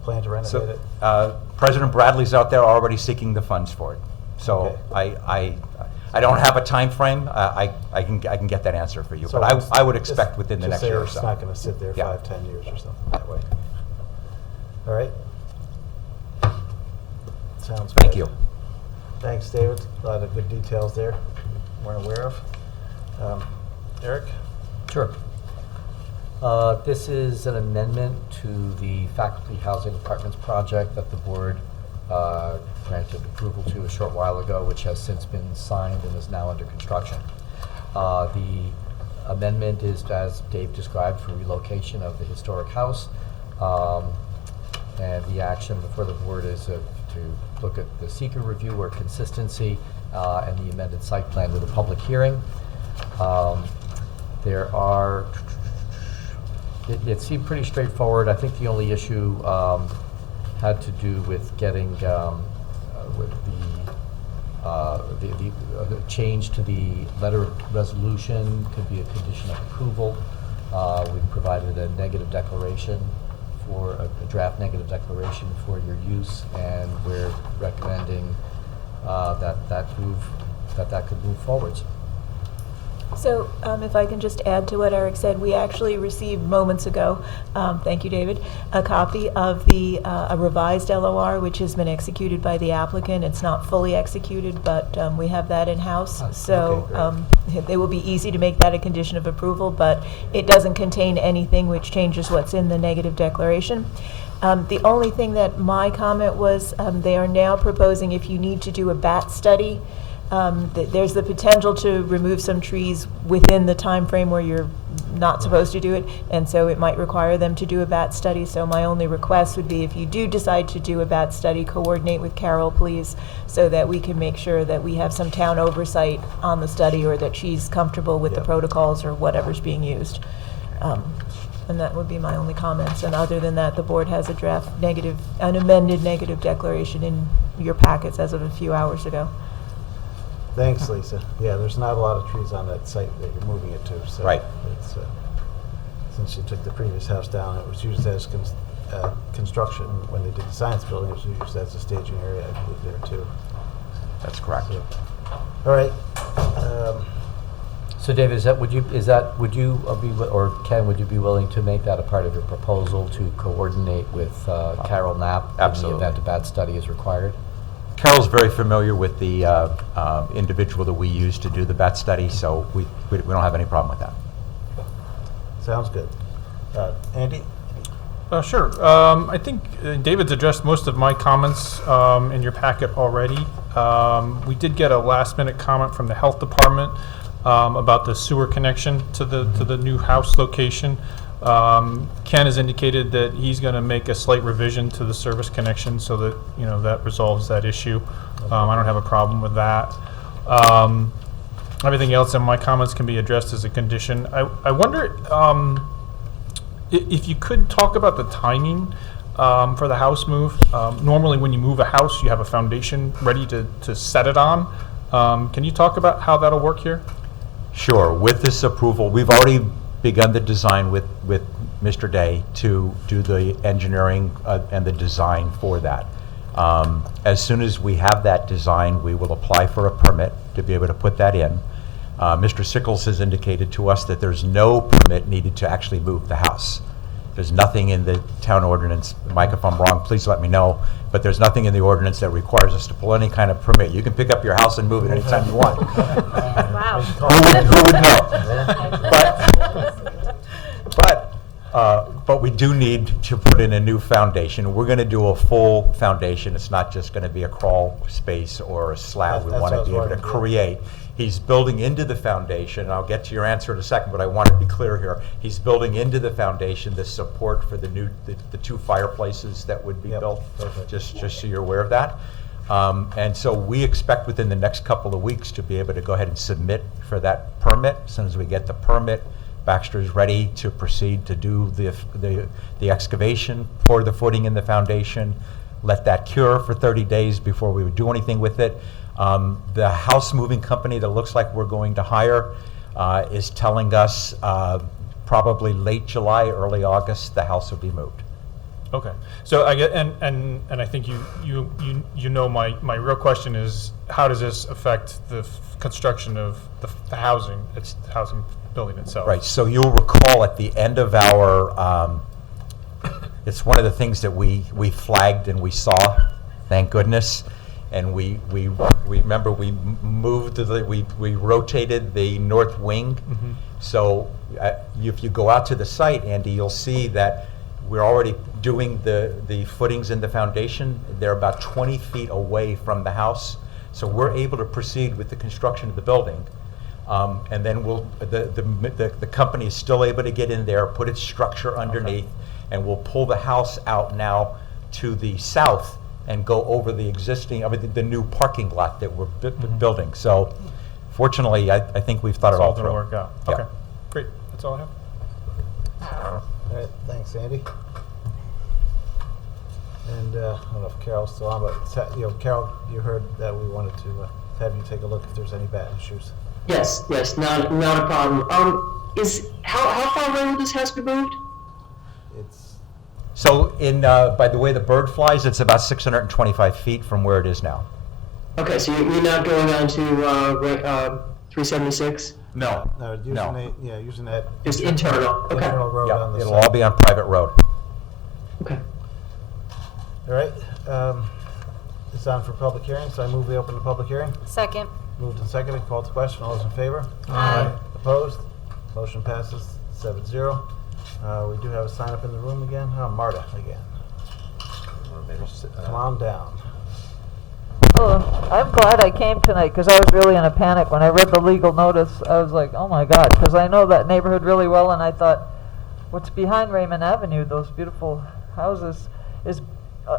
plan to renovate it? President Bradley's out there already seeking the funds for it. So okay. I don't have a time frame. I can get that answer for you, so but I would expect within the next year or so. It's not going to sit there 5-10 years or something that way. All right. Sounds good. Thank you. Thanks, David. A lot of good details there weren't aware of. Eric? Sure. This is an amendment to the faculty housing apartments project that the board granted approval to a short while ago, which has since been signed and is now under construction. The amendment is, as Dave described, for relocation of the historic house. And the action before the board is to look at the seeker review or consistency and the amended site plan with a public hearing. It seemed pretty straightforward. I think the only issue had to do with getting with the change to the letter of resolution could be a condition of approval. We've provided a negative declaration for a draft negative declaration for your use, and we're recommending that could move forwards. So if I can just add to what Eric said, we actually received moments ago, thank you, David, a copy of the a revised LOR, which has been executed by the applicant. It's not fully executed, but we have that in-house. So it will be easy to make that a condition of approval, but it doesn't contain anything which changes what's in the negative declaration. The only thing that my comment was, they are now proposing, if you need to do a bat study, there's the potential to remove some trees within the time frame where you're not supposed to do it, and so it might require them to do a bat study. So my only request would be, if you do decide to do a bat study, coordinate with Carol, please, so that we can make sure that we have some town oversight on the study, or that she's comfortable with the protocols or whatever's being used. And that would be my only comments. And other than that, the board has a draft negative, an amended negative declaration in your packets as of a few hours ago. Thanks, Lisa. Yeah, there's not a lot of trees on that site that you're moving it to, so. Right. It's, since you took the previous house down, it was used as construction, when they did the science building, it was used as a staging area, I believe, there too. That's correct. So, all right. So David, would you or Ken, would you be willing to make that a part of your proposal to coordinate with Carol Knapp in the Absolutely. event a bat study is required? Carol's very familiar with the individual that we use to do the bat study, so we don't have any problem with that. Sounds good. Andy? Sure. I think David's addressed most of my comments in your packet already. We did get a last-minute comment from the health department about the sewer connection to the new house location. Ken has indicated that he's going to make a slight revision to the service connection so that that resolves that issue. I don't have a problem with that. Everything else in my comments can be addressed as a condition. I wonder if you could talk about the timing for the house move. Normally when you move a house, you have a foundation ready to set it on. Can you talk about how that'll work here? Sure. With this approval, we've already begun the design with Mr. Day to do the engineering and the design for that. As soon as we have that design, we will apply for a permit to be able to put that in. Mr. Sickles has indicated to us that there's no permit needed to actually move the house. There's nothing in the town ordinance, Mike, if I'm wrong, please let me know, but there's nothing in the ordinance that requires us to pull any kind of permit. You can pick up your house and move it anytime you want. Wow. Who would know? But we do need to put in a new foundation. We're going to do a full foundation. It's not just going to be a crawl space or a slab. We That's want to what I be was able to wondering, create. He's building into the foundation, and I'll get to your answer in a second, but I want to be clear here. He's building into the foundation the support for the two fireplaces that would be built, perfect. just so you're aware of that. And so we expect within the next couple of weeks to be able to go ahead and submit for that permit. As soon as we get the permit, Baxter is ready to proceed to do the excavation, pour the footing in the foundation, let that cure for 30 days before we would do anything with it. The house moving company that looks like we're going to hire is telling us probably late July, early August, the house will be moved. Okay. So I get, and I think you know my real question is, how does this affect the construction of the housing? It's the housing building itself. Right. So you'll recall at the end of our, it's one of the things that we flagged and we saw, thank goodness. And we remember we moved we rotated the north wing. Mm-hmm. So if you go out to the site, Andy, you'll see that we're already doing the footings in the foundation. They're about 20 feet away from the house. So we're able to proceed with the construction of the building. And then the company is still able to get in there, put its structure underneath, and we'll pull the house out now to the south and go over the existing, the new parking lot that we're building. So fortunately, I think we've thought it all through. It's all going to work out. Yeah. Okay, great. That's all I have. All right, thanks, Andy. And I don't know if Carol's still on, but Carol, you heard that we wanted to have you take a look if there's any bat issues. Yes, not a problem. How far away will this house be moved? So by the way the bird flies, it's about 625 feet from where it is now. Okay, so you're not going on to 376? No. Using that. Just internal. Okay. Internal road on the It'll side. all be on private road. Okay. All right. It's on for public hearing, so I move we open the public hearing. Second. Moved and seconded, called to question. All those in favor? Aye. Opposed? Motion passes 7-0. We do have a sign up in the room again. Oh, Marta again. Come on down. Oh, I'm glad I came tonight because I was really in a panic when I read the legal notice. I was like, oh my God, because I know that neighborhood really well, and I thought, what's behind Raymond Avenue, those beautiful houses, is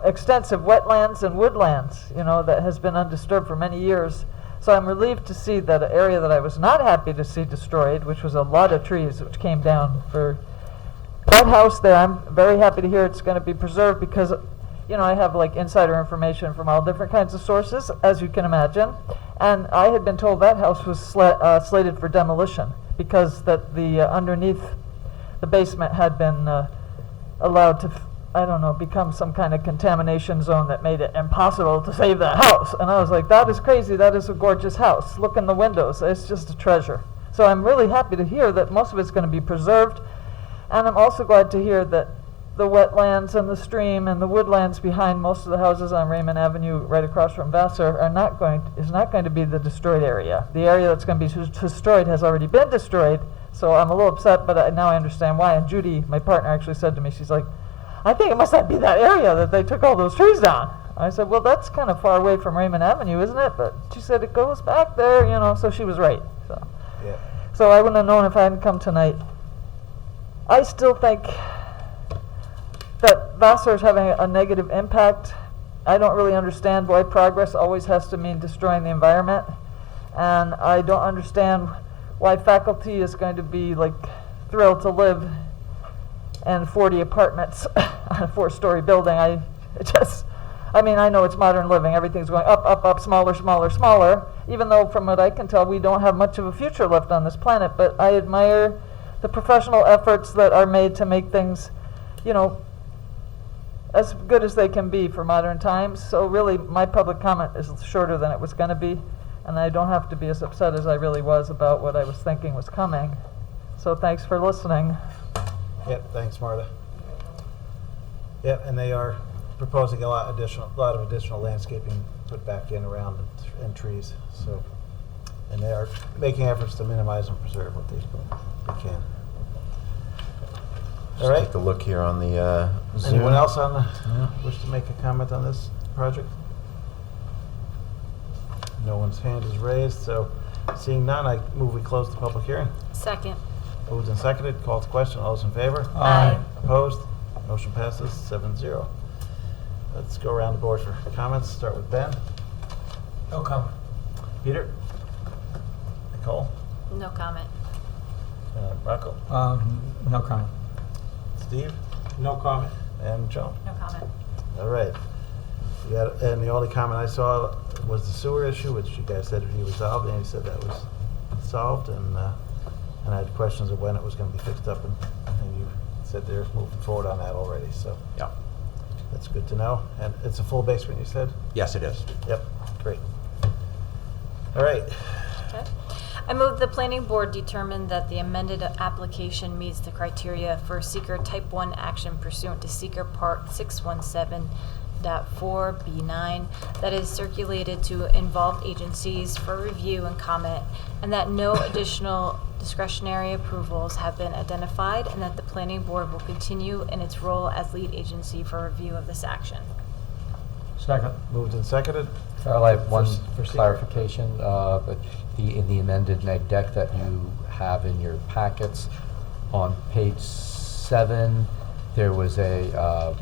extensive wetlands and woodlands, that has been undisturbed for many years. So I'm relieved to see that an area that I was not happy to see destroyed, which was a lot of trees which came down for that house there, I'm very happy to hear it's going to be preserved because, you know, I have like insider information from all different kinds of sources, as you can imagine. And I had been told that house was slated for demolition because that the underneath the basement had been allowed to, I don't know, become some kind of contamination zone that made it impossible to save that house. And I was like, that is crazy. That is a gorgeous house. Look in the windows. It's just a treasure. So I'm really happy to hear that most of it's going to be preserved. And I'm also glad to hear that the wetlands and the stream and the woodlands behind most of the houses on Raymond Avenue right across from Vassar is not going to be the destroyed area. The area that's going to be destroyed has already been destroyed. So I'm a little upset, but now I understand why. And Judy, my partner, actually said to me, she's like, I think it must not be that area that they took all those trees down. I said, well, that's kind of far away from Raymond Avenue, isn't it? But she said it goes back there, you know, so she was right. So, Yeah. so I wouldn't have known if I hadn't come tonight. I still think that Vassar is having a negative impact. I don't really understand why progress always has to mean destroying the environment. And I don't understand why faculty is going to be like thrilled to live in 40 apartments on a 4-story building. I mean, I know it's modern living. Everything's going up, up, up, smaller, smaller, smaller, even though from what I can tell, we don't have much of a future left on this planet. But I admire the professional efforts that are made to make things, you know, as good as they can be for modern times. So really, my public comment is shorter than it was going to be, and I don't have to be as upset as I really was about what I was thinking was coming. So thanks for listening. Yep, thanks, Marta. Yep, and they are proposing a lot of additional landscaping put back in around and trees. So, and they are making efforts to minimize and preserve what they can. All right. Take a look here on the Zoom. Anyone else on wish to make a comment on this project? No one's hand is raised, so seeing none, I move we close the public hearing. Second. Moved and seconded, call to question, all those in favor? Aye. Opposed? Motion passes 7-0. Let's go around the board for comments, start with Ben. No comment. Peter? Nicole? No comment. Rocco? No comment. Steve? No comment. And Joan? No comment. All right. And the only comment I saw was the sewer issue, which you guys said would be resolved, and you said that was solved, and I had questions of when it was going to be fixed up, and you said they're moving forward on that already, so. Yeah. That's good to know. And it's a full basement, you said? Yes, it is. Yep, great. All right. Okay. I move the planning board determine that the amended application meets the criteria for seeker type 1 action pursuant to seeker part 617.4B9 that is circulated to involved agencies for review and comment, and that no additional discretionary approvals have been identified, and that the planning board will continue in its role as lead agency for review of this action. Second. Moved and seconded. Carl, I have one For seeker. clarification. In the amended neg deck that you have in your packets, on page 7, there was a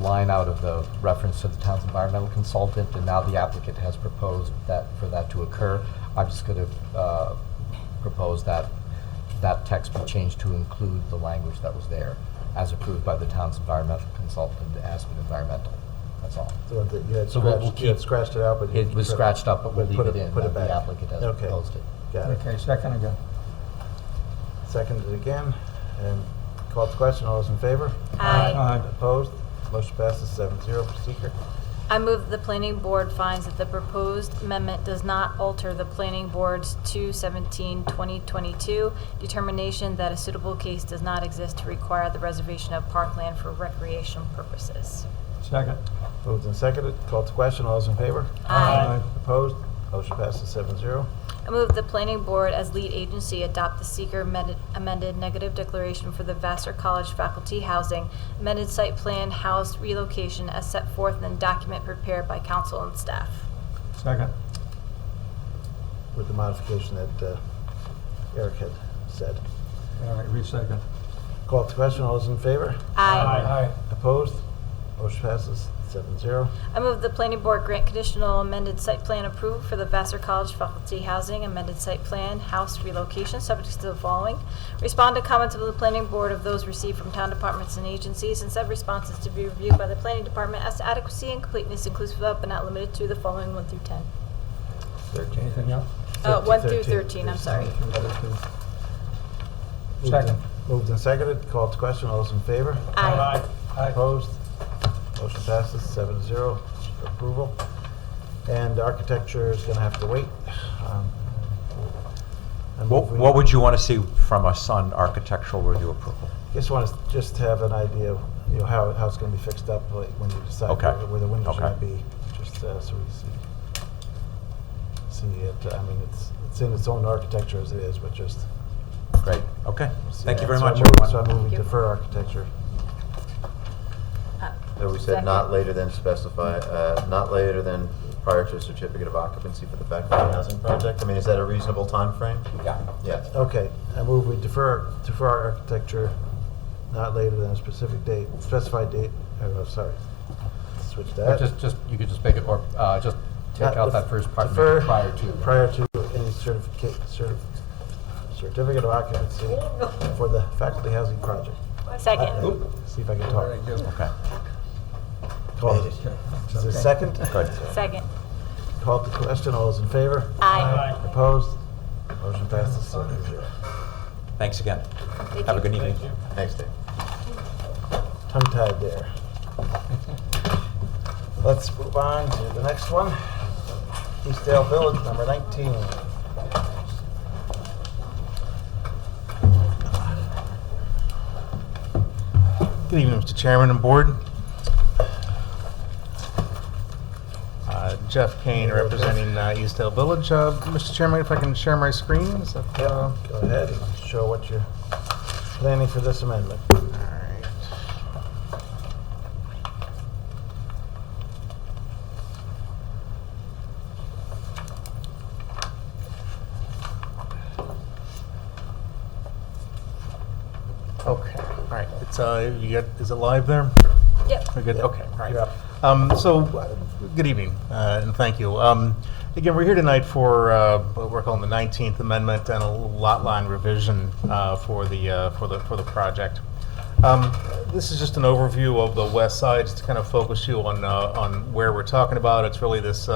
line out of the reference to the town's environmental consultant, and now the applicant has proposed that for that to occur. I'm just going to propose that that text be changed to include the language that was there, as approved by the town's environmental consultant, Aspen Environmental. That's all. The one that you had So scratched, you had scratched it out, but it was scratched up, but we'll leave it in. Put it that back. The applicant has Okay. proposed it. Got it. Okay, second again. Seconded again, and called to question, all those in favor? Aye. Opposed? Motion passes 7-0 for seeker. I move that the planning board finds that the proposed amendment does not alter the planning board's 2/17/2022 determination that a suitable case does not exist to require the reservation of parkland for recreation purposes. Second. Moved and seconded, called to question, all those in favor? Aye. Opposed? Motion passes 7-0. I move the planning board as lead agency adopt the seeker amended negative declaration for the Vassar College faculty housing, amended site plan house relocation as set forth in the document prepared by council and staff. Second. With the modification that Eric had said. All right, re-second. Called to question, all those in favor? Aye. Opposed? Motion passes 7-0. I move the planning board grant conditional amended site plan approval for the Vassar College Faculty Housing amended site plan house relocation, subject to the following. Respond to comments of the planning board of those received from town departments and agencies, and said responses to be reviewed by the planning department as to adequacy and completeness, inclusive of but not limited to the following 1 through 10. 13. Anything else? 1 through 13, I'm sorry. Second. Moved and seconded, called to question, all those in favor? Aye. Opposed? Motion passes 7-0 for approval. And architecture is gonna have to wait. I move we- What would you want to see from us on architectural review approval? Just want to just have an idea of, you know, how it's gonna be fixed up, like, when you decide Okay. where the windows are Okay. gonna be, just, so we see it. I mean, it's in its own architecture as it is, but just. Great, okay. see Thank you that. very much, So I move everyone. we defer architecture. So we said not later than not later than prior to a certificate of occupancy for the faculty housing project. I mean, is that a reasonable time frame? Yeah. Yes. Okay, I move we defer architecture not later than a specific date, specified date, sorry. Switch that. You could just make it, or just take out that first part, and make Defer it prior to. Prior to any certificate of occupancy for the faculty housing project. Second. See if I can talk. Okay. Call it. Is it second? Good. Second. Call to question, all those in favor? Aye. Opposed? Motion passes 7-0. Thanks again. Thank Have a you. good evening. Thanks, Dave. Tongue-tied there. Let's move on to the next one. Eastdale Village, number 19. Good evening, Mr. Chairman and Board. Jeff Kane representing Eastdale Village. Mr. Chairman, if I can share my screen? Is that, Go ahead and show what you're planning for this amendment. Okay, all right. It's is it live there? Yep. We're good. Yep. Okay, all right. You're up. Good evening, and thank you. Again, we're here tonight for what we're calling the 19th Amendment and a lot line revision for the project. This is just an overview of the west side, just to kind of focus you on where we're talking about. It's really this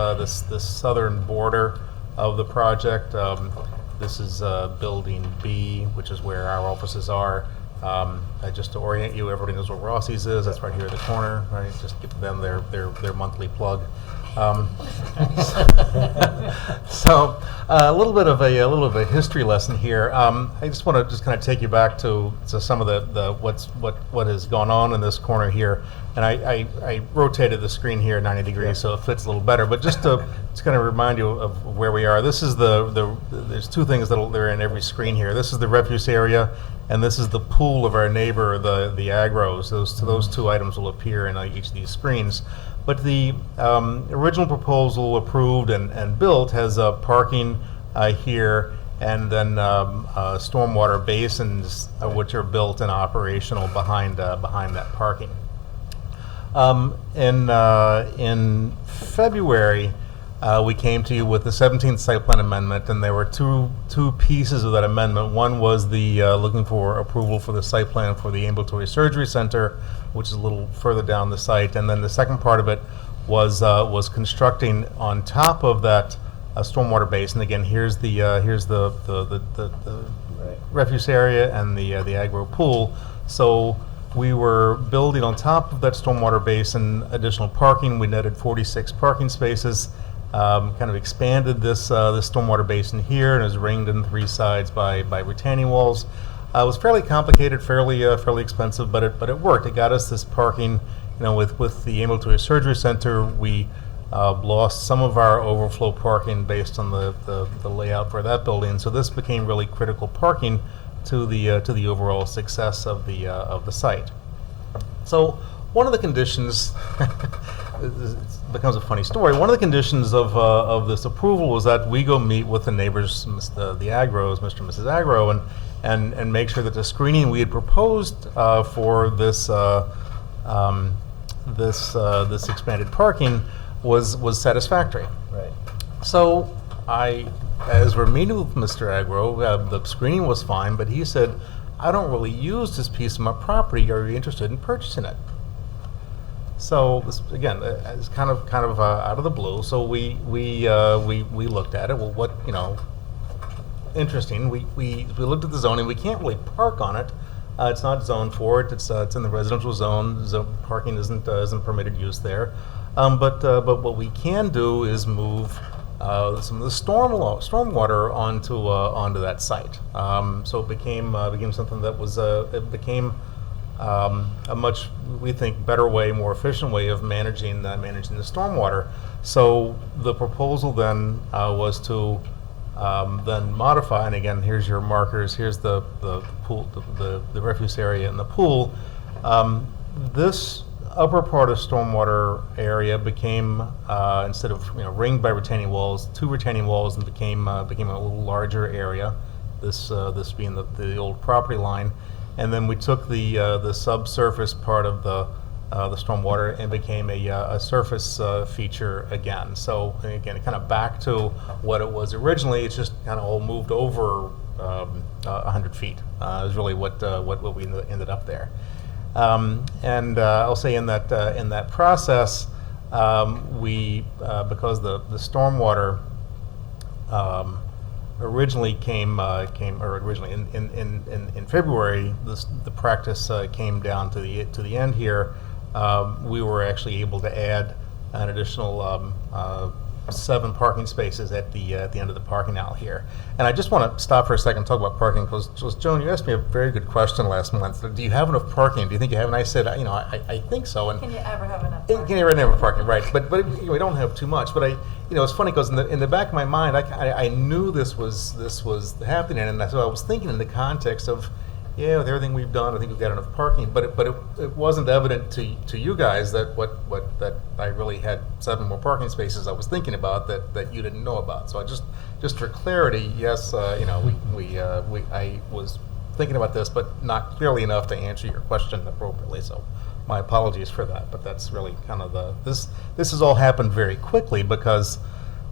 southern border of the project. This is Building B, which is where our offices are. Just to orient you, everybody knows what Rossi's is. That's right here at the corner, right? Just give them their monthly plug. So a little bit of a history lesson here. I just want to just kind of take you back to some of what has gone on in this corner here. And I rotated the screen here 90 degrees so it fits a little better. But just to kind of remind you of where we are. This is there's two things that are in every screen here. This is the refuse area, and this is the pool of our neighbor, the agros. Those two items will appear in each of these screens. But the original proposal approved and built has parking here, and then stormwater basins which are built and operational behind that parking. In February, we came to you with the 17th site plan amendment, and there were two pieces of that amendment. One was the looking for approval for the site plan for the ambulatory surgery center, which is a little further down the site, and then the second part of it was constructing on top of that stormwater basin. Again, here's the refuse area and the agro pool. So we were building on top of that stormwater basin additional parking. We netted 46 parking spaces. Kind of expanded this stormwater basin here, and is ringed in three sides by retaining walls. It was fairly complicated, fairly expensive, but it worked. It got us this parking. With the ambulatory surgery center, we lost some of our overflow parking based on the layout for that building. So this became really critical parking to the overall success of the site. So one of the conditions. It becomes a funny story. One of the conditions of this approval was that we go meet with the neighbors, the agros, Mr. and Mrs. Agro, and make sure that the screening we had proposed for this this expanded parking was satisfactory. Right. So as we're meeting with Mr. Agro, the screening was fine, but he said, I don't really use this piece of my property. Are you interested in purchasing it? So this, again, it's kind of out of the blue. So we looked at it. Well, what, interesting. We looked at the zoning. We can't really park on it. It's not zoned for it. It's in the residential zone. Parking isn't permitted use there. But what we can do is move some of the stormwater onto that site. So it became something that was a much, we think, better way, more efficient way of managing the stormwater. So the proposal then was to then modify, and again, here's your markers. Here's the pool, the refuse area and the pool. This upper part of stormwater area became, instead of ringed by retaining walls, 2 retaining walls, and became a little larger area. This being the old property line, and then we took the subsurface part of the stormwater and became a surface feature again. So again, kind of back to what it was originally. It's just kind of all moved over 100 feet. Is really what we ended up there. And I'll say in that process, we because the stormwater originally came originally in February, the practice came down to the end here. We were actually able to add an additional 7 parking spaces at the end of the parking alley here. And I just want to stop for a second and talk about parking, because Joan, you asked me a very good question last month. Do you have enough parking? Do you think you have? And I said, I think so. And Can you ever have enough parking? Can you ever have enough parking? Right. But we don't have too much. But it's funny because in the back of my mind, I knew this was happening, and so I was thinking in the context of, with everything we've done, I think we've got enough parking. But it wasn't evident to you guys that that I really had 7 more parking spaces I was thinking about that you didn't know about. So I just for clarity, yes, I was thinking about this, but not clearly enough to answer your question appropriately. So my apologies for that. But that's really kind of this has all happened very quickly because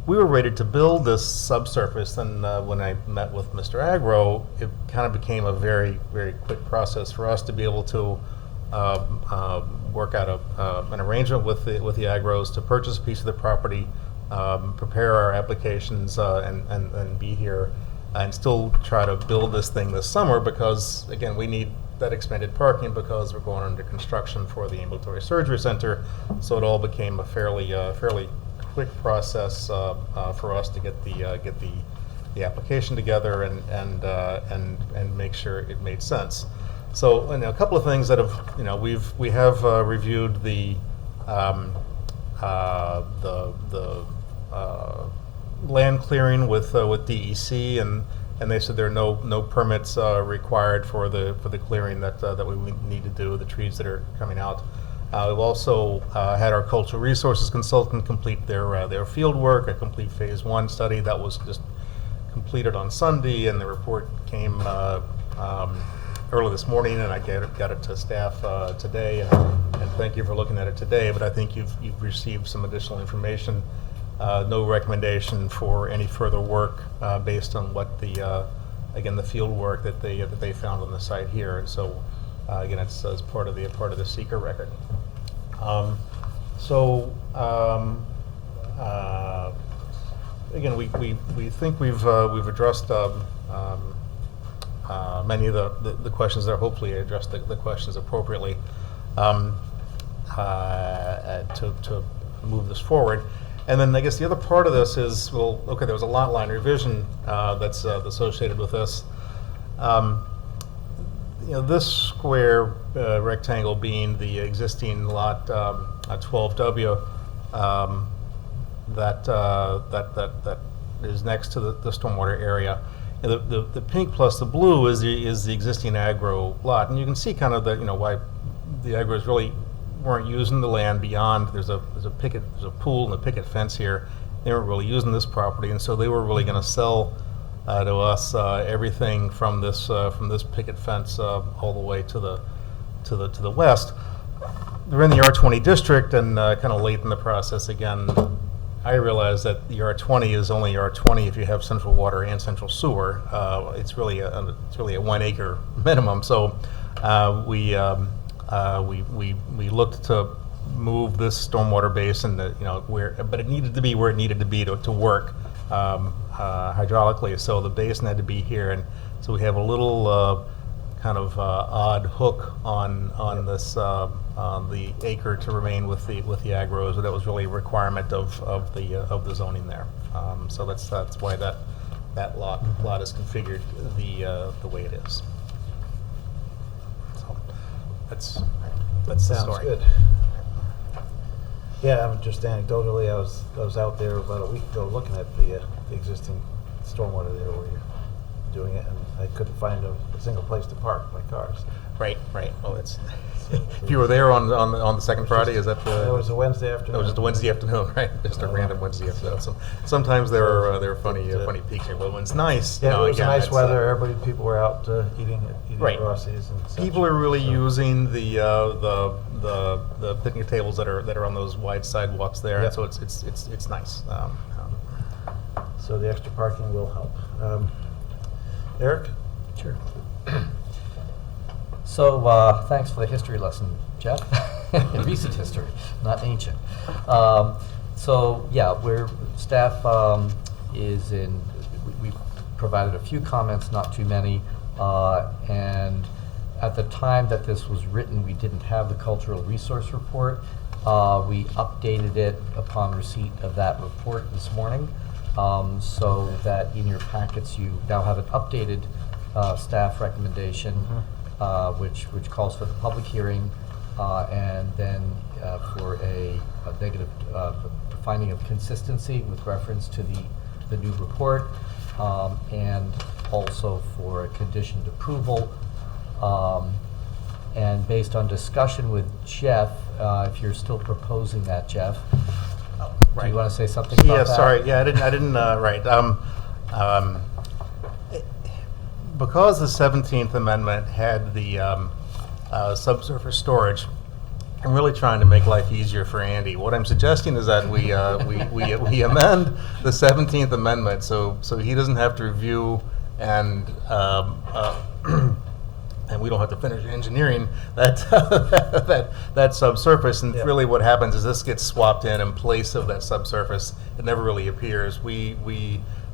we were ready to build this subsurface, and when I met with Mr. Agro, it kind of became a very, very quick process for us to be able to work out an arrangement with the Agros to purchase a piece of the property, prepare our applications, and be here, and still try to build this thing this summer because, again, we need that expanded parking because we're going under construction for the ambulatory surgery center. So it all became a fairly quick process for us to get the application together and make sure it made sense. So a couple of things that have we have reviewed the land clearing with DEC, and they said there are no permits required for the clearing that we need to do, the trees that are coming out. We've also had our cultural resources consultant complete their field work, a complete phase 1 study that was just completed on Sunday, and the report came early this morning, and I got it to staff today, and thank you for looking at it today. But I think you've received some additional information. No recommendation for any further work based on what the field work that they found on the site here, and so again, it's as part of the seeker record. Again, we think we've addressed many of the questions there. Hopefully, addressed the questions appropriately to move this forward. And then I guess the other part of this is, there was a lot line revision that's associated with this. This square rectangle being the existing lot 12W that is next to the stormwater area. The pink plus the blue is the existing agro lot, and you can see kind of why the agros really weren't using the land beyond. There's a pool and a picket fence here. They weren't really using this property, and so they were really going to sell to us everything from this picket fence all the way to the west. they're in the R20 district, and kind of late in the process again, I realized that the R20 is only R20 if you have central water and central sewer. It's really a 1 acre minimum. So we looked to move this stormwater basin, but it needed to be where it needed to be to work hydraulically. So the basin had to be here, and so we have a little kind of odd hook on this the acre to remain with the agros. That was really a requirement of the zoning there. So that's why that lot is configured the way it is. So that's the Sounds story. good. Yeah, I'm just anecdotally, I was out there about a week ago looking at the existing stormwater there where you're doing it, and I couldn't find a single place to park my cars. Right. Well, it's. If you were there on the second Friday, is that the? It was a Wednesday afternoon. It was just a Wednesday afternoon, right? Just a random Wednesday afternoon. So sometimes there are funny peaks here, but when it's nice, Yeah, it was again, nice it's, weather. People were out eating right. Rossi's and such. People are really using the picnic tables that are on those wide sidewalks there, Yep. and so it's nice. So the extra parking will help. Eric? Sure. So thanks for the history lesson, Jeff. Recent history, not ancient. So yeah, staff is in. We provided a few comments, not too many, and at the time that this was written, we didn't have the cultural resource report. We updated it upon receipt of that report this morning, so that in your packets you now have an updated staff recommendation. Which calls for the public hearing, and then for a negative finding of consistency with reference to the new report, and also for a conditioned approval. And based on discussion with Jeff, if you're still proposing that, Jeff, do you want to say something about that? Yeah, sorry. Yeah, I didn't. Right. Because the 17th Amendment had the subsurface storage, I'm really trying to make life easier for Andy. What I'm suggesting is that we amend the 17th Amendment so he doesn't have to review and we don't have to finish engineering that subsurface. And really, what happens is this gets swapped in place of that subsurface. It never really appears. We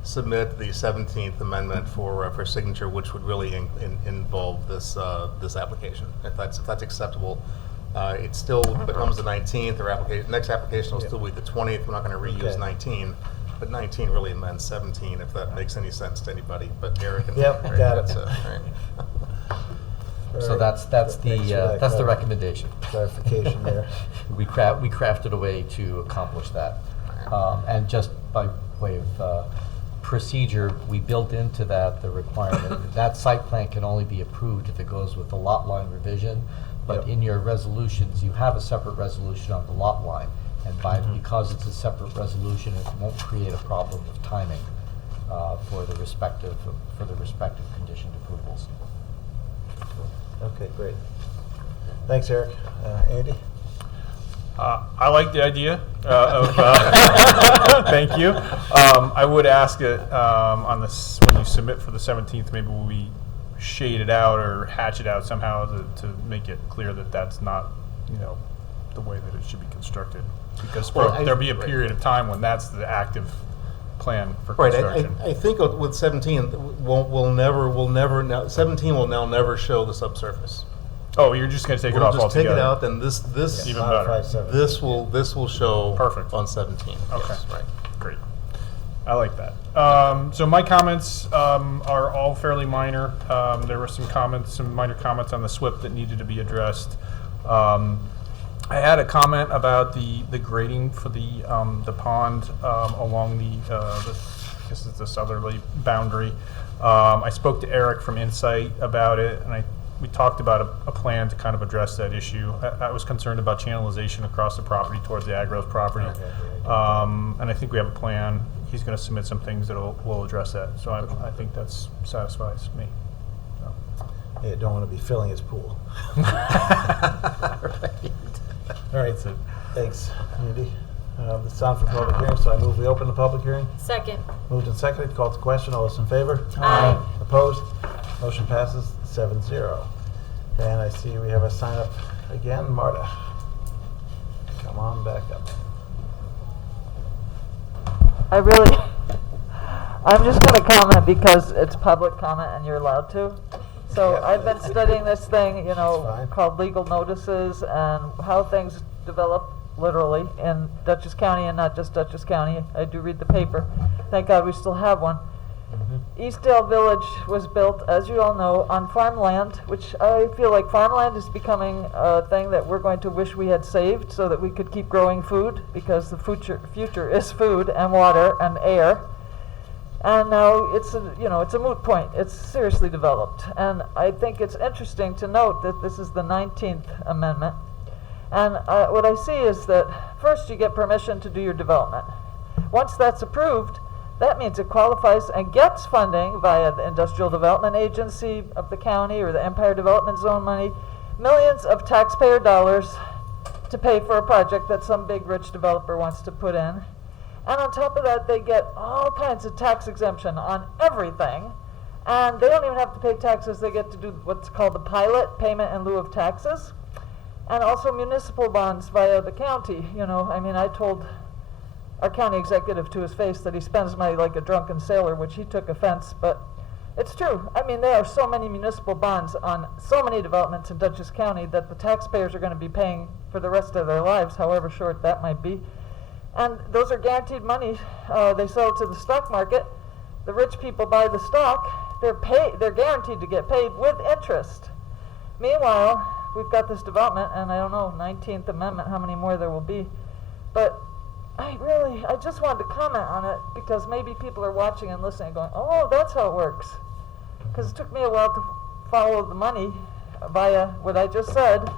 submit the 17th Amendment for signature, which would really involve this application. If that's acceptable, it still becomes the 19th. Or next application will still be the 20th. We're not going to reuse 19, but 19 really amends 17. If that makes any sense to anybody, but Eric and got it. So that's the recommendation. Clarification there. We crafted a way to accomplish that, and just by way of procedure, we built into that the requirement that site plan can only be approved if it goes with the lot line revision. But in your resolutions, you have a separate resolution on the lot line, and because it's a separate resolution, it won't create a problem of timing for the respective conditioned approvals. Okay, great. Thanks, Eric. Andy? I like the idea of. Thank you. I would ask it on this when you submit for the 17th. Maybe we shade it out or hatch it out somehow to make it clear that that's not, the way that it should be constructed. Because there'll be a period of time when that's the active plan for construction. I think with 17, we'll never 17 will now never show the subsurface. Oh, you're just going to take it off We'll just altogether. take it out, and this even better. This will show perfect on 17. Okay, yes, right. Great. I like that. So my comments are all fairly minor. There were some minor comments on the SWIP that needed to be addressed. I had a comment about the grading for the pond along I guess it's the southerly boundary. I spoke to Eric from Insight about it, and we talked about a plan to kind of address that issue. I was concerned about channelization across the property towards the Agros property, and I think we have a plan. He's going to submit some things that will address that. So I think that satisfies me. Yeah, don't want to be filling his pool. All right, so, thanks, Andy. It's on for public hearing, so I move we open the public hearing. Second. Moved and seconded, called to question, all those in favor? Aye. Opposed? Motion passes 7-0. And I see we have a sign up again, Marta. Come on back up. I'm just going to comment because it's public comment and you're allowed to. So I've been studying this thing, called legal notices and how things develop literally in Dutchess County and not just Dutchess County. I do read the paper. Thank God we still have one. Eastdale Village was built, as you all know, on farmland, which I feel like farmland is becoming a thing that we're going to wish we had saved so that we could keep growing food, because the future is food and water and air. And now it's a moot point. It's seriously developed. And I think it's interesting to note that this is the 19th Amendment. And what I see is that first you get permission to do your development. Once that's approved, that means it qualifies and gets funding via the Industrial Development Agency of the county or the Empire Development Zone money, millions of taxpayer dollars to pay for a project that some big rich developer wants to put in. And on top of that, they get all kinds of tax exemption on everything. And they don't even have to pay taxes. They get to do what's called the pilot, payment in lieu of taxes. And also municipal bonds via the county. I told our county executive to his face that he spends money like a drunken sailor, which he took offense, but it's true. There are so many municipal bonds on so many developments in Dutchess County that the taxpayers are going to be paying for the rest of their lives, however short that might be. And those are guaranteed money. They sell it to the stock market. The rich people buy the stock. They're guaranteed to get paid with interest. Meanwhile, we've got this development, and I don't know, 19th Amendment, how many more there will be. But I just wanted to comment on it because maybe people are watching and listening and going, oh, that's how it works. Because it took me a while to follow the money via what I just said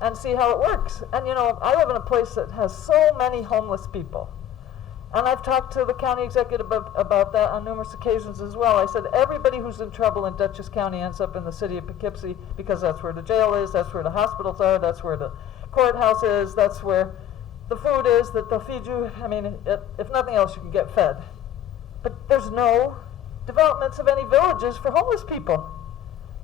and see how it works. And I live in a place that has so many homeless people. And I've talked to the county executive about that on numerous occasions as well. I said, everybody who's in trouble in Dutchess County ends up in the city of Poughkeepsie because that's where the jail is, that's where the hospitals are, that's where the courthouse is, that's where the food is that they'll feed you. If nothing else, you can get fed. But there's no developments of any villages for homeless people.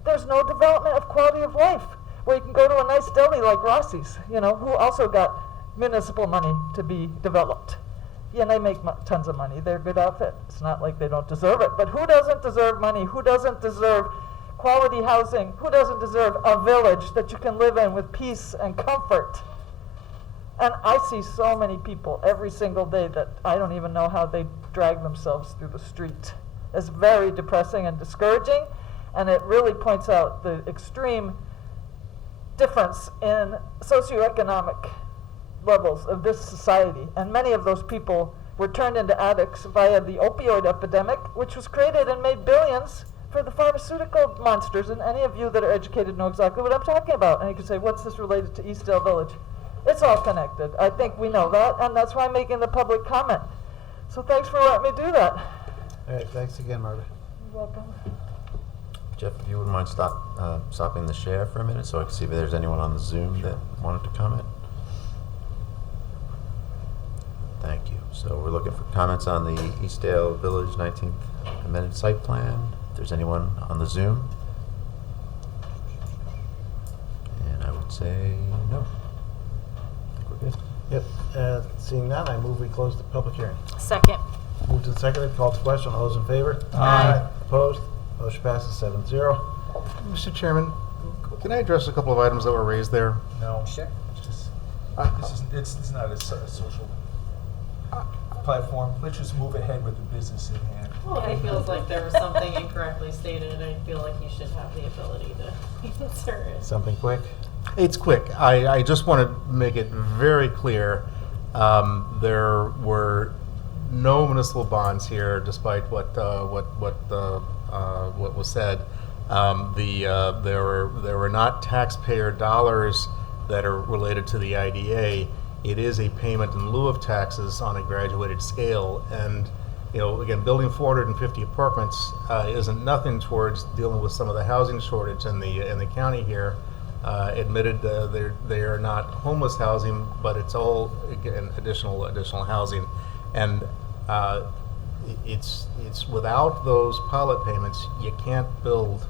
There's no development of quality of life where you can go to a nice deli like Rossi's, who also got municipal money to be developed. Yeah, and they make tons of money. They're a good outfit. It's not like they don't deserve it. But who doesn't deserve money? Who doesn't deserve quality housing? Who doesn't deserve a village that you can live in with peace and comfort? And I see so many people every single day that I don't even know how they drag themselves through the street. It's very depressing and discouraging, and it really points out the extreme difference in socioeconomic levels of this society. And many of those people were turned into addicts via the opioid epidemic, which was created and made billions for the pharmaceutical monsters. And any of you that are educated know exactly what I'm talking about. And you can say, what's this related to Eastdale Village? It's all connected. I think we know that, and that's why I'm making the public comment. So thanks for letting me do that. All right, thanks again, Marta. You're welcome. Jeff, if you wouldn't mind stopping the share for a minute so I can see if there's anyone on the Zoom that wanted to comment. Thank you. So we're looking for comments on the Eastdale Village 19th Amended Site Plan. If there's anyone on the Zoom. And I would say no. Good. Yep. Seeing none, I move we close the public hearing. Second. Moved and seconded, called to question. All those in favor? Aye. Opposed? Motion passes 7-0. Mr. Chairman, can I address a couple of items that were raised there? No. Sure. It's not a social platform. Let's just move ahead with the business at hand. Well, if he feels like there was something incorrectly stated, I feel like you should have the ability to answer it. Something quick? It's quick. I just want to make it very clear. There were no municipal bonds here, despite what was said. There were not taxpayer dollars that are related to the IDA. It is a payment in lieu of taxes on a graduated scale, and again, building 450 apartments isn't nothing towards dealing with some of the housing shortage in the county here. admitted they are not homeless housing, but it's all, again, additional housing. And it's without those pilot payments, you can't build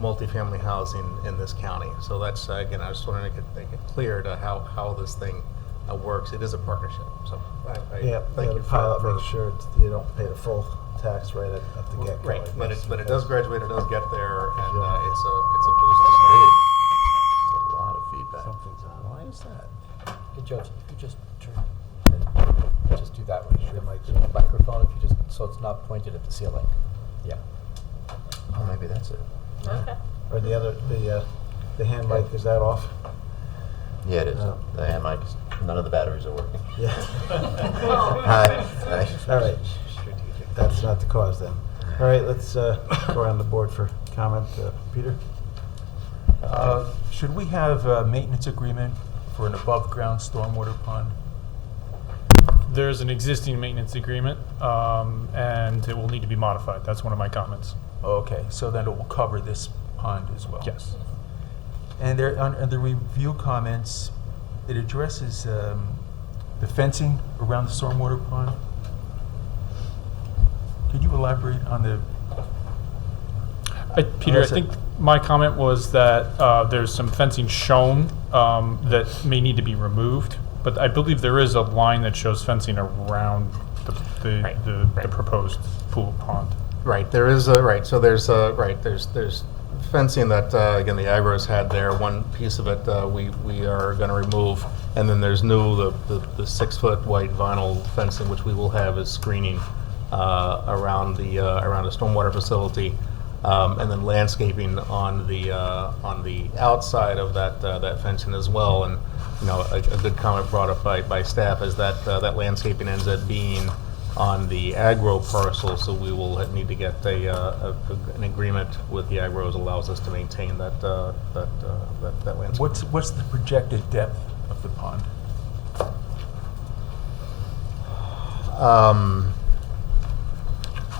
multifamily housing in this county. So that's, again, I just want to make it clear to how this thing works. It is a partnership. So Yeah, thank you the pilot for makes sure you don't pay the full tax rate at the get-go. right, I but guess, it because- does graduate, it does get there, and Yeah. it's a boost to start. A lot of feedback. Something's on. Why is that? Hey, Judge, if you just do that way, the microphone, if you just, so it's not pointed at the ceiling. Yeah. Oh, maybe that's it. Okay. Or the hand mic, is that off? Yeah, it is. Oh. The hand mic, none of the batteries are working. Yeah. Hi. Hi. All right. That's not the cause then. All right, let's go around the board for comment. Peter? Should we have a maintenance agreement for an above-ground stormwater pond? There's an existing maintenance agreement, and it will need to be modified. That's one of my comments. Okay, so then it will cover this pond as well? Yes. And there, on the review comments, it addresses the fencing around the stormwater pond. Could you elaborate on the? Peter, I think my comment was that there's some fencing shown that may need to be removed, but I believe there is a line that shows fencing around the proposed pool pond. Right, there is a, right, so there's fencing that, again, the agros had there. One piece of it we are going to remove, and then there's the 6-foot white vinyl fencing, which we will have as screening around the stormwater facility, and then landscaping on the outside of that fencing as well. And a good comment brought up by staff is that that landscaping ends up being on the agro parcel, so we will need to get an agreement with the agros allows us to maintain that landscape. What's the projected depth of the pond?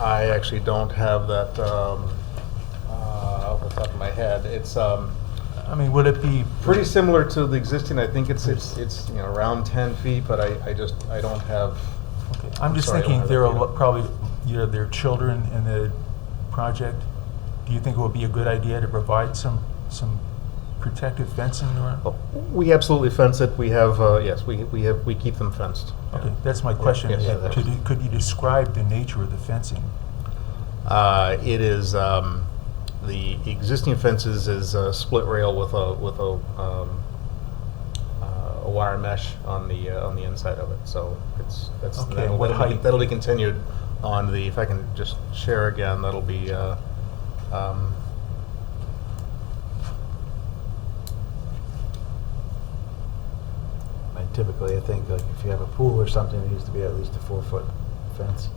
I actually don't have that off the top of my head. It's I mean, would it be pretty similar to the existing? I think it's around 10 feet, but I don't have. Okay. I'm just thinking there are probably there are children in the project. Do you think it would be a good idea to provide some protective fencing around? We absolutely fence it. We have yes, we keep them fenced. Okay, that's my question. Yes. Could you describe the nature of the fencing? It is the existing fences is a split rail with a wire mesh on the inside of it. So that's Okay, that'll, what height? that'll be continued on the. If I can just share again, that'll be. Typically, I think like if you have a pool or something, it needs to be at least a 4-foot fence.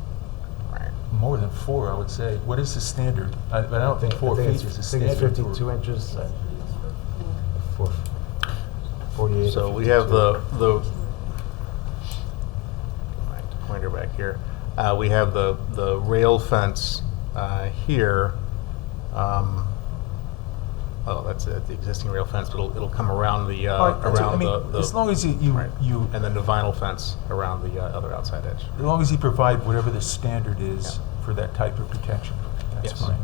More than 4, I would say. What is the standard? I don't think 4 feet is the I think standard. it's 52 inches. 48. So we have the pointer back here. We have the rail fence here. That's it, the existing rail fence, but it'll come around the as long as you and then the vinyl fence around the other outside edge. as long as you provide whatever the standard is for that type of protection, that's Yes. fine.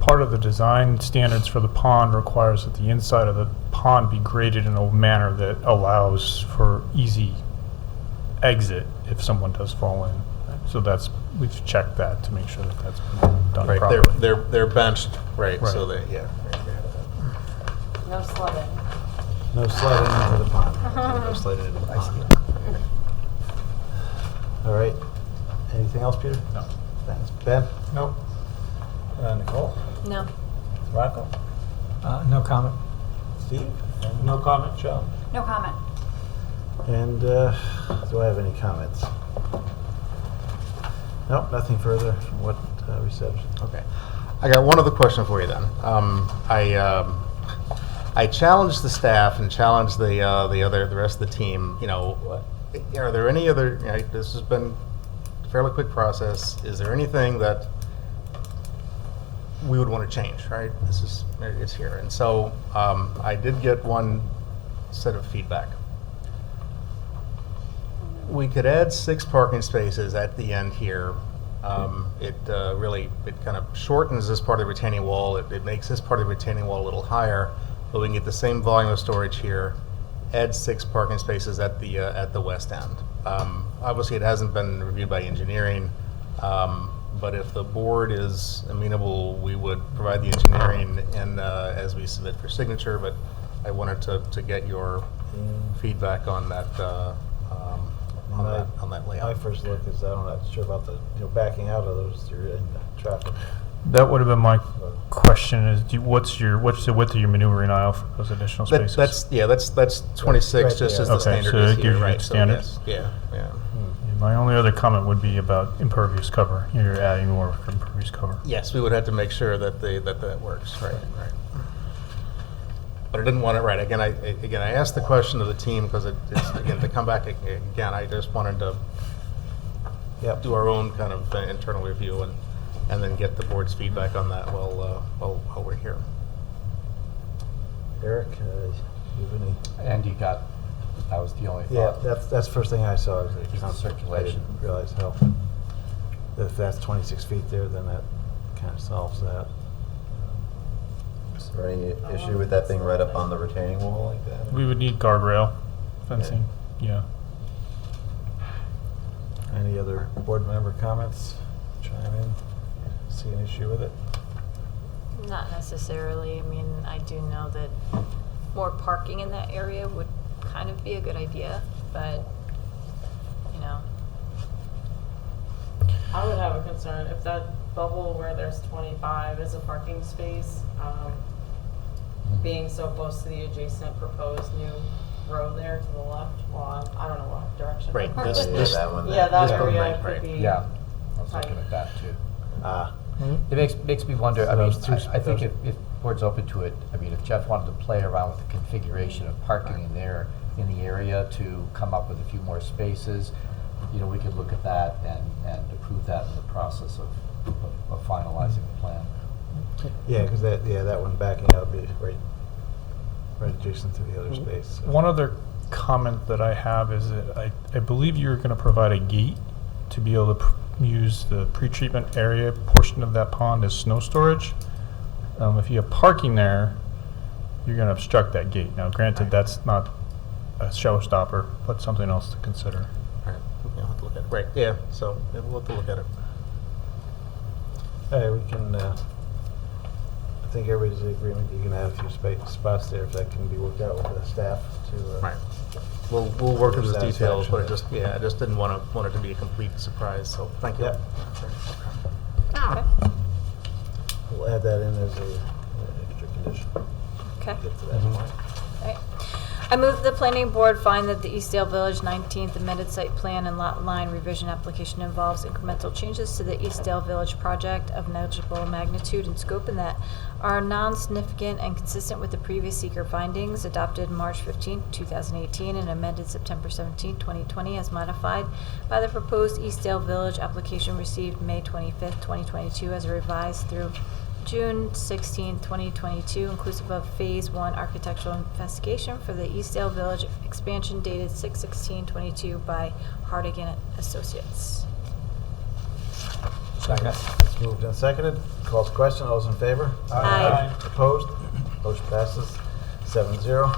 Part of the design standards for the pond requires that the inside of the pond be graded in a manner that allows for easy exit if someone does fall in. So we've checked that to make sure that that's been done Right, properly. they're benched, right? So Right. No sledding. No sledding into the pond. No sliding into the pond. All right. Anything else, Peter? No. Thanks. Ben? Nope. Nicole? No. Rocco? No comment. Steve? No comment, Joe. No comment. And do I have any comments? Nope, nothing further from what we said. Okay. I got one other question for you then. I challenged the staff and challenged the rest of the team. Are there any other? This has been a fairly quick process. Is there anything that we would want to change, right? It's here. And so I did get one set of feedback. We could add 6 parking spaces at the end here. It kind of shortens this part of the retaining wall. It makes this part of the retaining wall a little higher, but we can get the same volume of storage here. Add 6 parking spaces at the west end. Obviously, it hasn't been reviewed by engineering, but if the board is amenable, we would provide the engineering and as we submit for signature. But I wanted to get your feedback on that. On that layout. My first look is I'm not sure about the backing out of those you're in traffic. That would have been my question: is what's the width of your maneuvering aisle for those additional spaces? That's 26, Right just there. as the Okay, standard so is it here, gives you right? the So standard? yes, yeah. My only other comment would be about impervious cover. You're adding more impervious cover. Yes, we would have to make sure that that works, right. But I didn't want it right. Again, I asked the question of the team because it's again to come back again. I just wanted to do our own kind of internal review and then get the board's feedback on that while we're here. Eric, you have any? And that was the only Yeah, thought. that's the first thing I saw. Is Just the circulation. I didn't realize how. If that's 26 feet there, then that kind of solves that. Is there any issue with that being right up on the retaining wall like that? We would need guardrail fencing. Yeah. Any other board member comments? Chime in. See an issue with it? Not necessarily. I mean, I do know that more parking in that area would kind of be a good idea, but, I would have a concern if that bubble where there's 25 is a parking space, being so close to the adjacent proposed new row there to the left. Well, I don't know what direction. Right, that that one. Yeah, that this one, area right. could be. Yeah, I was looking tight. at that too. Hmm? It makes me wonder, So I mean, those two I think those- if board's open to it, I mean, if Jeff wanted to play around with the configuration of parking in there, in the area to come up with a few more spaces, we could look at that and approve that in the process of finalizing the plan. Yeah, because that one backing out would be right adjacent to the other space. So. One other comment that I have is that I believe you're going to provide a gate to be able to use the pretreatment area portion of that pond as snow storage. If you have parking there, you're going to obstruct that gate. Now, granted, that's not a showstopper, but something else to consider. All right, we'll have to look at it. Right, yeah. So we'll have to look at it. Hey, we can. I think everybody's in agreement. You can have a few spots there if that can be worked out with the staff to. Right. We'll work through the details, but satisfaction. I just didn't want it to be a complete surprise. So thank you. Yep. Okay. We'll add that in as an extra condition. Okay. Get to that point. Right. I move the planning board find that the Eastdale Village 19th amended site plan and lot line revision application involves incremental changes to the Eastdale Village project of negligible magnitude and scope and that are non-significant and consistent with the previous seeker findings adopted March 15, 2018 and amended September 17, 2020 as modified by the proposed Eastdale Village application received May 25, 2022 as revised through June 16, 2022, inclusive of Phase 1 architectural investigation for the Eastdale Village expansion dated 6/16/22 by Hardigan Associates. Second. It's moved and seconded. Calls to question. All those in favor? Aye. Opposed? Motion passes 7-0.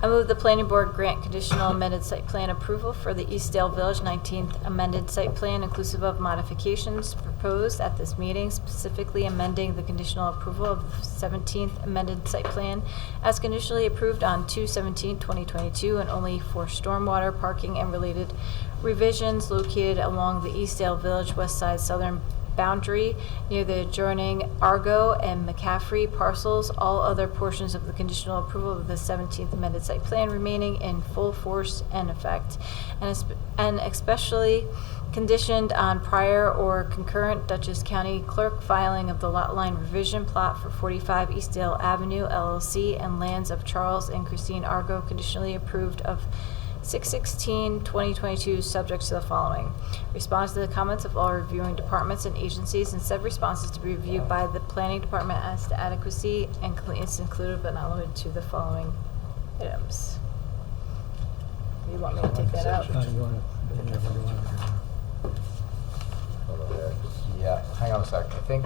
I move the planning board grant conditional amended site plan approval for the Eastdale Village 19th amended site plan inclusive of modifications proposed at this meeting, specifically amending the conditional approval of the 17th amended site plan as conditionally approved on 2/17/2022 and only for stormwater, parking, and related revisions located along the Eastdale Village west side southern boundary near the adjoining Argo and McCaffrey parcels, all other portions of the conditional approval of the 17th amended site plan remaining in full force and effect, and especially conditioned on prior or concurrent Dutchess County Clerk filing of the lot line revision plot for 45 Eastdale Avenue LLC and lands of Charles and Christine Argo conditionally approved of 6/16/2022, subject to the following. Response to the comments of all reviewing departments and agencies, and said responses to be reviewed by the planning department as to adequacy and completeness included but not limited to the following items. You want me to take that out? Yeah, hang on a second. I think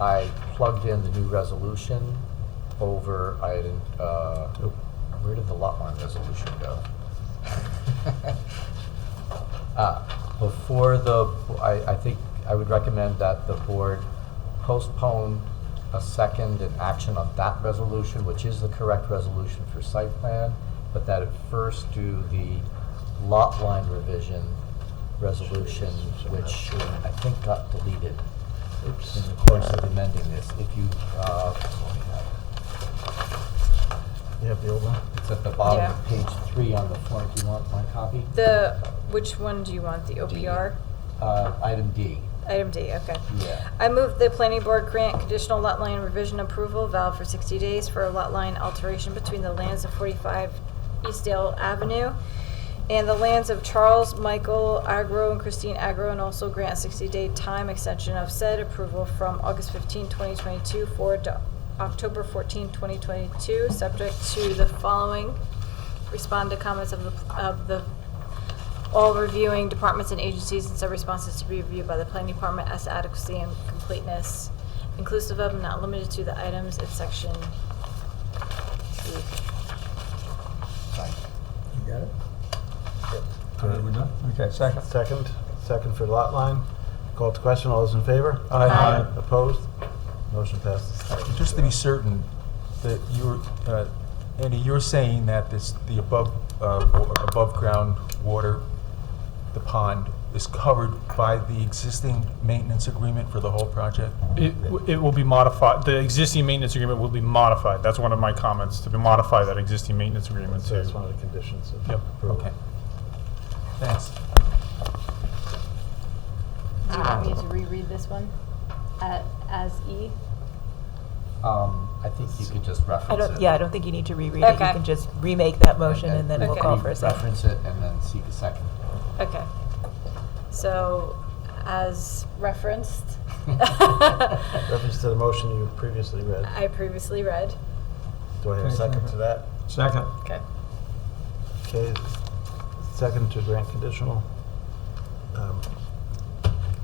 I plugged in the new resolution over, I didn't, where did the lot line resolution go? Before I think I would recommend that the board postpone a second in action on that resolution, which is the correct resolution for site plan, but that it first do the lot line revision resolution, which I think got deleted in the course of amending this. If you, You have the old one? it's at the bottom Yeah. of page 3 on the form. Do you want my copy? Which one do you want, the OPR? Item D. Item D, okay. Yeah. I move the planning board grant conditional lot line revision approval valid for 60 days for a lot line alteration between the lands of 45 Eastdale Avenue and the lands of Charles Michael Agro and Christine Agro, and also grant 60-day time extension of said approval from August 15, 2022 forward to October 14, 2022, subject to the following. Respond to comments of the all reviewing departments and agencies, and said responses to be reviewed by the planning department as to adequacy and completeness, inclusive of and not limited to the items in section C. You got it? We're done? Okay, second. Second for lot line. Call to question. All those in favor? Aye. Aye. Opposed? Motion passes. Just to be certain that Andy, you're saying that the above ground water, the pond, is covered by the existing maintenance agreement for the whole project? It will be modified, the existing maintenance agreement will be modified. That's one of my comments, to modify that existing maintenance agreement So too. that's one of the conditions of Yep. approval. Okay. Thanks. Do you want me to reread this one as E? I think you could just reference it. I don't think you need to reread it. You Okay. can just remake that motion and then we'll Okay. call for a second. Reference it and then seek a second. Okay. So, as referenced, Reference to the motion you previously read. I previously read. Do I have a second to that? Second. Okay. Okay, second to grant conditional.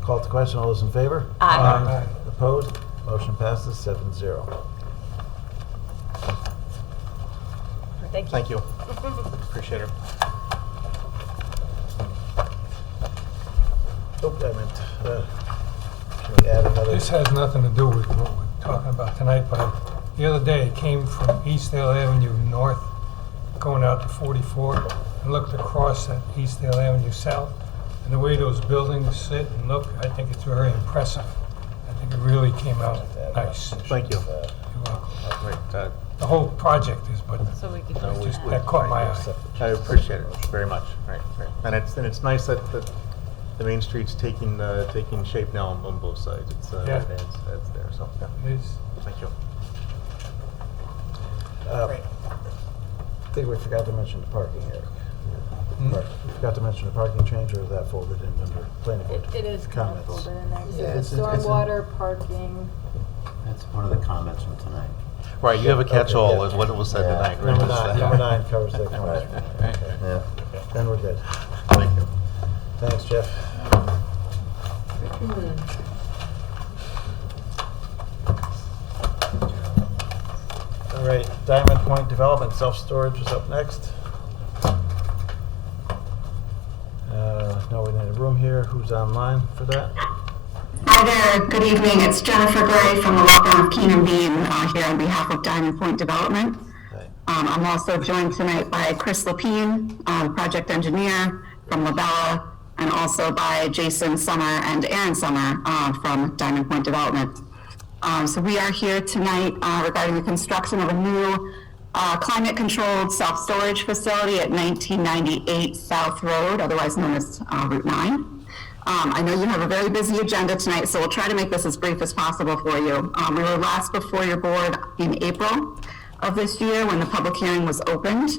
Call to question. All those in favor? Aye. Opposed? Motion passes 7-0. Thank you. Thank you. Appreciate it. Oh, I meant, can we add another? This has nothing to do with what we're talking about tonight, but the other day I came from Eastdale Avenue North, going out to 44, and looked across at Eastdale Avenue South, and the way those buildings sit and look, I think it's very impressive. I think it really came out nice. Thank you. You're welcome. Great. The whole project is, but So we could it just just, that caught my eye. I appreciate it very much. Right. And it's nice that the main street's taking shape now on both sides. It's Yeah. it's there. So yeah. It is. Thank you. I think we forgot to mention the parking, Eric. We forgot to mention the parking change, or is that folded in under planning board? It is kind of comments? folded in there. So Yeah, it's in- stormwater, parking. That's one of the comments from tonight. Right. You have a catch-all, Okay, yeah. is what was said Yeah. tonight. Right? Number nine covers the comments. Right. Okay. Yeah. Then we're good. Thank you. Thanks, Jeff. All right, Diamond Point Development, self-storage is up next. No, we need a room here. Who's online for that? Hi there, good evening. It's Jennifer Gray from the law firm of Keenan Bean here on behalf of Diamond Point Development. I'm also joined tonight by Chris Lapine, project engineer from Labella, and also by Jason Summer and Aaron Summer from Diamond Point Development. So we are here tonight regarding the construction of a new climate-controlled self-storage facility at 1998 South Road, otherwise known as Route 9. I know you have a very busy agenda tonight, so we'll try to make this as brief as possible for you. We were last before your board in April of this year when the public hearing was opened.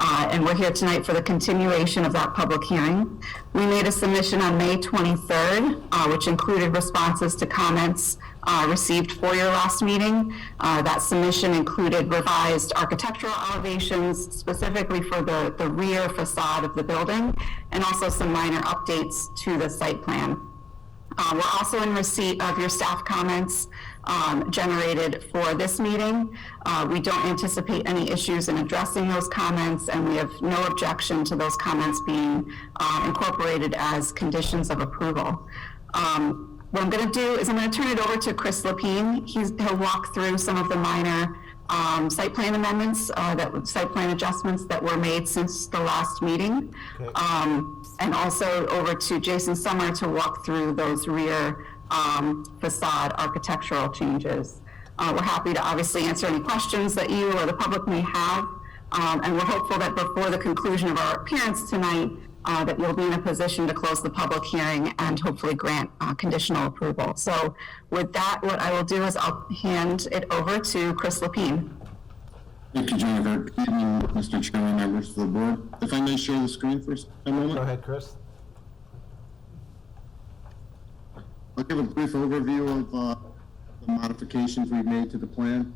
and we're here tonight for the continuation of that public hearing. We made a submission on May 23rd, which included responses to comments received for your last meeting. That submission included revised architectural elevations, specifically for the rear facade of the building, and also some minor updates to the site plan. We're also in receipt of your staff comments generated for this meeting. We don't anticipate any issues in addressing those comments, and we have no objection to those comments being incorporated as conditions of approval. What I'm going to do is I'm going to turn it over to Chris Lapine. He'll walk through some of the minor site plan amendments, site plan adjustments that were made since the last meeting. Okay. And also over to Jason Summer to walk through those rear facade architectural changes. We're happy to obviously answer any questions that you or the public may have, and we're hopeful that before the conclusion of our appearance tonight, that you'll be in a position to close the public hearing and hopefully grant conditional approval. So with that, what I will do is I'll hand it over to Chris Lapine. Thank you, Jennifer. Good evening, Mr. Chairman, members of the board. If I may share the screen for a moment. Go ahead, Chris. I'll give a brief overview of the modifications we've made to the plan.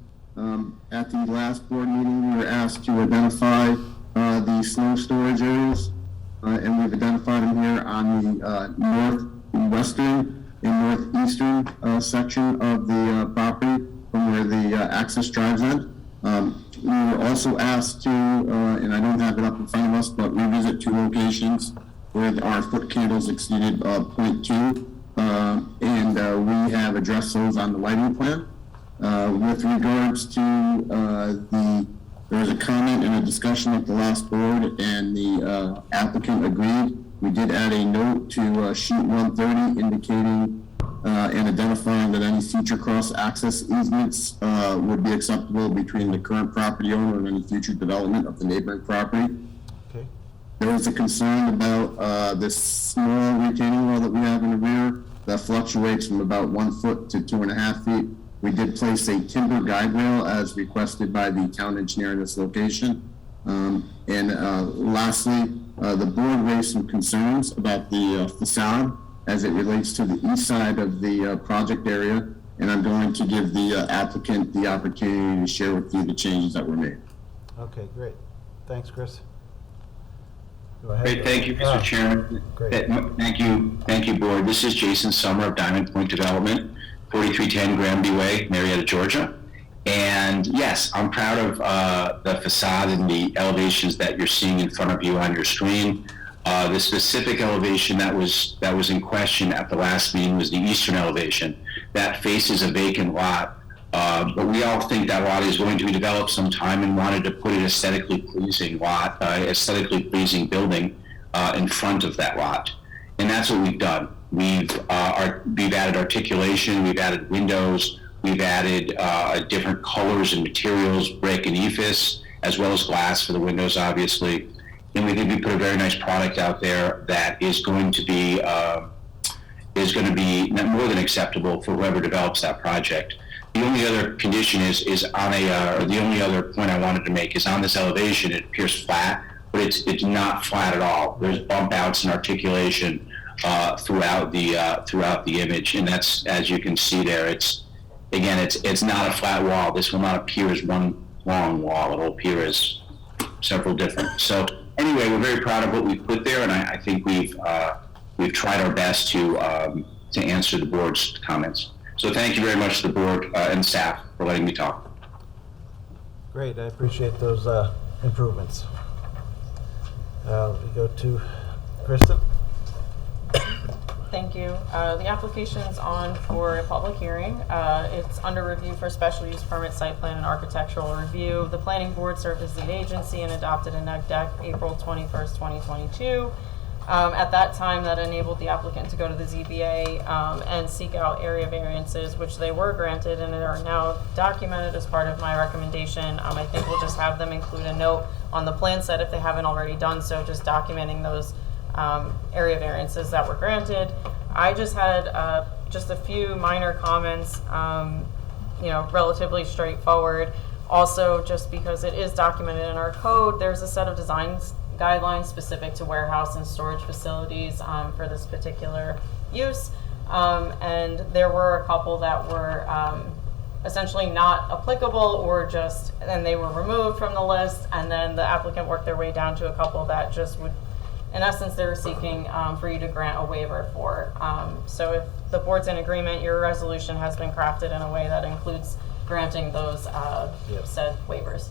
At the last board meeting, we were asked to identify the snow storage areas. And we've identified them here on the northwestern and northeastern section of the property from where the access drives in. We were also asked to, and I don't have it up in front of us, but revisit 2 locations where our foot candles exceeded 0.2, and we have addressed those on the lighting plan. With regards to there was a comment and a discussion at the last board, and the applicant agreed. We did add a note to sheet 130 indicating and identifying that any future cross-access easements would be acceptable between the current property owner and any future development of the neighboring property. Okay. There was a concern about this small retaining wall that we have in the rear that fluctuates from about 1 foot to 2.5 feet. We did place a timber guide rail as requested by the town engineer in this location. Lastly, the board raised some concerns about the facade as it relates to the east side of the project area, and I'm going to give the applicant the opportunity to share with you the changes that were made. Okay, great. Thanks, Chris. Go ahead. Great, thank you, Mr. Chairman. Great. Thank you, board. This is Jason Summer of Diamond Point Development, 4310 Granby Way, Marietta, Georgia. And yes, I'm proud of the facade and the elevations that you're seeing in front of you on your screen. The specific elevation that was in question at the last meeting was the eastern elevation. That faces a vacant lot, but we all think that lot is going to be developed sometime and wanted to put an aesthetically pleasing lot, aesthetically pleasing building in front of that lot. And that's what we've done. We've added articulation, we've added windows, we've added different colors and materials, brick and EIFS, as well as glass for the windows, obviously. And we think we put a very nice product out there that is going to be more than acceptable for whoever develops that project. The only other condition is on or the only other point I wanted to make is on this elevation, it appears flat, but it's not flat at all. There's bump outs and articulation throughout the image, and that's, as you can see there, it's not a flat wall. This will not appear as one long wall. It will appear as several different. So anyway, we're very proud of what we've put there, and I think we've tried our best to answer the board's comments. So thank you very much to the board and staff for letting me talk. Great, I appreciate those improvements. We go to Kristen. Thank you. The application is on for a public hearing. It's under review for special use permit, site plan, and architectural review. The planning board served as lead agency and adopted a neg deck April 21st, 2022. At that time, that enabled the applicant to go to the ZBA and seek out area variances, which they were granted and are now documented as part of my recommendation. I think we'll just have them include a note on the plan set if they haven't already done so, just documenting those area variances that were granted. I just had just a few minor comments, relatively straightforward. Also, just because it is documented in our code, there's a set of designs guidelines specific to warehouse and storage facilities for this particular use. And there were a couple that were essentially not applicable, or just, and they were removed from the list, and then the applicant worked their way down to a couple that just would, in essence, they were seeking for you to grant a waiver for. So if the board's in agreement, your resolution has been crafted in a way that includes granting those said waivers.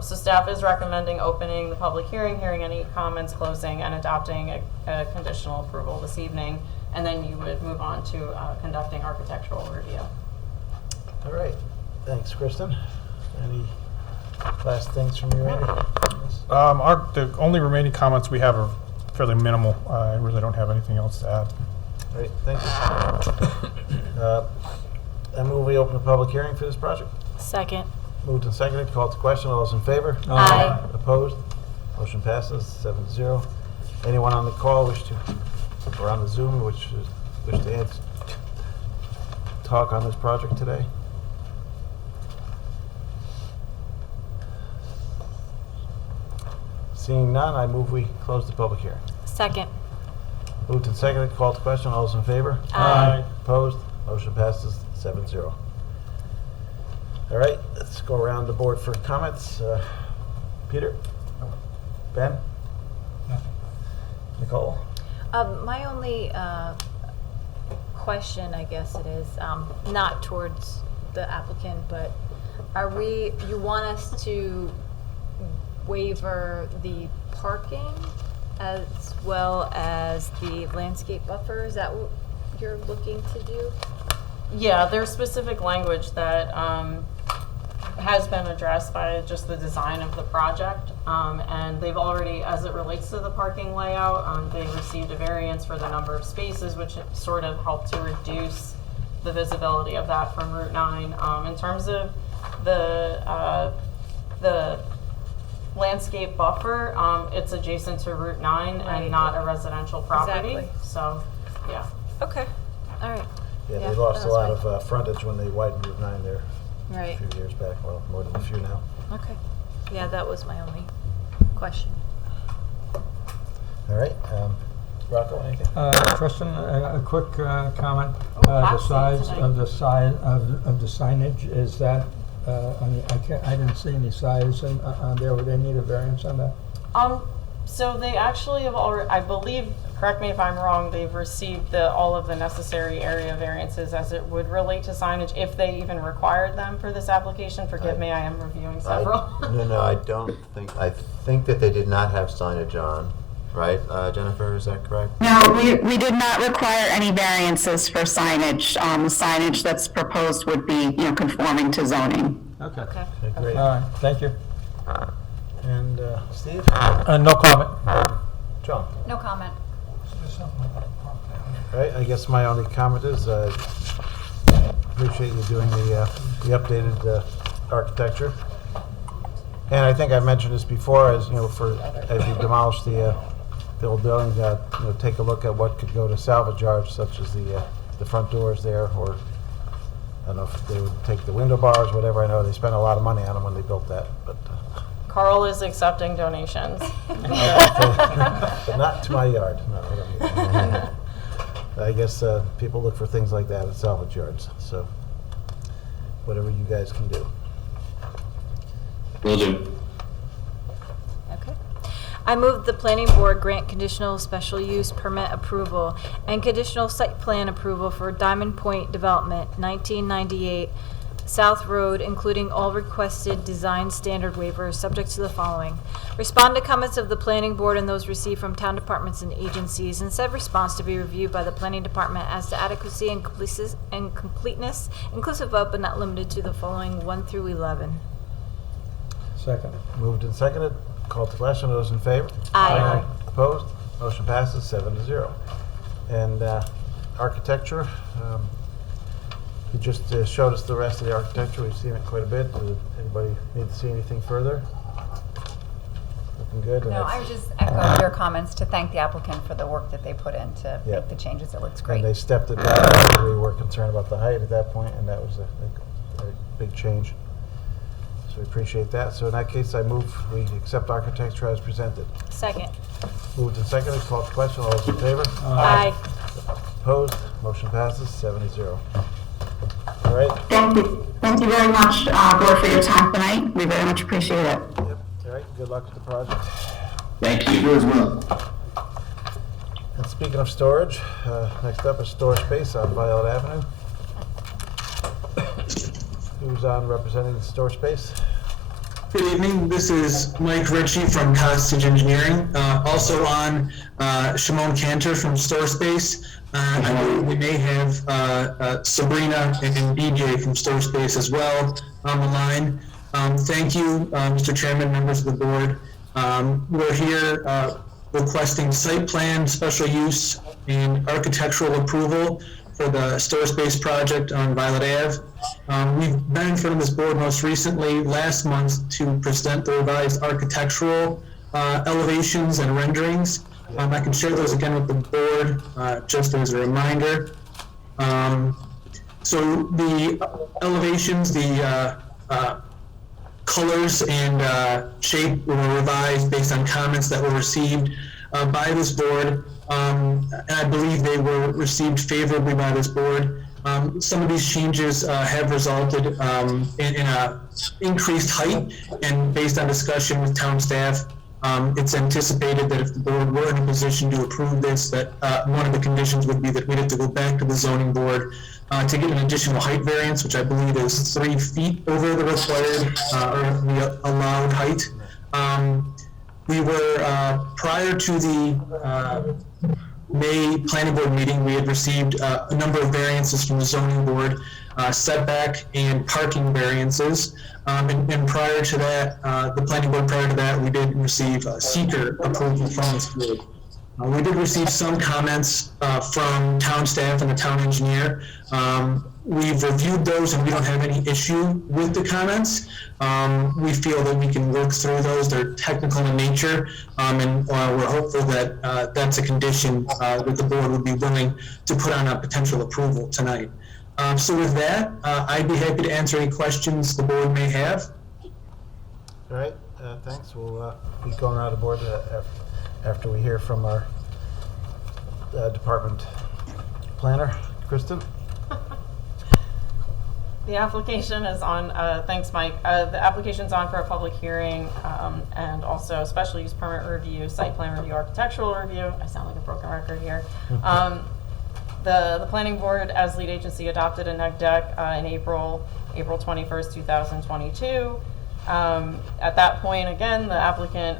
So staff is recommending opening the public hearing, hearing any comments, closing, and adopting a conditional approval this evening, and then you would move on to conducting architectural review. All right, thanks, Kristen. Any last things from you, Randy? The only remaining comments we have are fairly minimal. I really don't have anything else to add. Great, thank you. I move we open a public hearing for this project. Second. Moved and seconded, called to question. All those in favor? Aye. Opposed? Motion passes 7-0. Anyone on the call wish to, or on the Zoom, wish to talk on this project today? Seeing none, I move we close the public hearing. Second. Moved and seconded, called to question. All those in favor? Aye. Opposed? Motion passes 7-0. All right, let's go around the board for comments. Peter? Ben? Nicole? My only question, I guess it is, not towards the applicant, but you want us to waiver the parking as well as the landscape buffer? Is that what you're looking to do? Yeah, there's specific language that has been addressed by just the design of the project, and they've already, as it relates to the parking layout, they received a variance for the number of spaces, which sort of helped to reduce the visibility of that from Route 9. In terms of the landscape buffer, it's adjacent to Route 9 and not a residential property. Exactly. So, yeah. Okay, all right. Yeah, they lost a lot of frontage when they widened Route 9 there Right. a few years back. Well, more than a few now. Okay. Yeah, that was my only question. All right, Rocco, anything? Kristen, a quick comment. Oh, The hot size seat of the signage, is that, I mean, I didn't see any size on there. Would they need a variance on that? So they actually have already, I believe, correct me if I'm wrong, they've received all of the necessary area variances as it would relate to signage, if they even required them for this application. Forgive me, I am reviewing several. No, I don't think, I think that they did not have signage on, right, Jennifer, is that correct? No, we did not require any variances for signage. The signage that's proposed would be, conforming to zoning. Okay. Okay. Okay, great. All right, thank you. And Steve? No comment. John? No comment. All right, I guess my only comment is I appreciate you doing the updated architecture. And I think I mentioned this before, as you you demolish the old building, take a look at what could go to salvage yards, such as the front doors there, or I don't know if they would take the window bars, whatever. I know they spent a lot of money on them when they built that, but Carl is accepting donations. but not to my yard. No, I don't need I guess people look for things like that at salvage yards. So whatever you guys can do. Will do. Okay. I move the planning board grant conditional special use permit approval and conditional site plan approval for Diamond Point Development, 1998 South Road, including all requested design standard waivers, subject to the following. Respond to comments of the planning board and those received from town departments and agencies, and said response to be reviewed by the planning department as to adequacy and completeness, inclusive of but not limited to the following 1 through 11. Second. Moved and seconded. Called to question. Those in favor? Aye. Opposed? Motion passes 7-0. And architecture, you just showed us the rest of the architecture. We've seen it quite a bit. Does anybody need to see anything further? Looking good. No, I would just echo your comments to thank the applicant for the work that they put in to Yep. make the changes. It looks great. And they stepped it back. We were concerned about the height at that point, and that was a big change. we appreciate that. So in that case, I move we accept architecture as presented. Second. Moved and seconded, call for question. All those in favor? Aye. Opposed? Motion passes 7-0. All right. Thank you. Thank you very much, board, for your time tonight. We very much appreciate it. Yep. All right. Good luck with the project. Thank you. You as well. And speaking of storage, next up is storage space on Violet Avenue. Who's on representing the storage space? Good evening. This is Mike Ritchie from Costage Engineering. Also on Shimon Cantor from Store Space. I believe we may have Sabrina and BJ from Store Space as well on the line. Thank you, Mr. Chairman, members of the board. We're here requesting site plan, special use, and architectural approval for the Store Space project on Violet Ave. We've been in front of this board most recently last month to present the revised architectural elevations and renderings. I can share those again with the board just as a reminder. So the elevations, the colors and shape were revised based on comments that were received by this board. And I believe they were received favorably by this board. Some of these changes have resulted in a increased height, and based on discussion with town staff, it's anticipated that if the board were in a position to approve this, that one of the conditions would be that we'd have to go back to the zoning board to get an additional height variance, which I believe is 3 feet over the required or the allowed height. We were, prior to the May planning board meeting, we had received a number of variances from the zoning board, setback and parking variances. And prior to that, the planning board prior to that, we did receive seeker approval from this board. We did receive some comments from town staff and the town engineer. We've reviewed those and we don't have any issue with the comments. We feel that we can work through those. They're technical in nature, and we're hopeful that that's a condition that the board would be willing to put on a potential approval tonight. So with that, I'd be happy to answer any questions the board may have. All right. Thanks. We'll be going around the board after we hear from our department planner, Kristen. The application is on, thanks Mike, the application's on for a public hearing and also special use permit review, site plan review, architectural review. I sound like a broken record here. The planning board as lead agency adopted a neg deck in April 21st, 2022. At that point, again, the applicant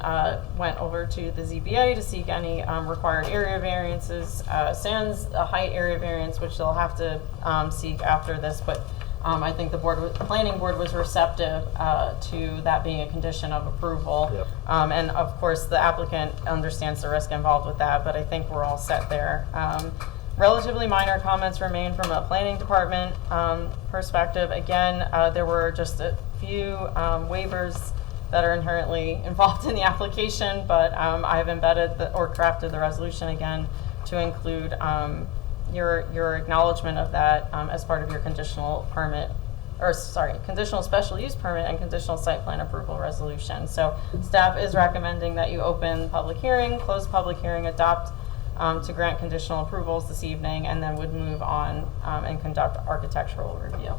went over to the ZBA to seek any required area variances, sans a height area variance, which they'll have to seek after this, but I think the planning board was receptive to that being a condition of approval. Yep. And of course, the applicant understands the risk involved with that, but I think we're all set there. Relatively minor comments remain from a planning department perspective. Again, there were just a few waivers that are inherently involved in the application, but I have embedded or crafted the resolution again to include your acknowledgement of that as part of your conditional permit, or sorry, conditional special use permit and conditional site plan approval resolution. So staff is recommending that you open public hearing, close public hearing, adopt to grant conditional approvals this evening, and then would move on and conduct architectural review.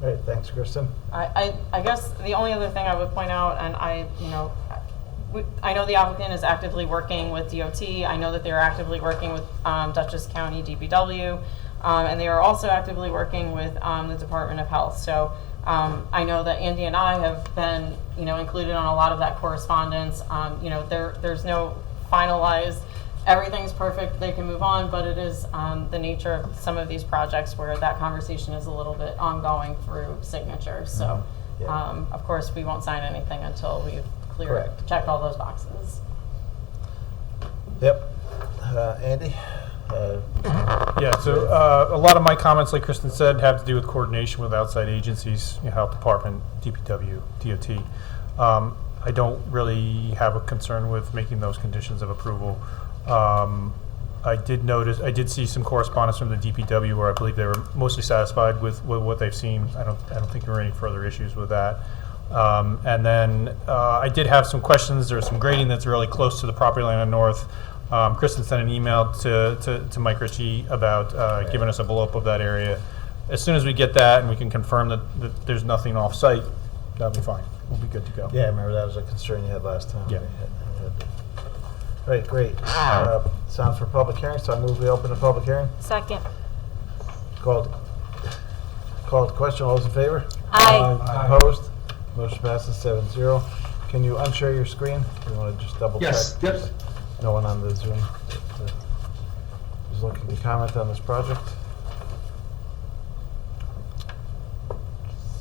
All right, thanks, Kristen. I guess the only other thing I would point out, and I know the applicant is actively working with DOT. I know that they're actively working with Dutchess County DPW, and they are also actively working with the Department of Health. So I know that Andy and I have been, included on a lot of that correspondence. There's no finalized, everything's perfect, they can move on, but it is the nature of some of these projects where that conversation is a little bit ongoing through signatures. So, of course, we won't sign anything until we've checked all those boxes. Yep. Andy? Yeah, so a lot of my comments, like Kristen said, have to do with coordination with outside agencies, Health Department, DPW, DOT. I don't really have a concern with making those conditions of approval. I did see some correspondence from the DPW where I believe they were mostly satisfied with what they've seen. I don't think there were any further issues with that. And then I did have some questions. There's some grading that's really close to the property line on north. Kristen sent an email to Mike Ritchie about giving us a blow-up of that area. As soon as we get that and we can confirm that there's nothing off-site, that'll be fine. We'll be good to go. Yeah, I remember that was a concern you had last time. Yeah. Right, great. Sounds for public hearing, so I move we open the public hearing. Second. Called to question. All those in favor? Aye. Opposed? Motion passes 7-0. Can you unshare your screen? We want to just double check. Yes, yep. There's no one on the Zoom that is looking to comment on this project.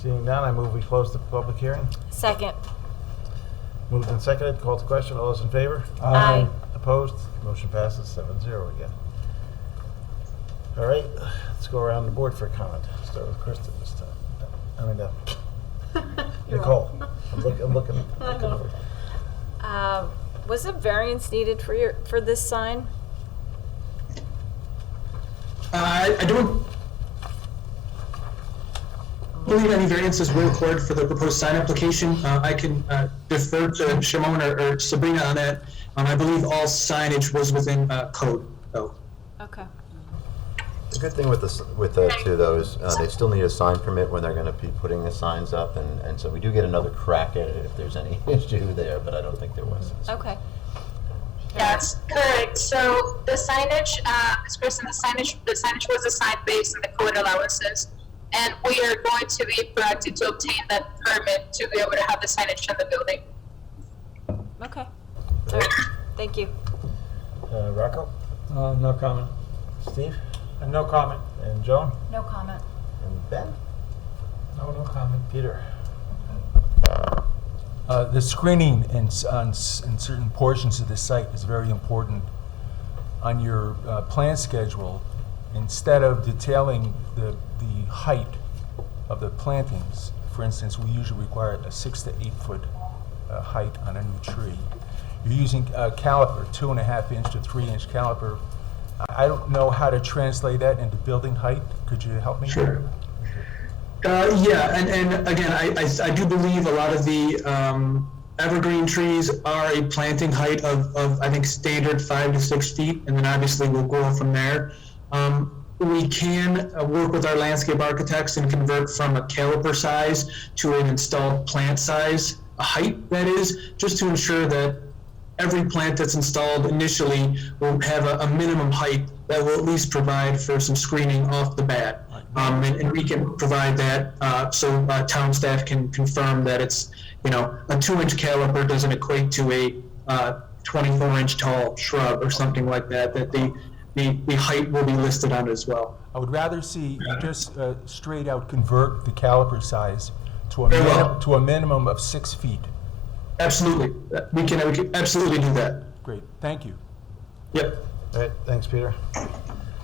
Seeing none, I move we close the public hearing. Second. Moved and seconded. Called to question. All those in favor? Aye. Opposed? Motion passes 7-0 again. All right, let's go around the board for a comment. Start with Kristen this time. I mean, Nicole. I'm looking. I know. Was a variance needed for this sign? I don't believe any variances were recorded for the proposed sign application. I can defer to Shimon or Sabrina on that. I believe all signage was within code, though. Okay. The good thing with the two though is they still need a sign permit when they're going to be putting the signs up, and so we do get another crack at it if there's any issue there, but I don't think there was. Okay. That's correct. So the signage, Ms. Kristen, the signage was assigned based on the code allowances, and we are going to be proactive to obtain that permit to be able to have the signage in the building. Okay. All right. Thank you. Rocco? No comment. Steve? No comment. And Joan? No comment. And Ben? No comment. Peter? The screening in certain portions of the site is very important. On your plan schedule, instead of detailing the height of the plantings, for instance, we usually require a 6 to 8 foot height on a new tree. You're using a caliper, 2.5 inch to 3 inch caliper. I don't know how to translate that into building height. Could you help me? Sure. Yeah, and again, I do believe a lot of the evergreen trees are a planting height of I think standard 5 to 6 feet, and then obviously we'll grow from there. We can work with our landscape architects and convert from a caliper size to an installed plant size, a height that is, just to ensure that every plant that's installed initially will have a minimum height that will at least provide for some screening off the bat. And we can provide that so town staff can confirm that it's, a 2-inch caliper doesn't equate to a 24-inch tall shrub or something like that, that the height will be listed on it as well. I would rather see you just straight out convert the caliper size to a minimum of 6 feet. Absolutely. We can absolutely do that. Great, thank you. Yep. All right, thanks, Peter.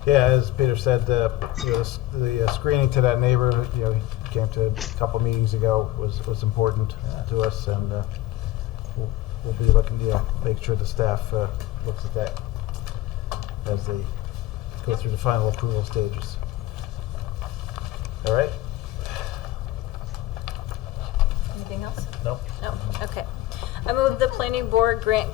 Yeah, as Peter said, the screening to that neighbor, he came to a couple meetings ago, was important to us, and we'll be looking to make sure the staff looks at that as they go through the final approval stages. All right? Anything else? Nope. No. Okay. I move the planning board grant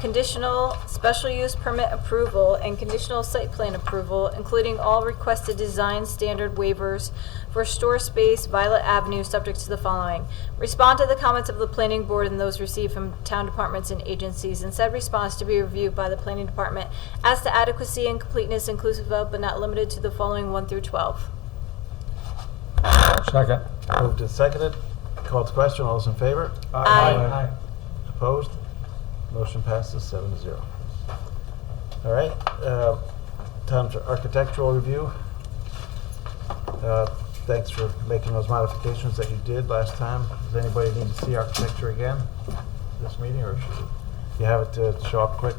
conditional special use permit approval and conditional site plan approval, including all requested design standard waivers for store space Violet Avenue, subject to the following. Respond to the comments of the planning board and those received from town departments and agencies, and said response to be reviewed by the planning department as to adequacy and completeness, inclusive of but not limited to the following 1 through 12. Second. Moved and seconded. Called to question. All those in favor? Aye. Opposed? Motion passes 7-0. All right, time for architectural review. Thanks for making those modifications that you did last time. Does anybody need to see architecture again this meeting, or should you have it to show up quick?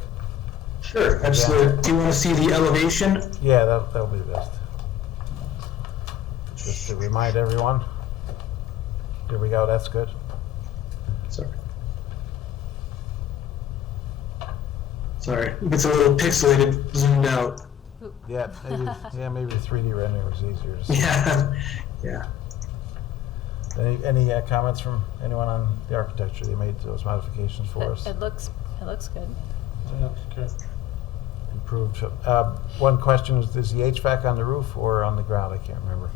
Sure, absolutely. Do you want to see the elevation? Yeah, that'll be the best. Just to remind everyone. Here we go, that's good. Sorry, it gets a little pixelated, zoomed out. Yeah, maybe 3D rendering was easier to see. Yeah, yeah. Any comments from anyone on the architecture? They made those modifications for us. It looks good. Improved. One question is the HVAC on the roof or on the ground? I can't remember.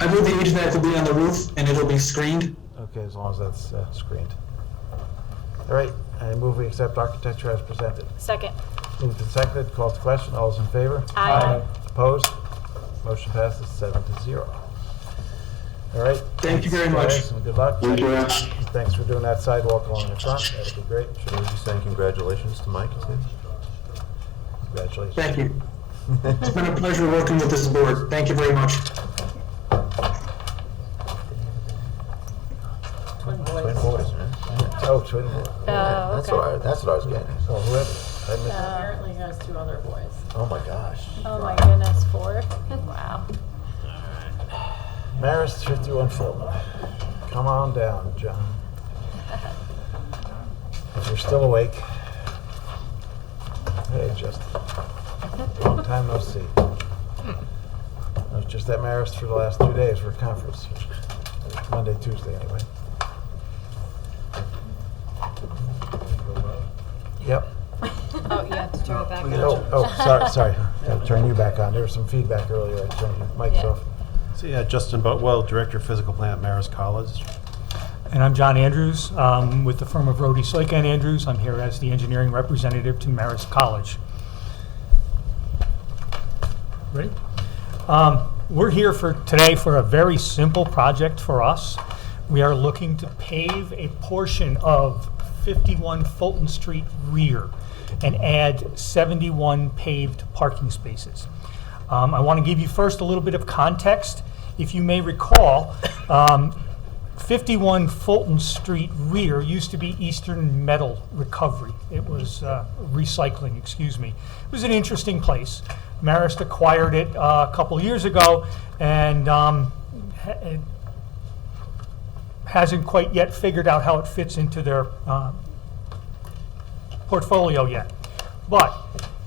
I believe the HVAC will be on the roof and it'll be screened. Okay, as long as that's screened. All right, I move we accept architecture as presented. Second. Moved and seconded, called to question. All those in favor? Aye. Opposed? Motion passes 7-0. All right. Thank you very much. Guys, and good luck. Thank you. Thanks for doing that sidewalk along the front. That'd be great. Should we be saying congratulations to Mike too? Congratulations. Thank you. It's been a pleasure working with this board. Thank you very much. Twin boys. Twin boys, right? Oh, twin boys. That's what I was getting. So whoever. I missed it. Apparently he has 2 other boys. Oh my gosh. Oh my goodness, 4. Wow. Marist 51 Fulton. Come on down, John. If you're still awake. Hey, Justin. Long time no see. I was just at Marist for the last 2 days for a conference. Monday, Tuesday, anyway. Yep. Oh, you have to turn it back on. Sorry. Gotta turn you back on. There was some feedback earlier. I turned your mics off. So yeah, Justin Boatwell, Director of Physical Plant at Marist College. And I'm John Andrews with the firm of Rohde, Soika and Andrews. I'm here as the engineering representative to Marist College. Ready? We're here today for a very simple project for us. We are looking to pave a portion of 51 Fulton Street rear and add 71 paved parking spaces. I want to give you first a little bit of context. If you may recall, 51 Fulton Street rear used to be Eastern Metal Recovery. It was recycling, excuse me. It was an interesting place. Marist acquired it a couple years ago and it hasn't quite yet figured out how it fits into their portfolio yet. But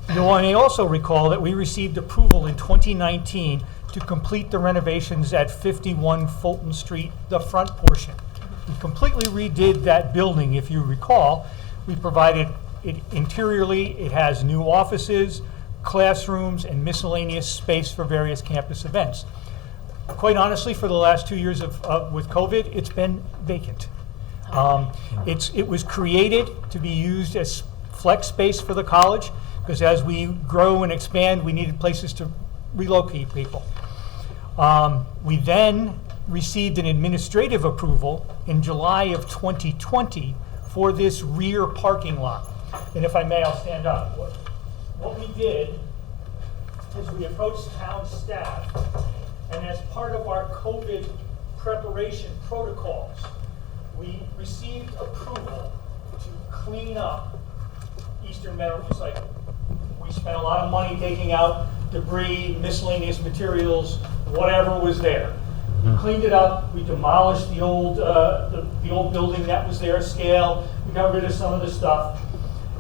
you may also recall that we received approval in 2019 to complete the renovations at 51 Fulton Street, the front portion. We completely redid that building, if you recall. We provided it interiorly. It has new offices, classrooms, and miscellaneous space for various campus events. Quite honestly, for the last 2 years with COVID, it's been vacant. It was created to be used as flex space for the college, because as we grow and expand, we needed places to relocate people. We then received an administrative approval in July of 2020 for this rear parking lot. And if I may, I'll stand up. What we did is we approached town staff, and as part of our COVID preparation protocols, we received approval to clean up Eastern Metal Recycling. We spent a lot of money taking out debris, miscellaneous materials, whatever was there. We cleaned it up. We demolished the old building that was there, scale. We got rid of some of the stuff,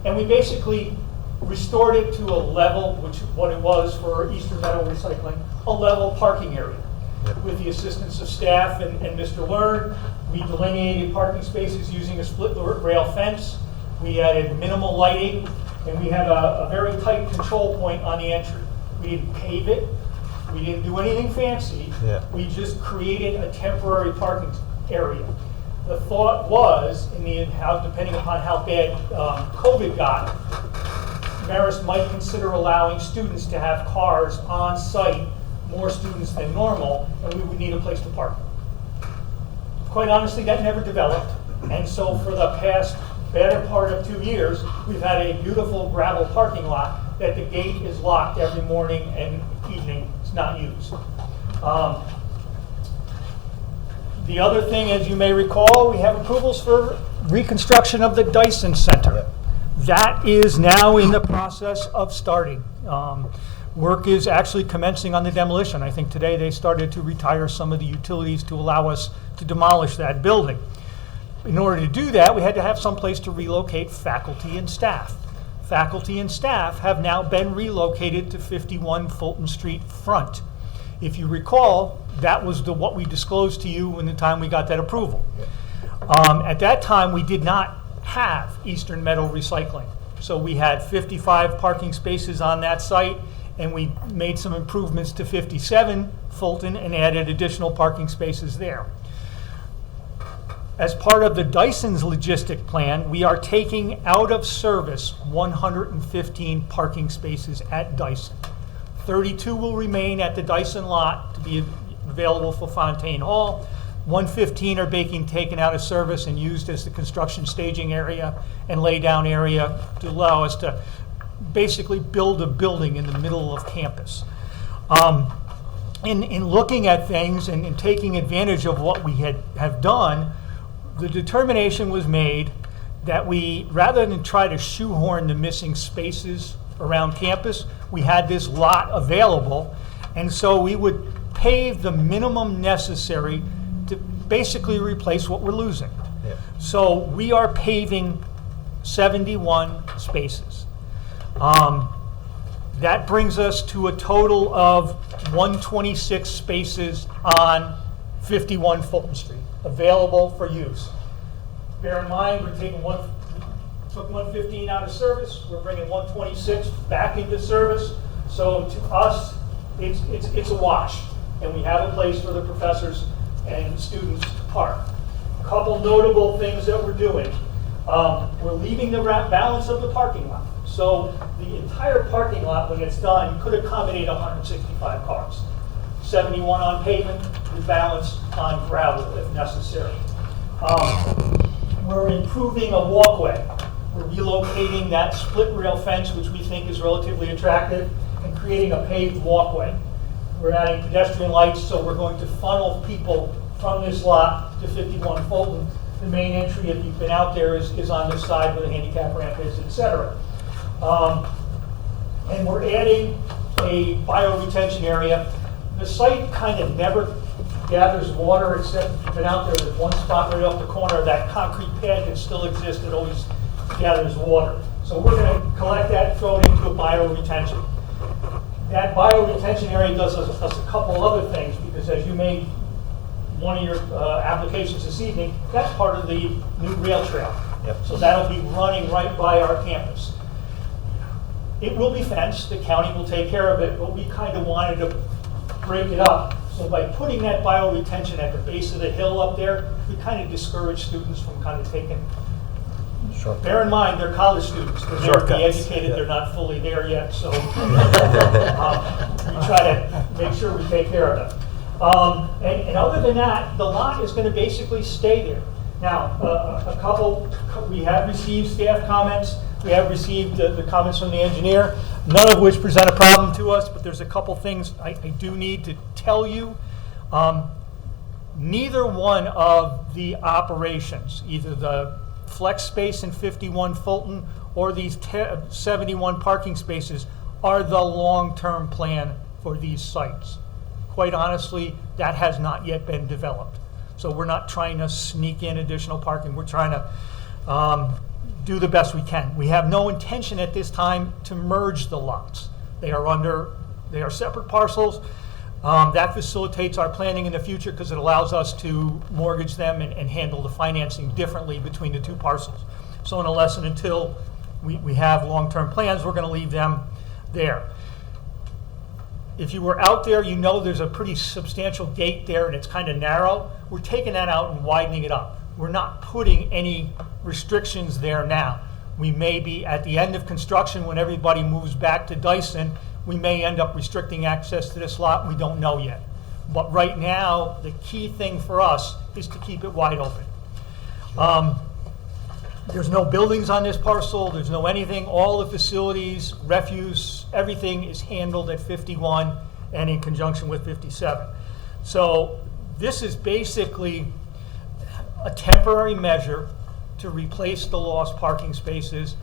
and we basically restored it to a level, which what it was for Eastern Metal Recycling, a level parking area. With the assistance of staff and Mr. Learn, we delineated parking spaces using a split rail fence. We added minimal lighting, and we had a very tight control point on the entry. We didn't pave it. We didn't do anything fancy. We just created a temporary parking area. The thought was, depending upon how bad COVID got, Marist might consider allowing students to have cars on site, more students than normal, and we would need a place to park. Quite honestly, that never developed, and so for the past better part of 2 years, we've had a beautiful gravel parking lot that the gate is locked every morning and evening. It's not used. The other thing, as you may recall, we have approvals for reconstruction of the Dyson Center. That is now in the process of starting. Work is actually commencing on the demolition. I think today they started to retire some of the utilities to allow us to demolish that building. In order to do that, we had to have some place to relocate faculty and staff. Faculty and staff have now been relocated to 51 Fulton Street front. If you recall, that was what we disclosed to you in the time we got that approval. At that time, we did not have Eastern Meadow Recycling. So we had 55 parking spaces on that site, and we made some improvements to 57 Fulton and added additional parking spaces there. As part of the Dyson's logistic plan, we are taking out of service 115 parking spaces at Dyson. 32 will remain at the Dyson lot to be available for Fontaine Hall. 115 are being taken out of service and used as the construction staging area and lay down area to allow us to basically build a building in the middle of campus. In looking at things and taking advantage of what we have done, the determination was made that we, rather than try to shoehorn the missing spaces around campus, we had this lot available, and so we would pave the minimum necessary to basically replace what we're losing. Yeah. So we are paving 71 spaces. That brings us to a total of 126 spaces on 51 Fulton Street available for use. Bear in mind, we're taking took 115 out of service, we're bringing 126 back into service. So to us, it's a wash, and we have a place for the professors and students to park. A couple notable things that we're doing. We're leaving the balance of the parking lot. So the entire parking lot, when it's done, could accommodate 165 cars. 71 on pavement, the balance on gravel if necessary. We're improving a walkway. We're relocating that split rail fence, which we think is relatively attractive, and creating a paved walkway. We're adding pedestrian lights, so we're going to funnel people from this lot to 51 Fulton. The main entry, if you've been out there, is on this side where the handicap ramp is, etc. And we're adding a bioretention area. The site kind of never gathers water, except if you've been out there, there's one spot right off the corner, that concrete pad that still exists that always gathers water. So we're going to collect that, throw it into a bioretention. That bioretention area does us a couple other things, because as you made one of your applications this evening, that's part of the new rail trail. Yep. So that'll be running right by our campus. It will be fenced, the county will take care of it, but we kind of wanted to break it up. So by putting that bioretention at the base of the hill up there, we kind of discourage students from kind of taking. Bear in mind, they're college students. They're there to be educated. They're not fully there yet, so we try to make sure we take care of them. And other than that, the lot is going to basically stay there. Now, we have received staff comments. We have received the comments from the engineer, none of which present a problem to us, but there's a couple things I do need to tell you. Neither one of the operations, either the flex space in 51 Fulton or these 71 parking spaces, are the long-term plan for these sites. Quite honestly, that has not yet been developed. So we're not trying to sneak in additional parking. We're trying to do the best we can. We have no intention at this time to merge the lots. They are separate parcels. That facilitates our planning in the future because it allows us to mortgage them and handle the financing differently between the two parcels. So unless and until we have long-term plans, we're going to leave them there. If you were out there, you know there's a pretty substantial gate there and it's kind of narrow. We're taking that out and widening it up. We're not putting any restrictions there now. We may be at the end of construction when everybody moves back to Dyson, we may end up restricting access to this lot. We don't know yet. But right now, the key thing for us is to keep it wide open. There's no buildings on this parcel. There's no anything. All the facilities, refuse, everything is handled at 51 and in conjunction with 57. So this is basically a temporary measure to replace the lost parking spaces.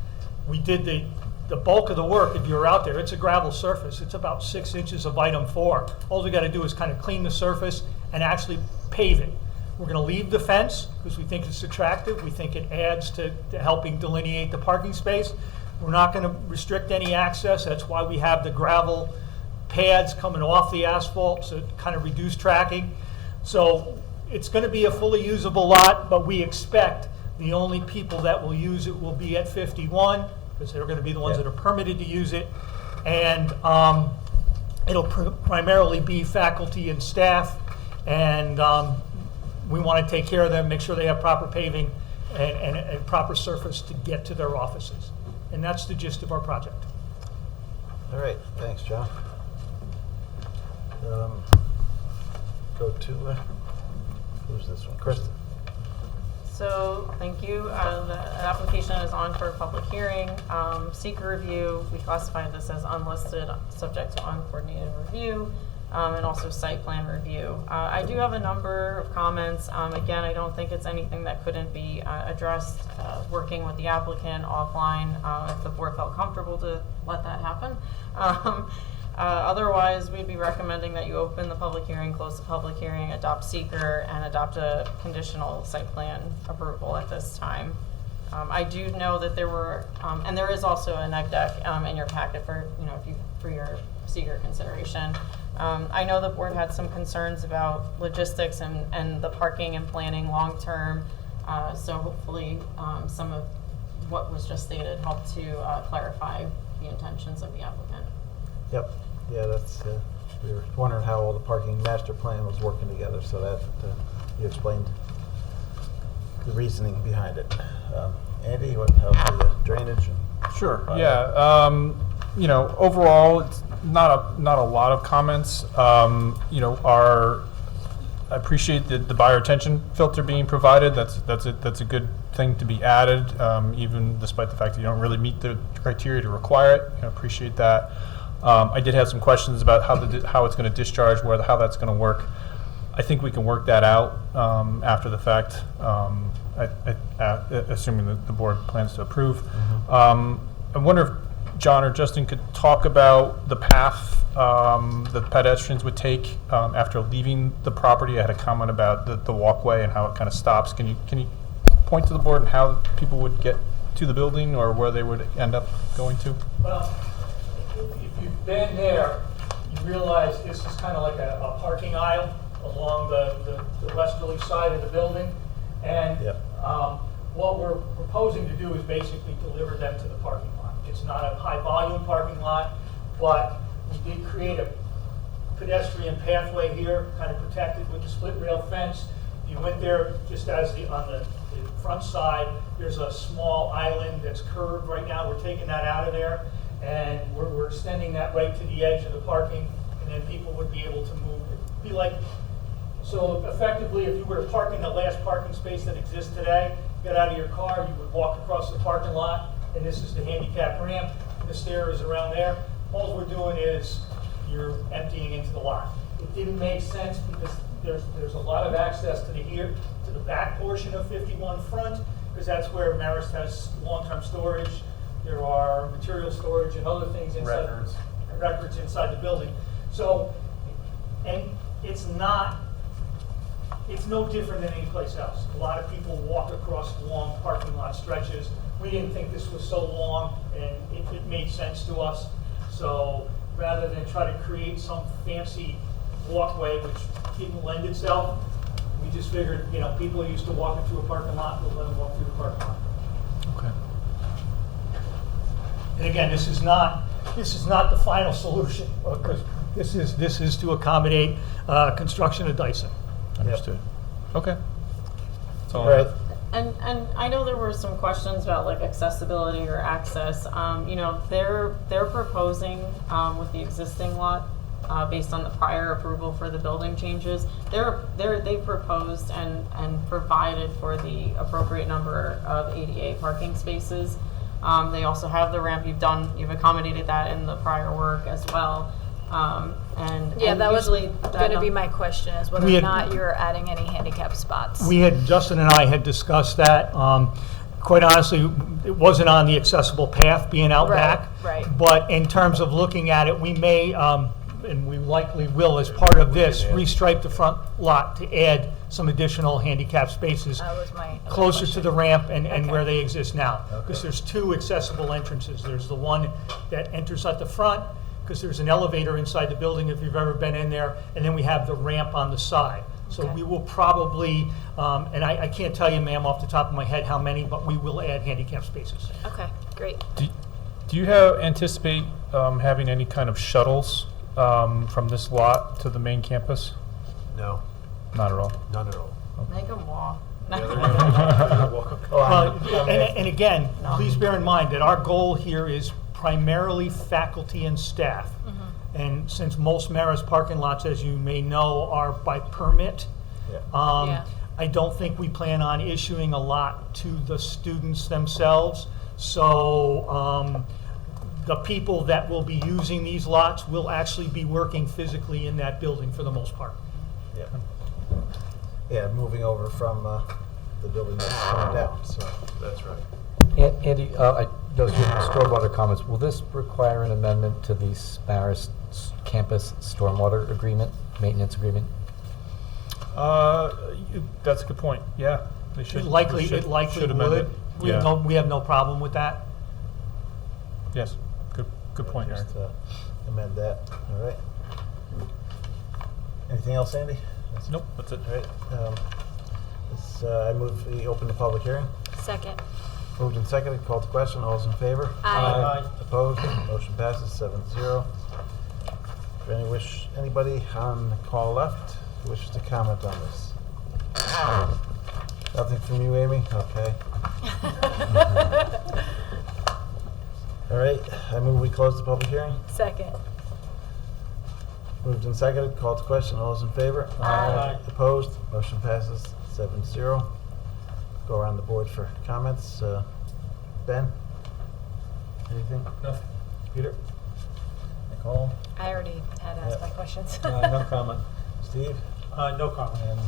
We did the bulk of the work. If you're out there, it's a gravel surface. It's about 6 inches of item 4. All we got to do is kind of clean the surface and actually pave it. We're going to leave the fence because we think it's attractive. We think it adds to helping delineate the parking space. We're not going to restrict any access. That's why we have the gravel pads coming off the asphalt, so to kind of reduce tracking. So it's going to be a fully usable lot, but we expect the only people that will use it will be at 51, because they're going to be the ones that are permitted to use it. And it'll primarily be faculty and staff, and we want to take care of them, make sure they have proper paving and proper surface to get to their offices. And that's the gist of our project. All right, thanks, John. Go to, who's this one? Kristen. So, thank you. The application is on for a public hearing. Seeker review, we classified this as unlisted, subject to uncoordinated review, and also site plan review. I do have a number of comments. Again, I don't think it's anything that couldn't be addressed working with the applicant offline if the board felt comfortable to let that happen. Otherwise, we'd be recommending that you open the public hearing, close the public hearing, adopt seeker, and adopt a conditional site plan approval at this time. I do know that there were, and there is also a neg deck in your packet for, for your seeker consideration. I know the board had some concerns about logistics and the parking and planning long term. So hopefully some of what was just stated helped to clarify the intentions of the applicant. Yep. Yeah, that's, we were wondering how all the parking master plan was working together, so that you explained the reasoning behind it. Andy, what how's the drainage? Sure. Yeah. Overall, it's not a lot of comments. I appreciate the buyer attention filter being provided. That's a good thing to be added, even despite the fact that you don't really meet the criteria to require it. I appreciate that. I did have some questions about how it's going to discharge, how that's going to work. I think we can work that out after the fact, assuming that the board plans to approve. I wonder if John or Justin could talk about the path that pedestrians would take after leaving the property. I had a comment about the walkway and how it kind of stops. Can you point to the board and how people would get to the building or where they would end up going to? Well, if you've been there, you realize this is kind of like a parking aisle along the westerly side of the building. And what we're proposing to do is basically deliver them to the parking lot. It's not a high volume parking lot, but we did create a pedestrian pathway here, kind of protected with the split rail fence. You went there just as on the front side, there's a small island that's curved right now. We're taking that out of there, and we're extending that right to the edge of the parking, and then people would be able to move. It'd be like, so effectively, if you were to park in the last parking space that exists today, get out of your car, you would walk across the parking lot, and this is the handicap ramp, and the stair is around there. All we're doing is you're emptying into the lot. It didn't make sense because there's a lot of access to the back portion of 51 front, because that's where Marist has long-term storage. There are material storage and other things inside. Records inside the building. So, and it's no different than any place else. A lot of people walk across long parking lot stretches. We didn't think this was so long, and it made sense to us. So rather than try to create some fancy walkway which didn't lend itself, we just figured, people used to walk into a parking lot, we'll let them walk through the parking lot. Okay. And again, this is not the final solution, because this is to accommodate construction of Dyson. Understood. Okay. That's all Right. And I know there were some questions about like accessibility or access. They're proposing with the existing lot, based on the prior approval for the building changes. They proposed and provided for the appropriate number of ADA parking spaces. They also have the ramp. You've accommodated that in the prior work as well. That was going to be my question, is whether or not you're adding any handicap spots. Justin and I had discussed that. Quite honestly, it wasn't on the accessible path being out back. Right. But in terms of looking at it, we may, and we likely will as part of this, restripe the front lot to add some additional handicap spaces closer to the ramp and where they exist now. Because there's two accessible entrances. There's the one that enters at the front, because there's an elevator inside the building if you've ever been in there, and then we have the ramp on the side. So Okay. we will probably, and I can't tell you, ma'am, off the top of my head how many, but we will add handicap spaces. Okay, great. Do you anticipate having any kind of shuttles from this lot to the main campus? No, Not at all. none at all. Make them walk. And again, please bear in mind that our goal here is primarily faculty and staff. And since most Marist parking lots, as you may know, are by permit, Yeah. I don't think we plan on issuing a lot to the students themselves. So the people that will be using these lots will actually be working physically in that building for the most part. Yeah. Yeah, moving over from the building that's coming down, so. That's right. Andy, those stormwater comments, will this require an amendment to the Marist campus stormwater agreement, maintenance agreement? That's a good point. Yeah, they should. It likely should amend would. it. We have no problem with that. Yes. Good point, Eric. Just amend that, all right. Anything else, Andy? Nope, that's it. All right, I move we open the public hearing. Second. Moved and seconded, called to question, all those in favor? Aye. Opposed, motion passes 7-0. Anybody on the call left who wishes to comment on this? Nothing from you, Amy? Okay. All right, I move we close the public hearing. Second. Moved and seconded, called to question, all those in favor? Aye. Opposed, motion passes 7-0. Go around the board for comments. Ben? Anything? Nothing. Peter? Nicole? I already had asked my questions. No comment. Steve? No comment.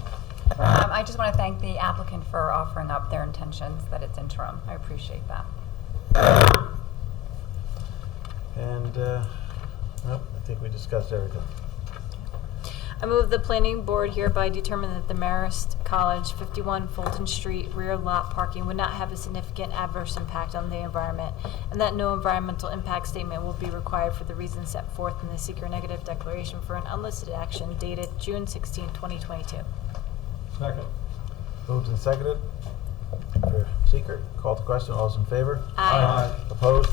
I just want to thank the applicant for offering up their intentions that it's interim. I appreciate that. And, well, I think we discussed everything. I move the planning board hereby determine that the Marist College 51 Fulton Street rear lot parking would not have a significant adverse impact on the environment, and that no environmental impact statement will be required for the reasons set forth in the seeker negative declaration for an unlisted action dated June 16, 2022. Second. Moved and seconded. For seeker, called to question, all those in favor? Aye. Opposed?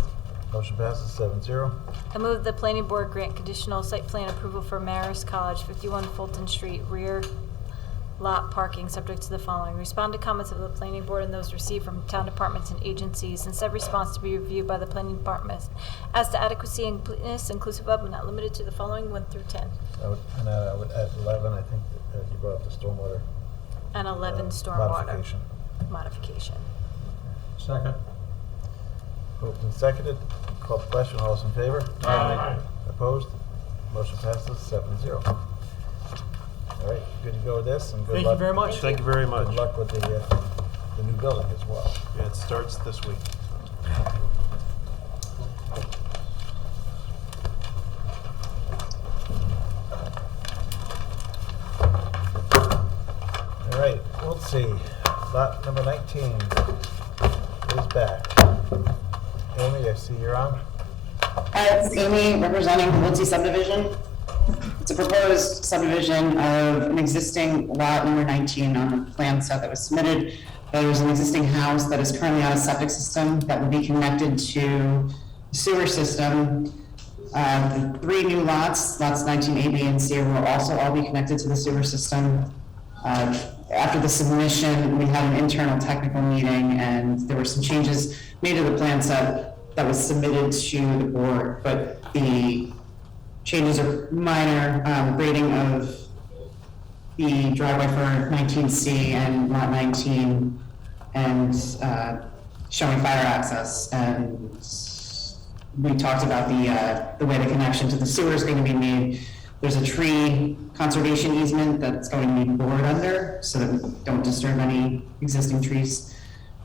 Motion passes 7-0. I move the planning board grant conditional site plan approval for Marist College 51 Fulton Street rear lot parking subject to the following. Respond to comments of the planning board and those received from town departments and agencies, and said response to be reviewed by the planning department as to adequacy and completeness, inclusive of but not limited to the following 1 through 10. I would add 11, I think that you brought up the stormwater. And 11 stormwater Modification. modification. Second. Moved and seconded, called to question, all those in favor? Aye. Opposed? Motion passes 7-0. All right, good to go with this, and good luck. Thank you very much. Thank you very much. Good luck with the new building as well. Yeah, it starts this week. All right, let's see, lot number 19 is back. Amy, I see you're on. It's Amy representing the Woodsy subdivision. It's a proposed subdivision of an existing lot number 19 on the plan set that was submitted. There's an existing house that is currently on a septic system that will be connected to the sewer system. The 3 new lots 19A, B, and C, will also all be connected to the sewer system. After the submission, we had an internal technical meeting, and there were some changes made to the plan set that was submitted to the board, but the changes are minor. Grading of the driveway for 19C and lot 19, and showing fire access. And we talked about the way the connection to the sewer is going to be made. There's a tree conservation easement that's going to be bored under so that we don't disturb any existing trees.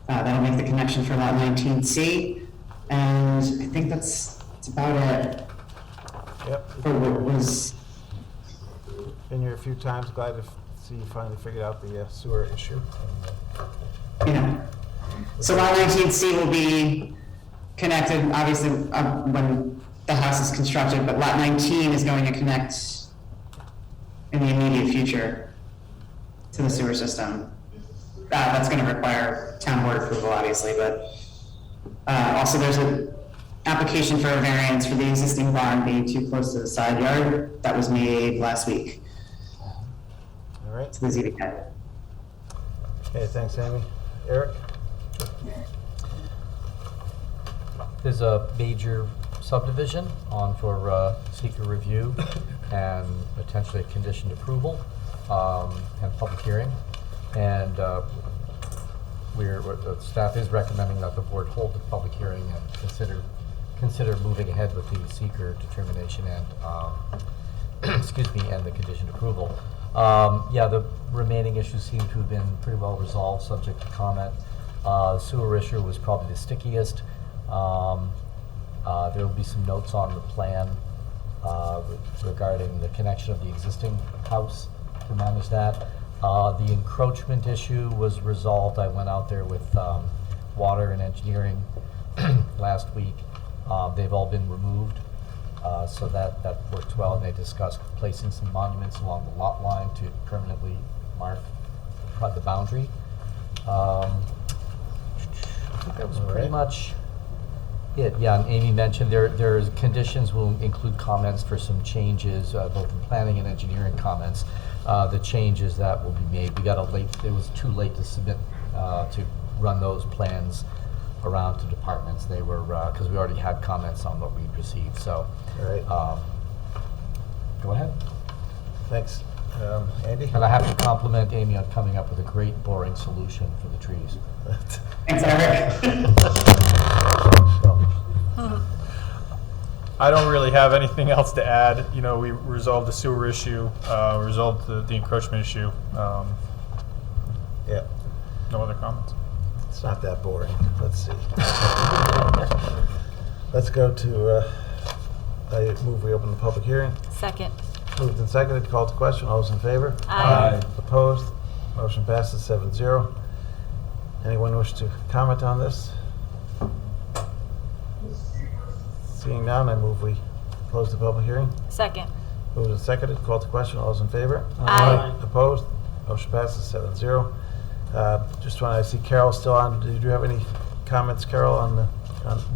That'll make the connection for lot 19C. And I think that's about it. Yep. For what was. Been here a few times, glad to see you finally figured out the sewer issue. Yeah. So lot 19C will be connected, obviously, when the house is constructed, but lot 19 is going to connect in the immediate future to the sewer system. That's going to require town board approval, obviously, but also there's an application for a variance for the existing barn being too close to the side yard. That was made last week. All right. To the ZBA. Okay, thanks, Amy. Eric? There's a major subdivision on for seeker review and potentially a conditioned approval and public hearing. And the staff is recommending that the board hold the public hearing and consider moving ahead with the seeker determination and excuse me, and the conditioned approval. Yeah, the remaining issues seem to have been pretty well resolved, subject to comment. Sewer issue was probably the stickiest. There will be some notes on the plan regarding the connection of the existing house to manage that. The encroachment issue was resolved. I went out there with water and engineering last week. They've all been removed, so that worked well. And they discussed placing some monuments along the lot line to permanently mark the boundary. I think that was pretty much it. Yeah, and Amy mentioned there's conditions will include comments for some changes, both in planning and engineering comments. The changes that will be made. We got it was too late to submit, to run those plans around to departments. They were, because we already had comments on what we received, so. All right. Go ahead. Thanks. Andy? And I have to compliment Amy on coming up with a great boring solution for the trees. Thanks, Eric. I don't really have anything else to add. You know, we resolved the sewer issue, resolved the encroachment issue. Yeah. No other comments. It's not that boring. Let's see. Let's go to, I move we open the public hearing. Second. Moved and seconded, called to question. All those in favor? Aye. Opposed? Motion passes 7-0. Anyone wish to comment on this? Seeing none, I move we close the public hearing. Second. Moved and seconded, called to question. All those in favor? Aye. Opposed? Motion passes 7-0. Just want to see Carol still on. Did you have any comments, Carol, on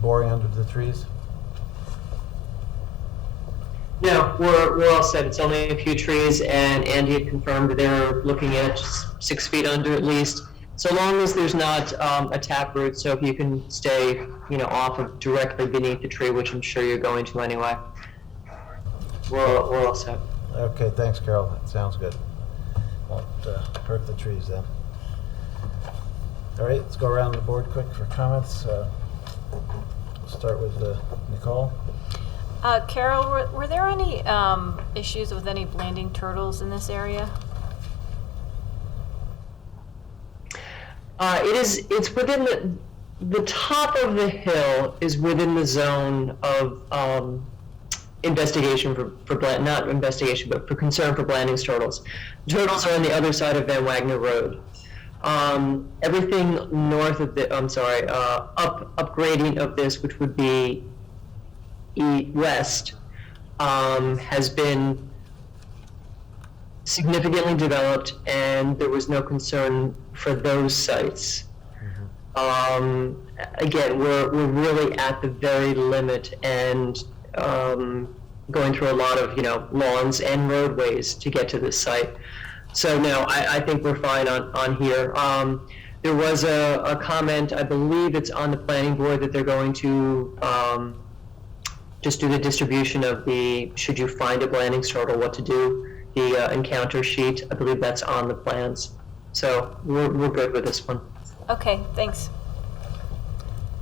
boring under the trees? No, we're all set. It's only a few trees, and Andy had confirmed that they're looking at 6 feet under at least. So long as there's not a taproot, so if you can stay, off of directly beneath the tree, which I'm sure you're going to anyway. We're all set. Okay, thanks, Carol. That sounds good. Won't hurt the trees then. All right, let's go around the board quick for comments. We'll start with Nicole. Carol, were there any issues with any landing turtles in this area? It's within the top of the hill is within the zone of investigation for not investigation, but for concern for Blandings turtles. Turtles are on the other side of Van Wagner Road. Everything north of the, upgrading of this, which would be west, has been significantly developed, and there was no concern for those sites. Again, we're really at the very limit, and going through a lot of lawns and roadways to get to this site. So no, I think we're fine on here. There was a comment, I believe it's on the planning board, that they're going to just do the distribution of the, should you find a Blandings turtle, what to do, the encounter sheet. I believe that's on the plans. So we're good with this one. Okay, thanks.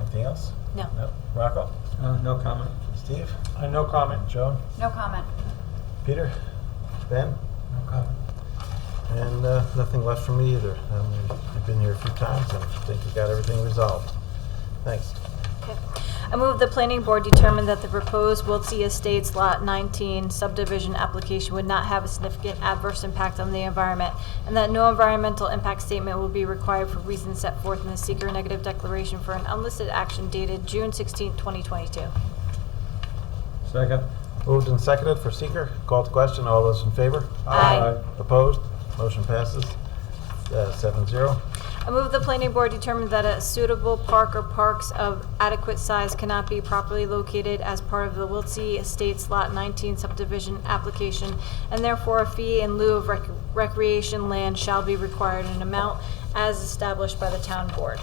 Anything else? No. Rocco? No comment. Steve? No comment. Joan? No comment. Peter? Ben? No comment. And nothing left from me either. We've been here a few times and I think we got everything resolved. Thanks. Okay. I move the planning board determine that the proposed Wiltsey Estates Lot 19 subdivision application would not have a significant adverse impact on the environment, and that no environmental impact statement will be required for reasons set forth in the seeker negative declaration for an unlisted action dated June 16, 2022. Second. Moved and seconded for seeker. Called to question. All those in favor? Aye. Opposed? Motion passes 7-0. I move the planning board determine that a suitable park or parks of adequate size cannot be properly located as part of the Wiltsey Estates Lot 19 subdivision application, and therefore a fee in lieu of recreation land shall be required in an amount as established by the town board.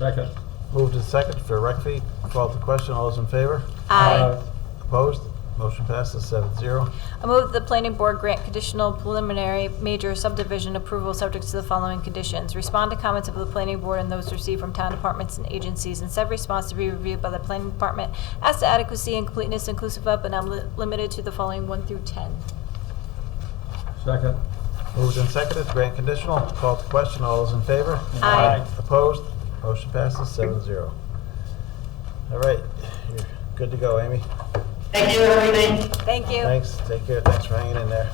Second. Moved and seconded for rec fee. Called to question. All those in favor? Aye. Opposed? Motion passes 7-0. I move that the planning board grant conditional preliminary major subdivision approval subject to the following conditions. Respond to comments of the planning board and those received from town departments and agencies, and said response to be reviewed by the planning department as to adequacy and completeness inclusive of, but not limited to, the following 1 through 10. Second. Moved and seconded, grant conditional. Called to question. All those in favor? Aye. Opposed? Motion passes 7-0. All right, you're good to go, Amy. Thank you, everything. Thank you. Thanks, take care, thanks for hanging in there.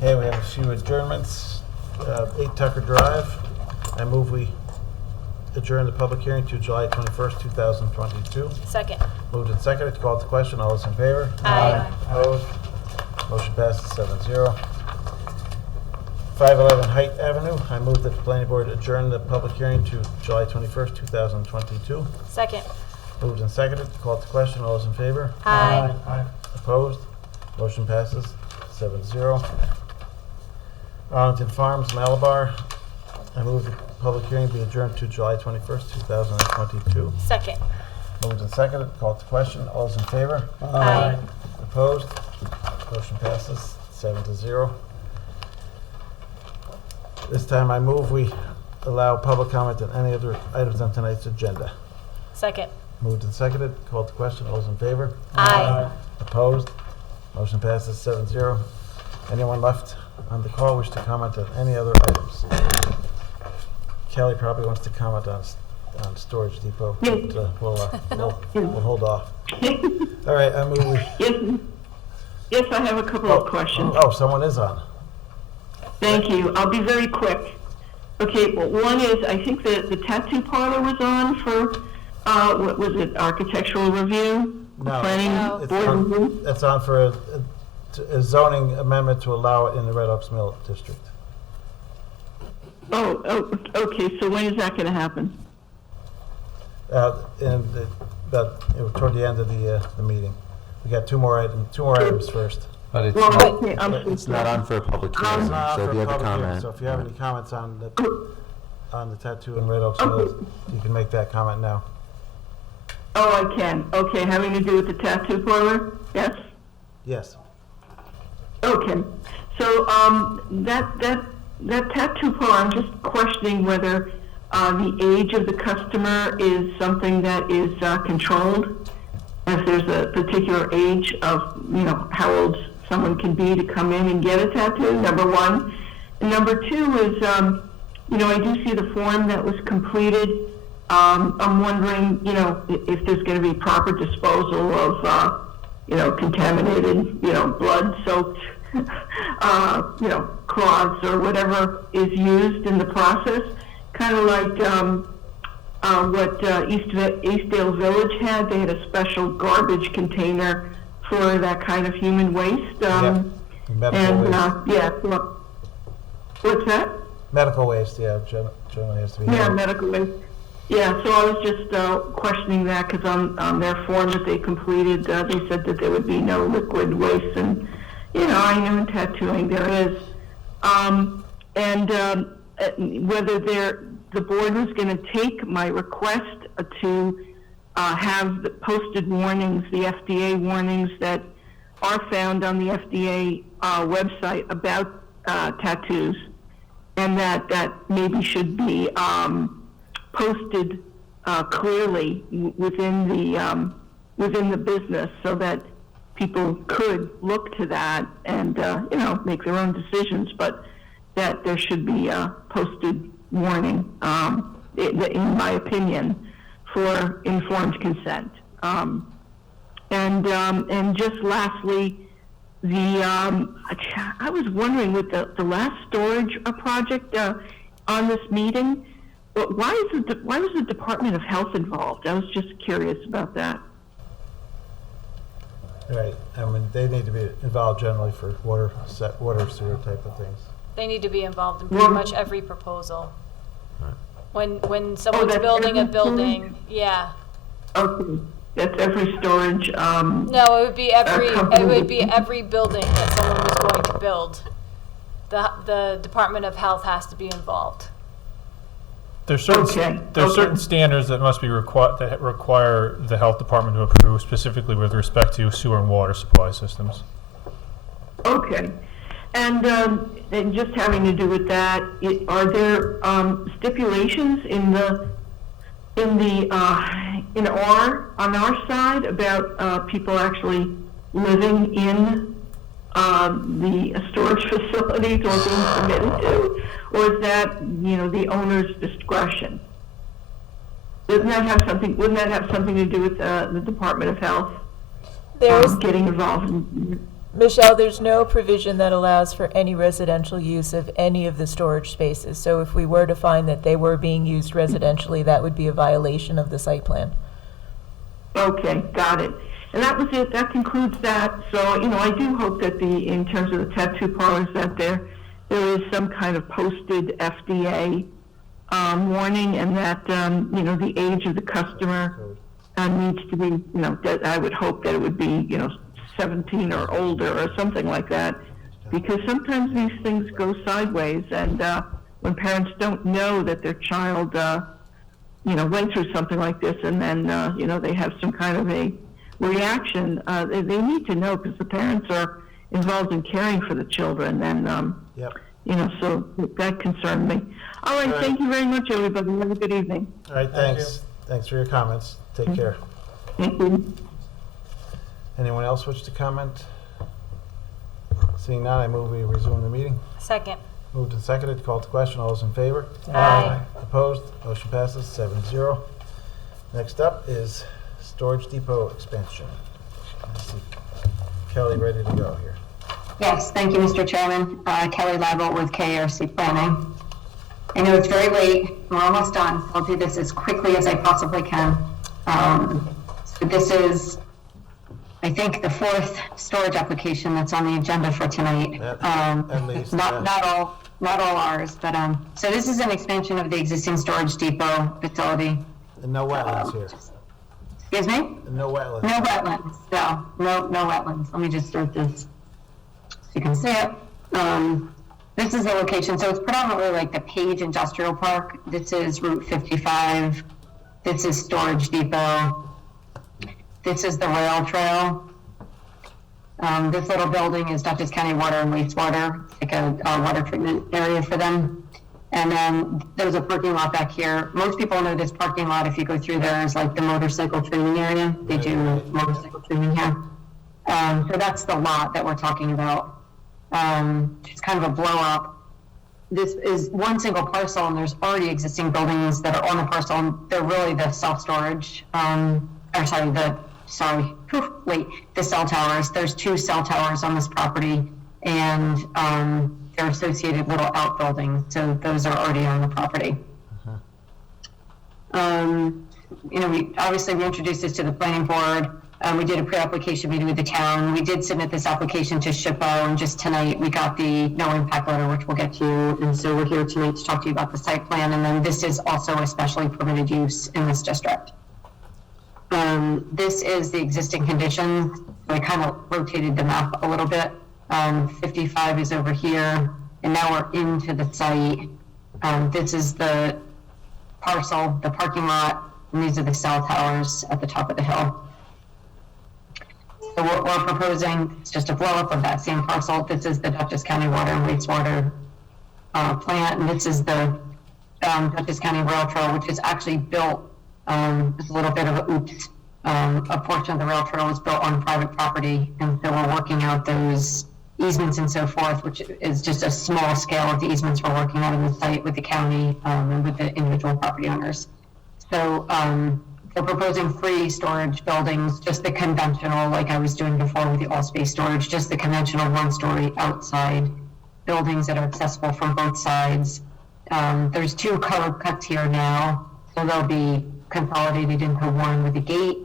Hey, we have a few adjournments. 8 Tucker Drive. I move we adjourn the public hearing to July 21st, 2022. Second. Moved and seconded, called to question. All those in favor? Aye. Opposed? Motion passes 7-0. 511 Height Avenue. I move that the planning board adjourn the public hearing to July 21st, 2022. Second. Moved and seconded, called to question. All those in favor? Aye. Opposed? Motion passes 7-0. Arlington Farms, Malabar. I move the public hearing be adjourned to July 21st, 2022. Second. Moved and seconded, called to question. All those in favor? Aye. Opposed? Motion passes 7-0. This time I move we allow public comment on any other items on tonight's agenda. Second. Moved and seconded, called to question. All those in favor? Aye. Opposed? Motion passes 7-0. Anyone left on the call wish to comment on any other items? Kelly probably wants to comment on Storage Depot, but we'll hold off. All right, I move we... Yes, I have a couple of questions. Oh, someone is on. Thank you. I'll be very quick. Okay, well, one is, I think the tattoo parlor was on for, what was it, architectural review? No, Planning board review? it's on for a zoning amendment to allow it in the Red Oaks Mill District. Oh, okay, so when is that gonna happen? Toward the end of the meeting. We got two more items first. But it's Well, not, okay, It's not on for a public It's hearing, not so for if you have a public hearing, comment. so if you have any comments on the tattoo in Red Oaks Mill, you can make that comment now. Oh, I can. Okay, having to do with the tattoo parlor? Yes? Yes. Okay, so, that tattoo parlor, I'm just questioning whether, the age of the customer is something that is, controlled. If there's a particular age of, how old someone can be to come in and get a tattoo, number one. And number two is, I do see the form that was completed. I'm wondering, if there's gonna be proper disposal of, contaminated, blood-soaked, cloths or whatever is used in the process. Kind of like, what Eastdale Village had. They had a special garbage container for that kind of human waste. Medical waste. What's that? Medical waste, yeah, generally has to be. Yeah, medical waste. Yeah, so I was just questioning that because on their form that they completed, they said that there would be no liquid waste, and I know in tattooing there is. Whether the board was going to take my request to have the posted warnings, the FDA warnings that are found on the FDA website about tattoos, and that maybe should be posted clearly within the business, so that people could look to that and make their own decisions, but that there should be a posted warning, in my opinion, for informed consent. And just lastly, I was wondering with the last storage project on this meeting, why was the Department of Health involved? I was just curious about that. Right, I mean, they need to be involved generally for water sewer type of things. They need to be involved in pretty much every proposal. When someone's that's building a every building, yeah. Okay, that's every storage. No, it would be every building that someone was going to build. The Department of Health has to be involved. There's certain standards that must be that require the health department to approve, specifically with respect to sewer and water supply systems. Okay, and just having to do with that, are there stipulations on our side about people actually living in the storage facilities or being permitted to, or is that the owner's discretion? Wouldn't that have something to do with the Department of Health getting involved in? Michelle, there's no provision that allows for any residential use of any of the storage spaces. So if we were to find that they were being used residentially, that would be a violation of the site plan. Okay, got it. And that was it. That concludes that. So, I do hope that in terms of the tattoo parlors, that there is some kind of posted FDA warning, and that the age of the customer needs to be, that I would hope that it would be 17 or older or something like that, because sometimes these things go sideways, and when parents don't know that their child went through something like this, and then they have some kind of a reaction, they need to know, because the parents are involved in caring for the children, and so that concerned me. All right, thank you very much, everybody. Have a good evening. All right, thanks. Thanks for your comments. Take care. Thank you. Anyone else wish to comment? Seeing none, I move we resume the meeting. Second. Moved and seconded, called to question. All those in favor? Aye. Opposed? Motion passes 7-0. Next up is Storage Depot expansion. I see Kelly ready to go here. Yes, thank you, Mr. Chairman. Kelly Label with KRC Planning. I know it's very late. We're almost done. I'll do this as quickly as I possibly can. So this is, I think, the fourth storage application that's on the agenda for tonight. At least. Not all ours, but so this is an expansion of the existing storage depot facility. And no wetlands here. Excuse me? No wetlands. No wetlands. No wetlands. Let me just start this so you can see it. This is the location. So it's predominantly like the Page Industrial Park. This is Route 55. This is Storage Depot. This is the rail trail. This little building is Dutchess County Water and Wastewater, like a water treatment area for them. And then there's a parking lot back here. Most people know this parking lot, if you go through there, is like the motorcycle training area. They do motorcycle training here. So that's the lot that we're talking about. It's kind of a blow up. This is one single parcel, and there's already existing buildings that are on the parcel, and they're really the self-storage, the cell towers. There's 2 cell towers on this property, and they're associated little outbuildings, so those are already on the property. We introduced this to the planning board. We did a pre-application meeting with the town. We did submit this application to SHPO, and just tonight we got the no impact letter, which we'll get to. And so we're here tonight to talk to you about the site plan. And then this is also a specially permitted use in this district. This is the existing conditions. I kind of rotated the map a little bit. 55 is over here, and now we're into the site. This is the parcel, the parking lot, and these are the cell towers at the top of the hill. So what we're proposing is just a blow up of that same parcel. This is the Dutchess County Water and Wastewater plant, and this is the Dutchess County Rail Trail, which is actually built. It's a little bit of a oops. A portion of the rail trail was built on private property, and so we're working out those easements and so forth, which is just a small scale of the easements we're working on in the site with the county and with the individual property owners. So we're proposing 3 storage buildings, just the conventional, like I was doing before with the all-space storage, just the conventional 1-story outside buildings that are accessible from both sides. There's 2 curb cuts here now, so they'll be consolidated into one with a gate.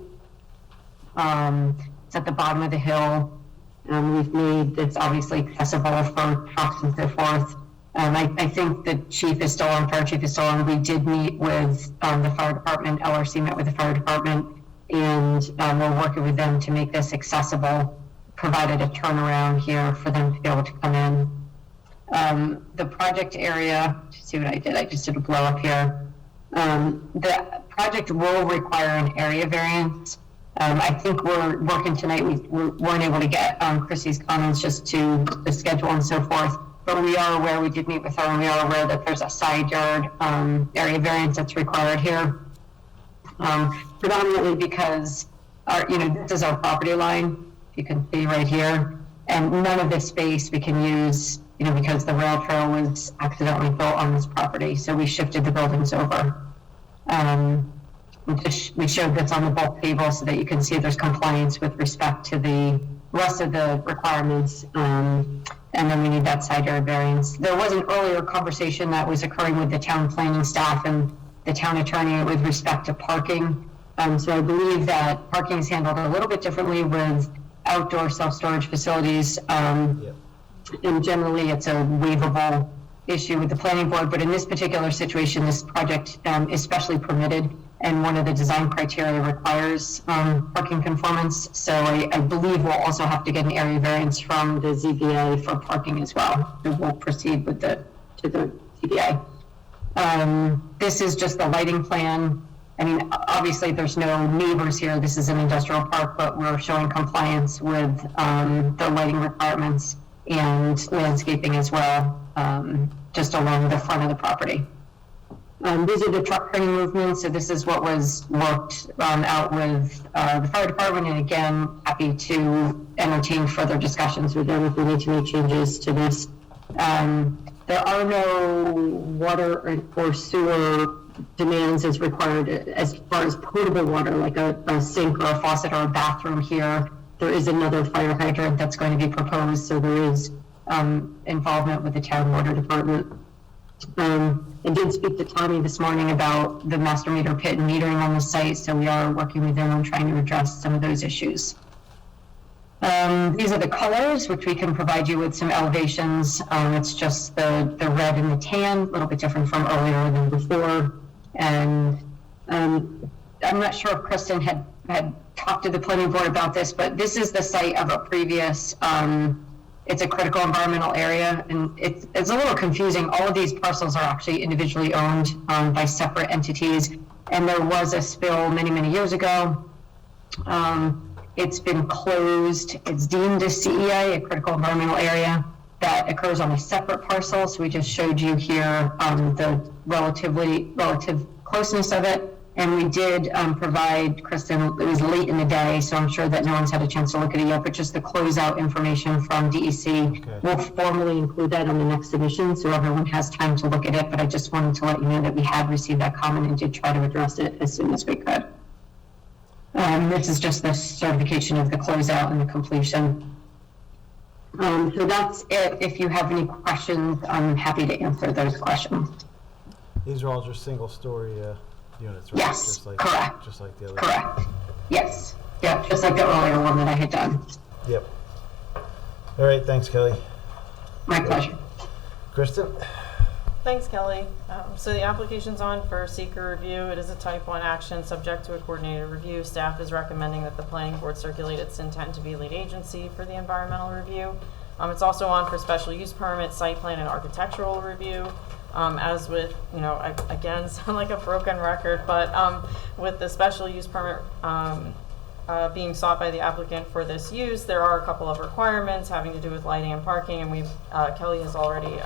It's at the bottom of the hill. We've made it's obviously accessible for trucks and so forth. I think the chief is still on, fire chief is still on. We did meet with the fire department, LRC met with the fire department, and we're working with them to make this accessible, provided a turnaround here for them to be able to come in. The project area, see what I did, I just did a blow up here. The project will require an area variance. I think we're working tonight, we weren't able to get Chrissy's comments just to the schedule and so forth, but we are aware, we did meet with her, and we are aware that there's a side yard area variance that's required here. Predominantly because this is our property line, you can see right here, and none of this space we can use, because the rail trail was accidentally built on this property, so we shifted the buildings over. We showed this on the bulk table so that you can see there's compliance with respect to the rest of the requirements, and then we need that side yard variance. There was an earlier conversation that was occurring with the town planning staff and the town attorney with respect to parking. So I believe that parking is handled a little bit differently with outdoor self-storage facilities, and generally it's a waivable issue with the planning board, but in this particular situation, this project is specially permitted, and one of the design criteria requires parking conformance. So I believe we'll also have to get an area variance from the ZBA for parking as well. And we'll proceed with to the ZBA. This is just the lighting plan. I mean, obviously there's no neighbors here. This is an industrial park, but we're showing compliance with the lighting requirements and landscaping as well, just along the front of the property. These are the truck turning movements, so this is what was worked out with the fire department, and again, happy to entertain further discussions with them if we need to make changes to this. There are no water or sewer demands as required as far as potable water, like a sink or a faucet or a bathroom here. There is another fire hydrant that's going to be proposed, so there is involvement with the town water department. I did speak to Tommy this morning about the master meter pit and metering on the site, so we are working with them on trying to address some of those issues. These are the colors, which we can provide you with some elevations. It's just the red and the tan, a little bit different from earlier than before. And I'm not sure if Kristen had talked to the planning board about this, but this is the site of a previous, it's a critical environmental area, and it's a little confusing. All of these parcels are actually individually owned by separate entities, and there was a spill many, many years ago. It's been closed. It's deemed a CEA, a critical environmental area, that occurs on a separate parcel. So we just showed you here the relative closeness of it. And we did provide, Kristen, it was late in the day, so I'm sure that no one's had a chance to look at it yet, but just the closeout information from DEC. Okay. We'll formally include that on the next submission so everyone has time to look at it, but I just wanted to let you know that we had received that comment and did try to address it as soon as we could. This is just the certification of the closeout and the completion. So that's it. If you have any questions, I'm happy to answer those questions. These are all just single-story units, right? Yes, just like, correct. Just like the other. Correct. Yes. Yeah, just like the earlier one that I had done. Yep. All right, thanks, Kelly. My pleasure. Kristen? Thanks, Kelly. So the application's on for seeker review. It is a type 1 action subject to a coordinated review. Staff is recommending that the planning board circulate its intent to be lead agency for the environmental review. It's also on for special use permit, site plan, and architectural review. As with, I again sound like a broken record, but with the special use permit being sought by the applicant for this use, there are a couple of requirements having to do with lighting and parking, and Kelly has already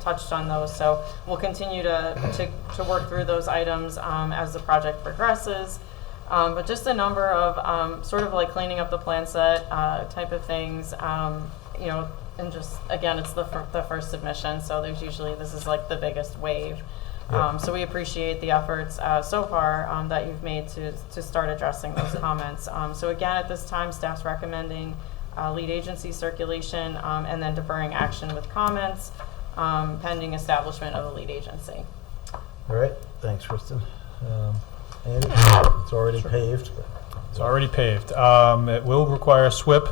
touched on those, so we'll continue to work through those items as the project progresses. But just a number of sort of like cleaning up the plan set type of things, and just, again, it's the first submission, so there's usually, this is like the biggest wave. So we appreciate the efforts so far that you've made to start addressing those comments. So again, at this time, staff's recommending lead agency circulation and then deferring action with comments. pending establishment of a lead agency. All right, thanks, Kristen. And it's already paved. It's already paved. It will require a SWIP.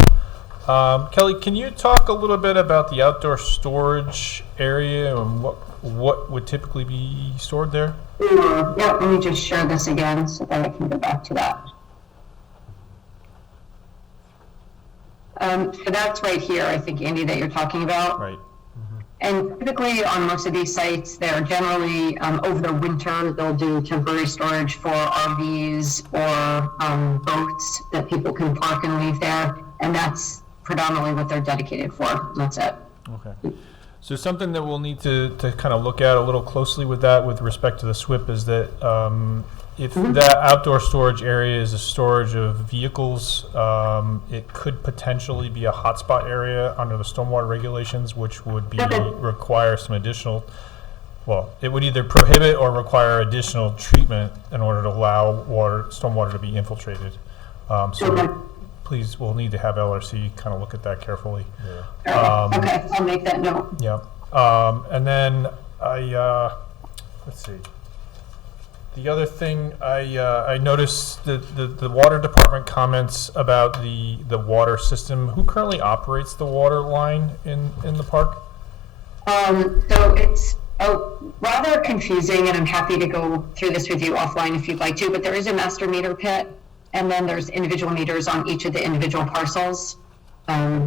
Kelly, can you talk a little bit about the outdoor storage area and what would typically be stored there? Yep, let me just share this again so that I can go back to that. So that's right here, I think, Andy, that you're talking about. Right. And typically on most of these sites, they're generally, over the winter, they'll do temporary storage for RVs or boats that people can park and leave there. And that's predominantly what they're dedicated for. That's it. Okay. So something that we'll need to kind of look at a little closely with that with respect to the SWIP is that if that outdoor storage area is a storage of vehicles, it could potentially be a hotspot area under the stormwater regulations, which would be require some additional, well, it would either prohibit or require additional treatment in order to allow stormwater to be infiltrated. So please, we'll need to have LRC kind of look at that carefully. Yeah. Okay, I'll make that note. Yeah. And then let's see. The other thing I noticed the water department comments about the water system. Who currently operates the water line in the park? So it's rather confusing, and I'm happy to go through this with you offline if you'd like to, but there is a master meter pit, and then there's individual meters on each of the individual parcels.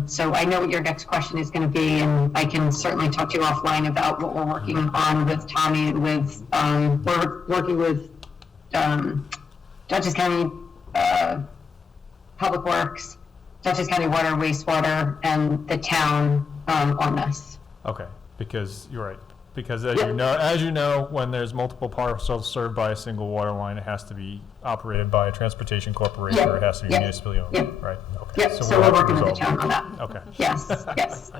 So I know what your next question is going to be, and I can certainly talk to you offline about what we're working on with Tommy and with, we're working with Dutchess County Public Works, Dutchess County Water, Wastewater, and the town on this. Okay, because you're right. Because as you know, when there's multiple parcels served by a single water line, it has to be operated by a transportation corporation, or it has to be municipally owned, right? Okay. Yep, so we're working with the town on that. Okay. Yes, yes.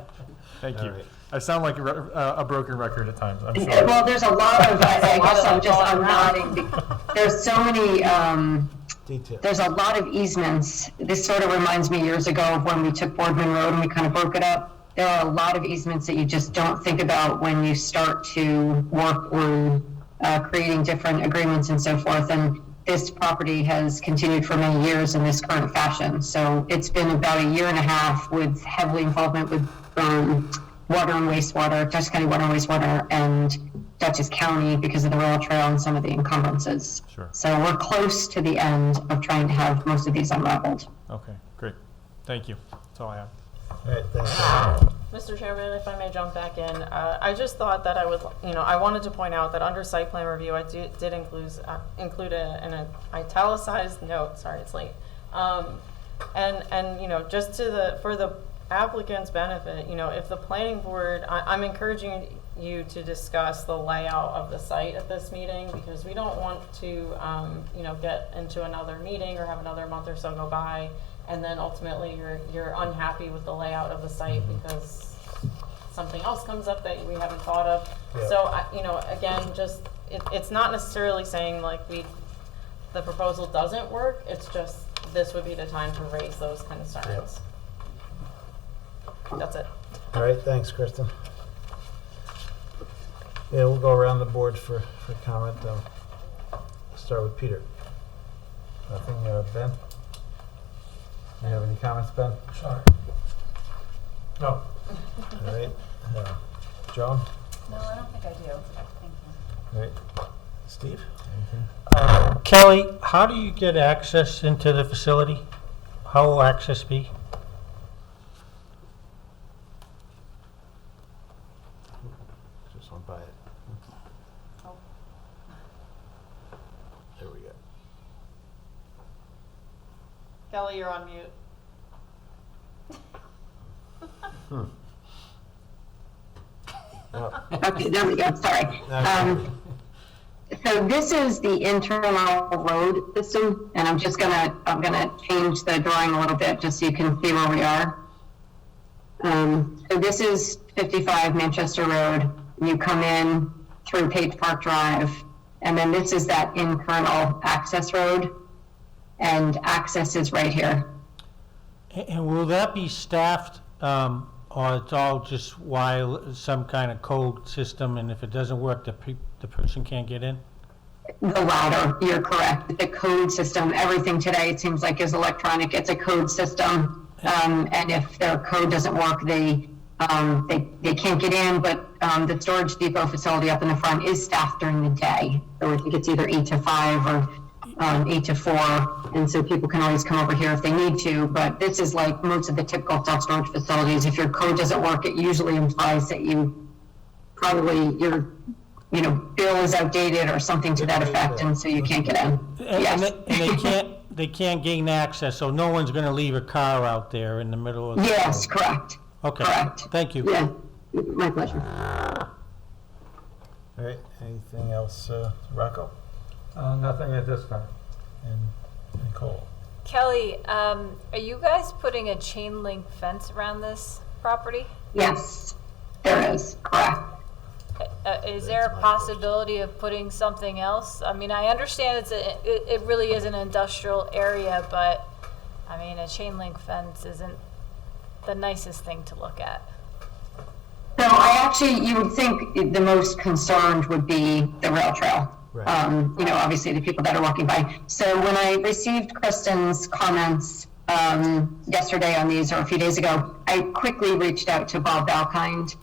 Thank you. I sound like a broken record at times, I'm sure. Well, there's a lot of, I guess I'm nodding. There's so many, there's a lot of easements. This sort of reminds me years ago of when we took Boardman Road and we kind of broke it up. There are a lot of easements that you just don't think about when you start to work on creating different agreements and so forth. And this property has continued for many years in this current fashion. So it's been about a year and a half with heavily involvement with water and wastewater, Dutchess County Water and Wastewater, and Dutchess County because of the rail trail and some of the encumbrances. Sure. So we're close to the end of trying to have most of these unraveled. Okay, great. Thank you. That's all I have. All right, thanks. Mr. Chairman, if I may jump back in, I just thought that I would, I wanted to point out that under site plan review, I did include an italicized note. Sorry, it's late. And just for the applicant's benefit, if the planning board, I'm encouraging you to discuss the layout of the site at this meeting, because we don't want to, get into another meeting or have another month or so go by, and then ultimately you're unhappy with the layout of the site because something else comes up that we haven't thought of. Yeah. So, again, just it's not necessarily saying like the proposal doesn't work. It's just this would be the time to raise those concerns. Yeah. That's it. All right, thanks, Kristen. Yeah, we'll go around the board for comment. Start with Peter. Nothing, Ben? Do you have any comments, Ben? Sorry. No. All right. Joan? No, I don't think I do. Thank you. All right. Steve? Anything? Kelly, how do you get access into the facility? How will access be? Just went by it. Oh. There we go. Kelly, you're on mute. Oh. Okay, there we go, sorry. So this is the internal road system, and I'm gonna change the drawing a little bit just so you can see where we are. So this is 55 Manchester Road. You come in through Page Park Drive, and then this is that internal access road, and access is right here. And will that be staffed Or it's all just some kind of code system, and if it doesn't work, the person can't get in? The latter, you're correct. The code system, everything today, it seems like, is electronic. It's a code system. And if their code doesn't work, they can't get in, but the storage depot facility up in the front is staffed during the day. So I think it's either 8 to 5 or 8 to 4, and so people can always come over here if they need to, but this is like most of the typical self-storage facilities. If your code doesn't work, it usually implies that your bill is outdated or something to that effect, and so you can't get in. Yes. And they can't gain access, so no one's gonna leave a car out there in the middle of the Yes, road. correct. Okay, Correct. thank you. Yeah, my pleasure. All right, anything else, Rocco? Nothing at this time. And Nicole? Kelly, are you guys putting a chain link fence around this property? Yes, there is, correct. Is there a possibility of putting something else? I mean, I understand it really is an industrial area, but I mean, a chain link fence isn't the nicest thing to look at. No, you would think the most concerned would be the rail trail. Right. Obviously the people that are walking by. So when I received Kristen's comments yesterday on these, or a few days ago, I quickly reached out to Bob Valkind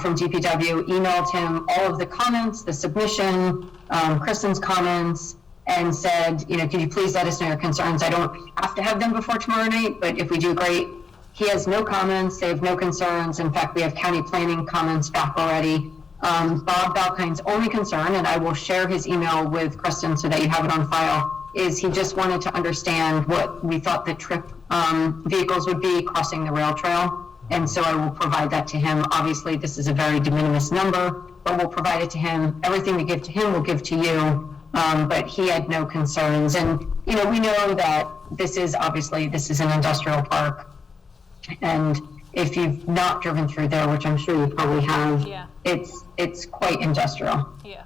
from DPW, emailed him all of the comments, the submission, Kristen's comments, and said, can you please let us know your concerns? I don't have to have them before tomorrow night, but if we do, great. He has no comments, they have no concerns. In fact, we have county planning comments back already. Bob Valkind's only concern, and I will share his email with Kristen so that you have it on file, is he just wanted to understand what we thought the trip vehicles would be crossing the rail trail. And so I will provide that to him. Obviously, this is a very de minimis number, but we'll provide it to him. Everything we give to him, we'll give to you. But he had no concerns. And, we know that this is an industrial park. And if you've not driven through there, which I'm sure you probably have, yeah. It's quite industrial. Yeah.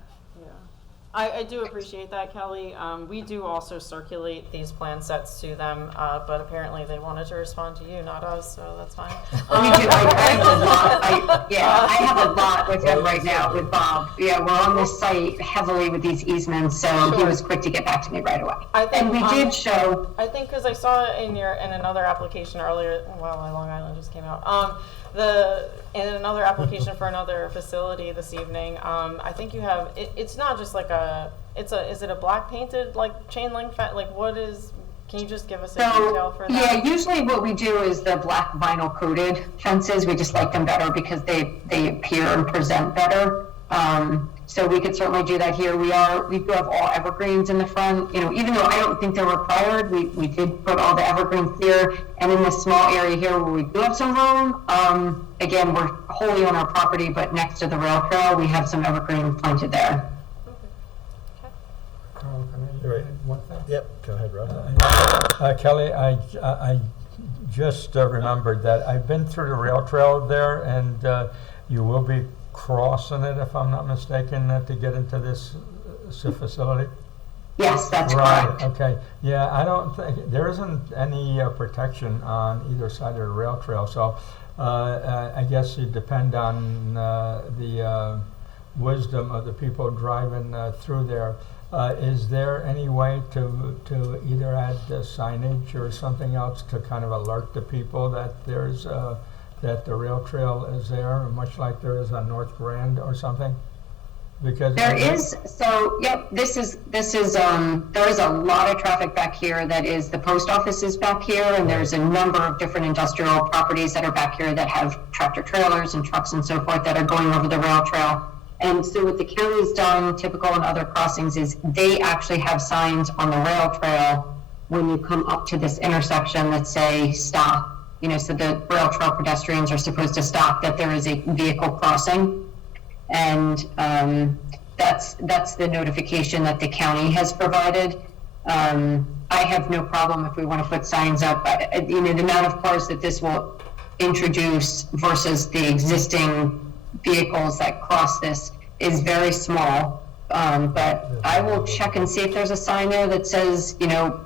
I do appreciate that, Kelly. We do also circulate these plan sets to them, but apparently they wanted to respond to you, not us, so that's fine. Me too. I have a lot. I have a lot with him right now, with Bob. Yeah, we're on this site heavily with these easements, so he was quick to get back to me right away. And we did show. I think because I saw it in another application earlier. Well, my Long Island just came out. In another application for another facility this evening, I think you have, it's not just like is it a black painted like chain link fence? Like can you just give us a detail for that? Yeah, usually what we do is the black vinyl coated fences. We just like them better because they appear and present better. So we could certainly do that here. We do have all evergreens in the front. Even though I don't think they're required, we did put all the evergreens here. And in this small area here where we do have some room, again, we're wholly on our property, but next to the rail trail, we have some evergreen planted there. Carl, can I add one thing? Yep, go ahead, Rob. Kelly, I just remembered that I've been through the rail trail there, and you will be crossing it, if I'm not mistaken, to get into this facility? Yes, that's right. correct. Okay. Yeah, I don't think there isn't any protection on either side of the rail trail, so I guess it depend on the wisdom of the people driving through there. Is there any way to either add signage or something else to kind of alert the people that there's that the rail trail is there, much like there is on North Grand or something? Because there is, there is a lot of traffic back here. That is, the post office is back here, and there's a number of different industrial properties that are back here that have tractor trailers and trucks and so forth that are going over the rail trail. And so what the county's done, typical in other crossings, is they actually have signs on the rail trail when you come up to this intersection that say stop. So the rail trail pedestrians are supposed to stop, that there is a vehicle crossing. And that's the notification that the county has provided. I have no problem if we want to put signs up. The amount of cars that this will introduce versus the existing vehicles that cross this is very small. But I will check and see if there's a sign there that says,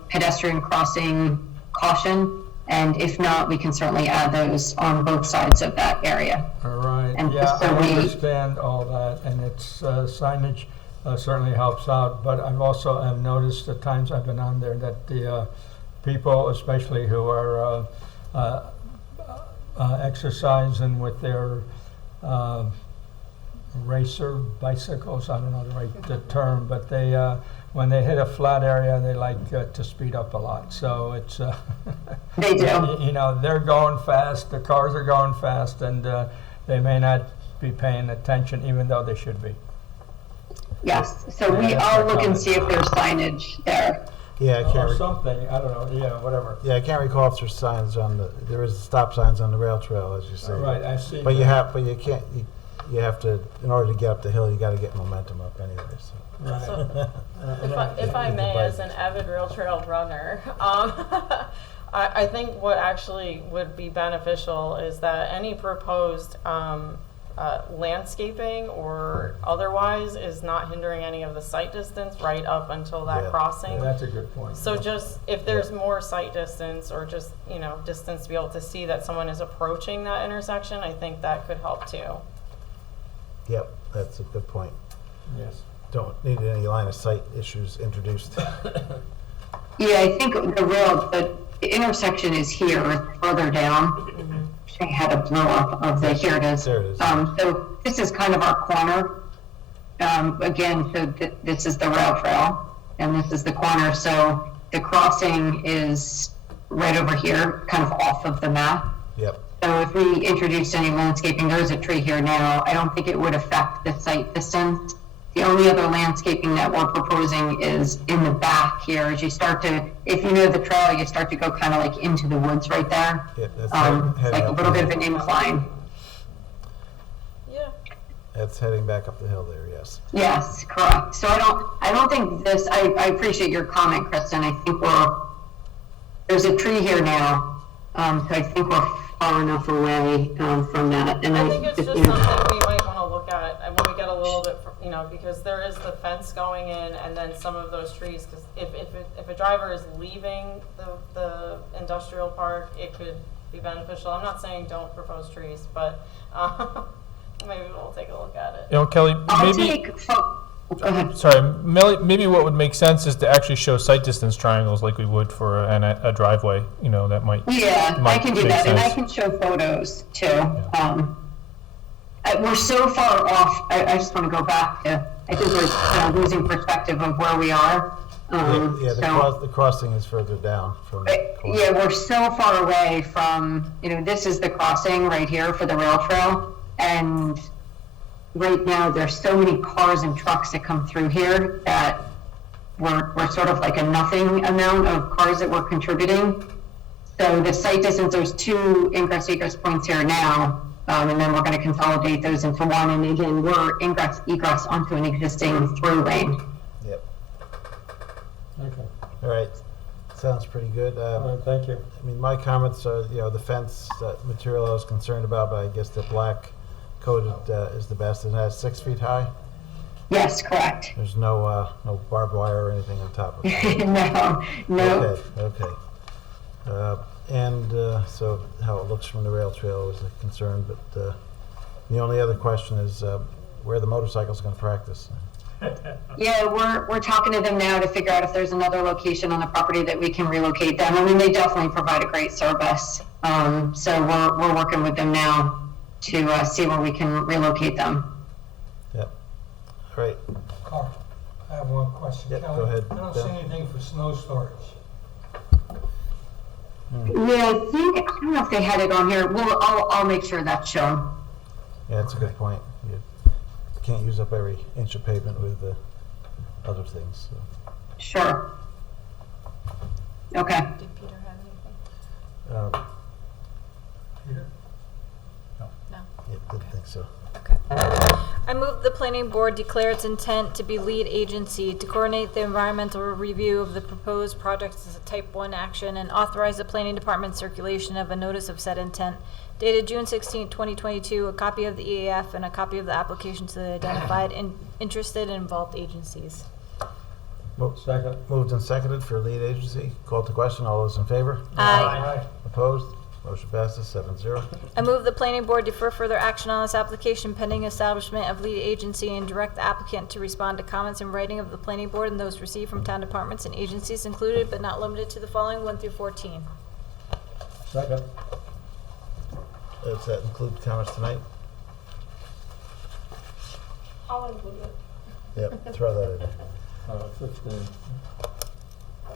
pedestrian crossing caution. And if not, we can certainly add those on both sides of that area. All right, And yeah, so I we- understand all that, and it's signage certainly helps out, but I've also have noticed the times I've been on there that the people, especially who are exercising with their racer bicycles, I don't know the term, but they, when they hit a flat area, they like to speed up a lot, so it's, They do. you know, they're going fast, the cars are going fast, and they may not be paying attention even though they should be. Yes, so I'll look and see if there's signage there. Yeah, I can't. Or something, I don't know, yeah, whatever. Yeah, I can't recall if there's signs on there is stop signs on the rail trail, as you say. Right, I see But that. you can't, you have to, in order to get up the hill, you gotta get momentum up anyway, so. Right. If I may, as an avid rail trail runner, I think what actually would be beneficial is that any proposed landscaping or otherwise is not hindering any of the sight distance right up until that Yeah. crossing. Yeah, that's a good point. So just, if there's more sight distance or just, you know, distance to be able to see that someone is approaching that intersection, I think that could help too. Yep, that's a good point. Yes. Don't need any line of sight issues introduced. Yeah, I think the intersection is here, further down. I had a blow up of the, here it is. There it is. So this is kind of our corner. Again, so this is the rail trail, and this is the corner. So the crossing is right over here, kind of off of the map. Yep. So if we introduced any landscaping, there is a tree here now. I don't think it would affect the sight distance. The only other landscaping that we're proposing is in the back here. As you start to, if you know the trail, you start to go kind of like into the woods right there. Yeah, that's It's like a little bit of an incline. Yeah. That's heading back up the hill there, yes. Yes, correct. So I don't think this, I appreciate your comment, Kristen. I think there's a tree here now. So I think we're far enough away from that. And I think it's just something we might want to look at and when we get a little bit, you know, because there is the fence going in and then some of those trees, because if a driver is leaving the industrial park, it could be beneficial. I'm not saying don't propose trees, but maybe we'll take a look at it. You know, Kelly, Go ahead. sorry, maybe what would make sense is to actually show sight distance triangles like we would for a driveway, you know, that might. Yeah, I might can do make that, and I sense. can show photos too. We're so far off, I just want to go back to, I think we're kind of losing perspective of where we are. The crossing is further down from the corner. Yeah, we're so far away from, you know, this is the crossing right here for the rail trail, and right now there's so many cars and trucks that come through here that we're sort of like a nothing amount of cars that we're contributing. So the site distance, there's 2 ingress-egress points here now, and then we're going to consolidate those into one. And again, we're ingress-egress onto an existing through lane. Yep. Okay. All right. Sounds pretty good. All right, thank you. I mean, my comments are, you know, the fence material I was concerned about, but I guess the black coated is the best. And that's 6 feet high. Yes, correct. There's no barbed wire or anything on top of it. No. Okay. So how it looks from the rail trail was a concern, but the only other question is where the motorcycle's going to practice. Yeah, we're talking to them now to figure out if there's another location on the property that we can relocate them. I mean, they definitely provide a great service. So we're working with them now to see where we can relocate them. Yep. All right. Carl, I have one question. Yep, Kelly, go ahead, I don't Ben. see anything for snow storage. Yeah, I don't know if they had it on here. Well, I'll make sure that's shown. Yeah, that's a good point. You can't use up every inch of pavement with other things. So. Sure. Okay. Did Peter have anything? Peter? No. Yeah, didn't think so. I move the planning board declare its intent to be lead agency to coordinate the environmental review of the proposed projects as a type 1 action and authorize the planning department circulation of a notice of said intent dated June 16, 2022, a copy of the EAF and a copy of the application to the identified interested and involved agencies. Moved and seconded for lead agency. Called to question. All those in favor? Aye. Opposed? Motion passes 7-0. I move the planning board defer further action on this application pending establishment of lead agency and direct the applicant to respond to comments in writing of the planning board and those received from town departments and agencies included but not limited to the following 1 through 14. Second. Does that include comments tonight? I'll include it. Yep, throw that in there.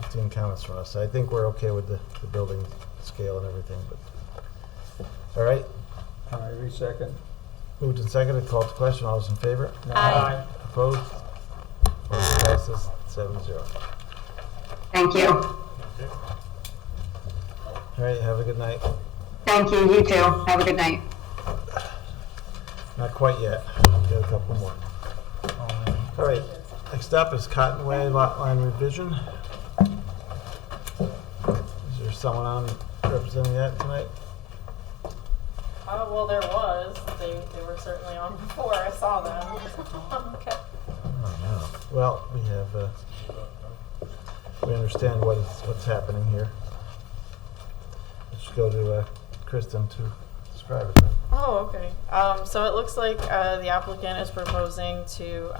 15 comments from us. I think we're okay with the building scale and everything, but, all right. Second. Moved and seconded, called to question, all those in favor? Aye. Opposed? Motion passes 7-0. Thank you. All right, have a good night. Thank you, you too. Have a good night. Not quite yet, got a couple more. All right, next up is Cottonway Lot Line Revision. Is there someone on representing that tonight? Well, there was. They were certainly on before. I saw them. Okay. Oh, no. Well, we have, we understand what's happening here. Let's go to Kristen to describe it then. Oh, okay. So it looks like the applicant is proposing to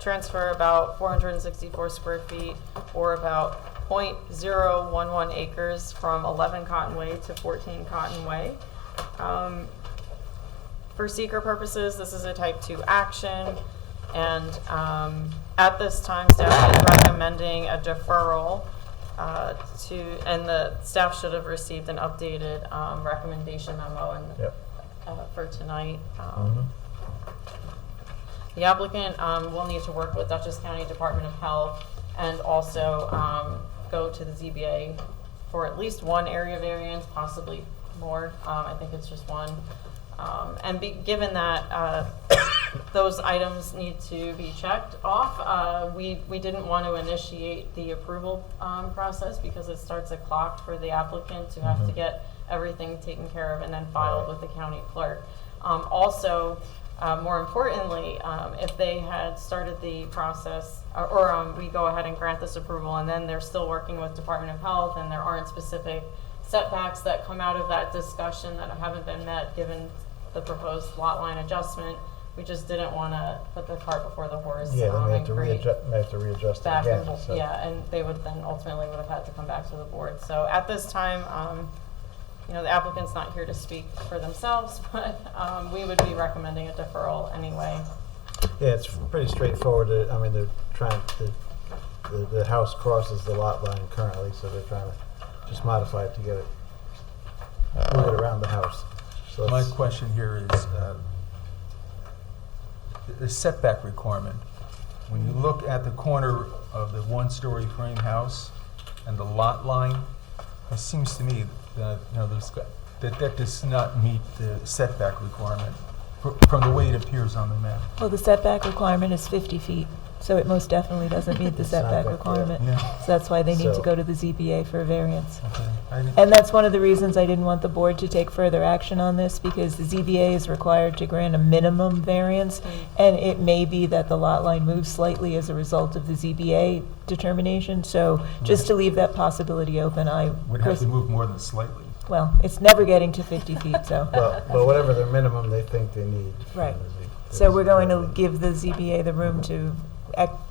transfer about 464 square feet, or about 0.011 acres from 11 Cotton Way to 14 Cotton Way. For seeker purposes, this is a type 2 action, and at this time, staff is recommending a deferral and the staff should have received an updated recommendation memo for tonight. The applicant will need to work with Dutchess County Department of Health and also go to the ZBA for at least one area variance, possibly more. I think it's just one. And given that those items need to be checked off, we didn't want to initiate the approval process because it starts a clock for the applicant to have to get everything taken care of and then filed with the county clerk. Also, more importantly, if they had started the process, or we go ahead and grant this approval and then they're still working with Department of Health and there aren't specific setbacks that come out of that discussion that haven't been met given the proposed lot line adjustment, we just didn't want to put the cart before the horse. Yeah, then and create they have to readjust it back again. and, So. yeah, and they would then ultimately would have had to come back to the board. So at this time, you know, the applicant's not here to speak for themselves, but we would be recommending a deferral anyway. Yeah, it's pretty straightforward. I mean, they're trying the house crosses the lot line currently, so they're trying to just modify it to get it, move it around the house. So My it's- question here is the setback requirement. When you look at the corner of the one-story frame house and the lot line, it seems to me that, you know, that does not meet the setback requirement from the way it appears on the map. Well, the setback requirement is 50 feet, so it most definitely doesn't meet the It's not setback that requirement. Yeah. So that's why they need to So- go to the ZBA for a variance. Okay. I didn't- And that's one of the reasons I didn't want the board to take further action on this, because the ZBA is required to grant a minimum variance, and it may be that the lot line moves slightly as a result of the ZBA determination. So just to leave that possibility open, Would have to move more than slightly. well, it's never getting to 50 feet, so. Well, whatever their minimum they think they need. Right. So we're going to give the ZBA the room to,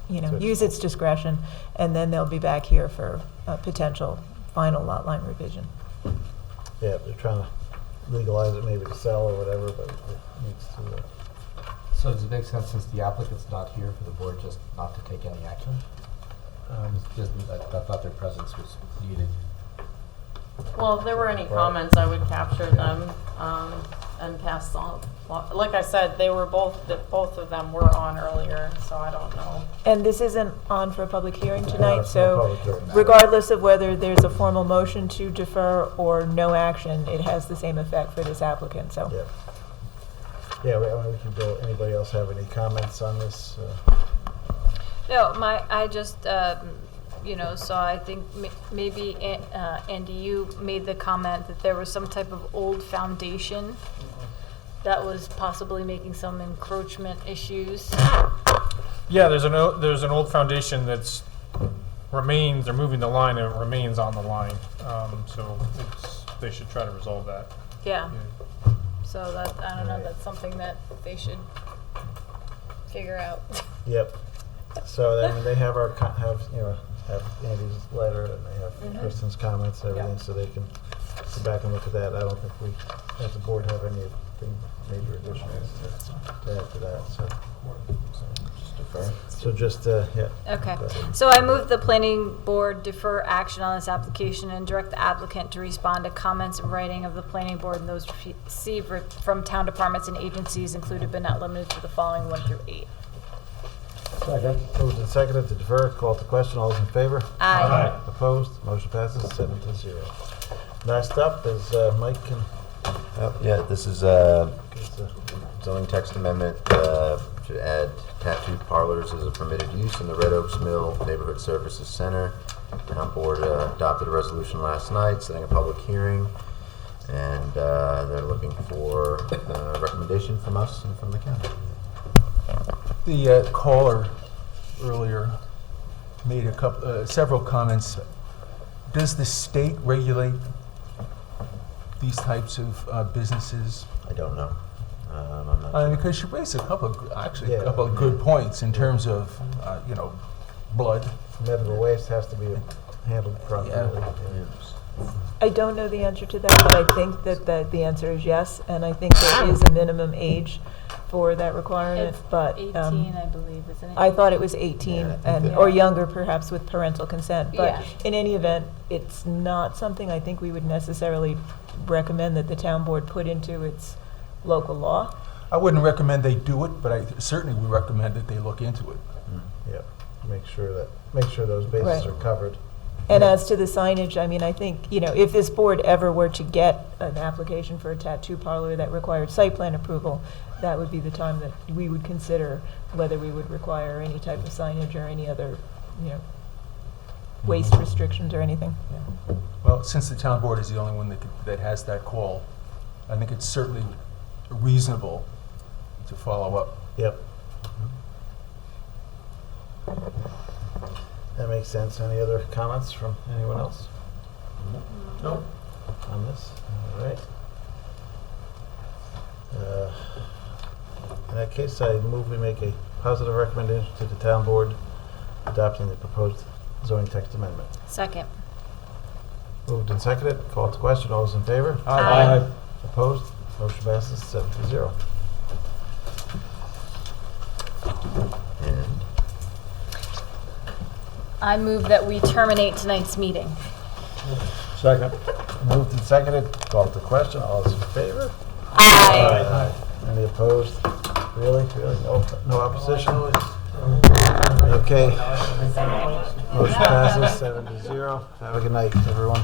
you know, use its discretion, and then they'll be back here for a potential final lot line revision. Yeah, they're trying to legalize it maybe to sell or whatever, but it needs to. So does it make sense, since the applicant's not here, for the board just not to take any action? I thought their presence was needed. Well, if there were any comments, I would capture them and pass on. Like I said, they were both of them were on earlier, so I don't know. And this isn't on for a public hearing No, tonight, it's not a so public hearing. regardless of whether there's a formal motion to defer or no action, it has the same effect for this applicant, so. Yeah. Yeah, we can go, anybody else have any comments on this? No, I just, you know, so I think maybe, Andy, you made the comment that there was some type of old foundation that was possibly making some encroachment issues. Yeah, there's an old foundation that's remains. They're moving the line and it remains on the line. So it's they should try to resolve that. Yeah. So that, I don't know, that's something that they should figure out. Yep. So, I mean, they have our, have Andy's letter, and they have Kristen's comments and everything, so they can go back and look at that. I don't think we, as a board, have anything major additions to add to that, so. So just, yeah. Okay, Go ahead. so I move the planning board defer action on this application and direct the applicant to respond to comments in writing of the planning board and those received from town departments and agencies included but not limited to the following 1 through 8. Second. Moved and seconded to defer, call to question, all those in favor? Aye. Opposed, motion passes 7-0. Next up is, Mike can. Yeah, this is zoning text amendment to add tattoo parlors as a permitted use in the Red Oaks Mill Neighborhood Services Center. Town board adopted a resolution last night setting a public hearing, and they're looking for a recommendation from us and from the county. The caller earlier made several comments. Does the state regulate these types of businesses? I don't know. I'm not sure. Because you raised a couple of good points in terms of, blood. Medical waste has to be handled properly. I don't know the answer to that, but I think that the answer is yes, and I think there is a minimum age for that requirement, It's but. 18, I believe, isn't it? I thought it was 18 or younger perhaps with parental consent, but Yeah. in any event, it's not something I think we would necessarily recommend that the town board put into its local law. I wouldn't recommend they do it, but I certainly would recommend that they look into it. Yep, make sure those bases Right. are covered. And as to the signage, I mean, I think, if this board ever were to get an application for a tattoo parlor that required site plan approval, that would be the time that we would consider whether we would require any type of signage or any other, waste restrictions or anything. Well, since the town board is the only one that has that call, I think it's certainly reasonable to follow up. Yep. That makes sense. Any other comments from anyone else? No. On this? All right. In that case, I move we make a positive recommendation to the town board adopting the proposed zoning text amendment. Second. Moved and seconded. Call to question. All those in favor? Aye. Opposed? Motion passes 7-0. And I move that we terminate tonight's meeting. Second. Moved and seconded. Call to question. All those in favor? Aye. Any opposed? Really? No opposition? Okay. Motion passes 7-0. Have a good night, everyone.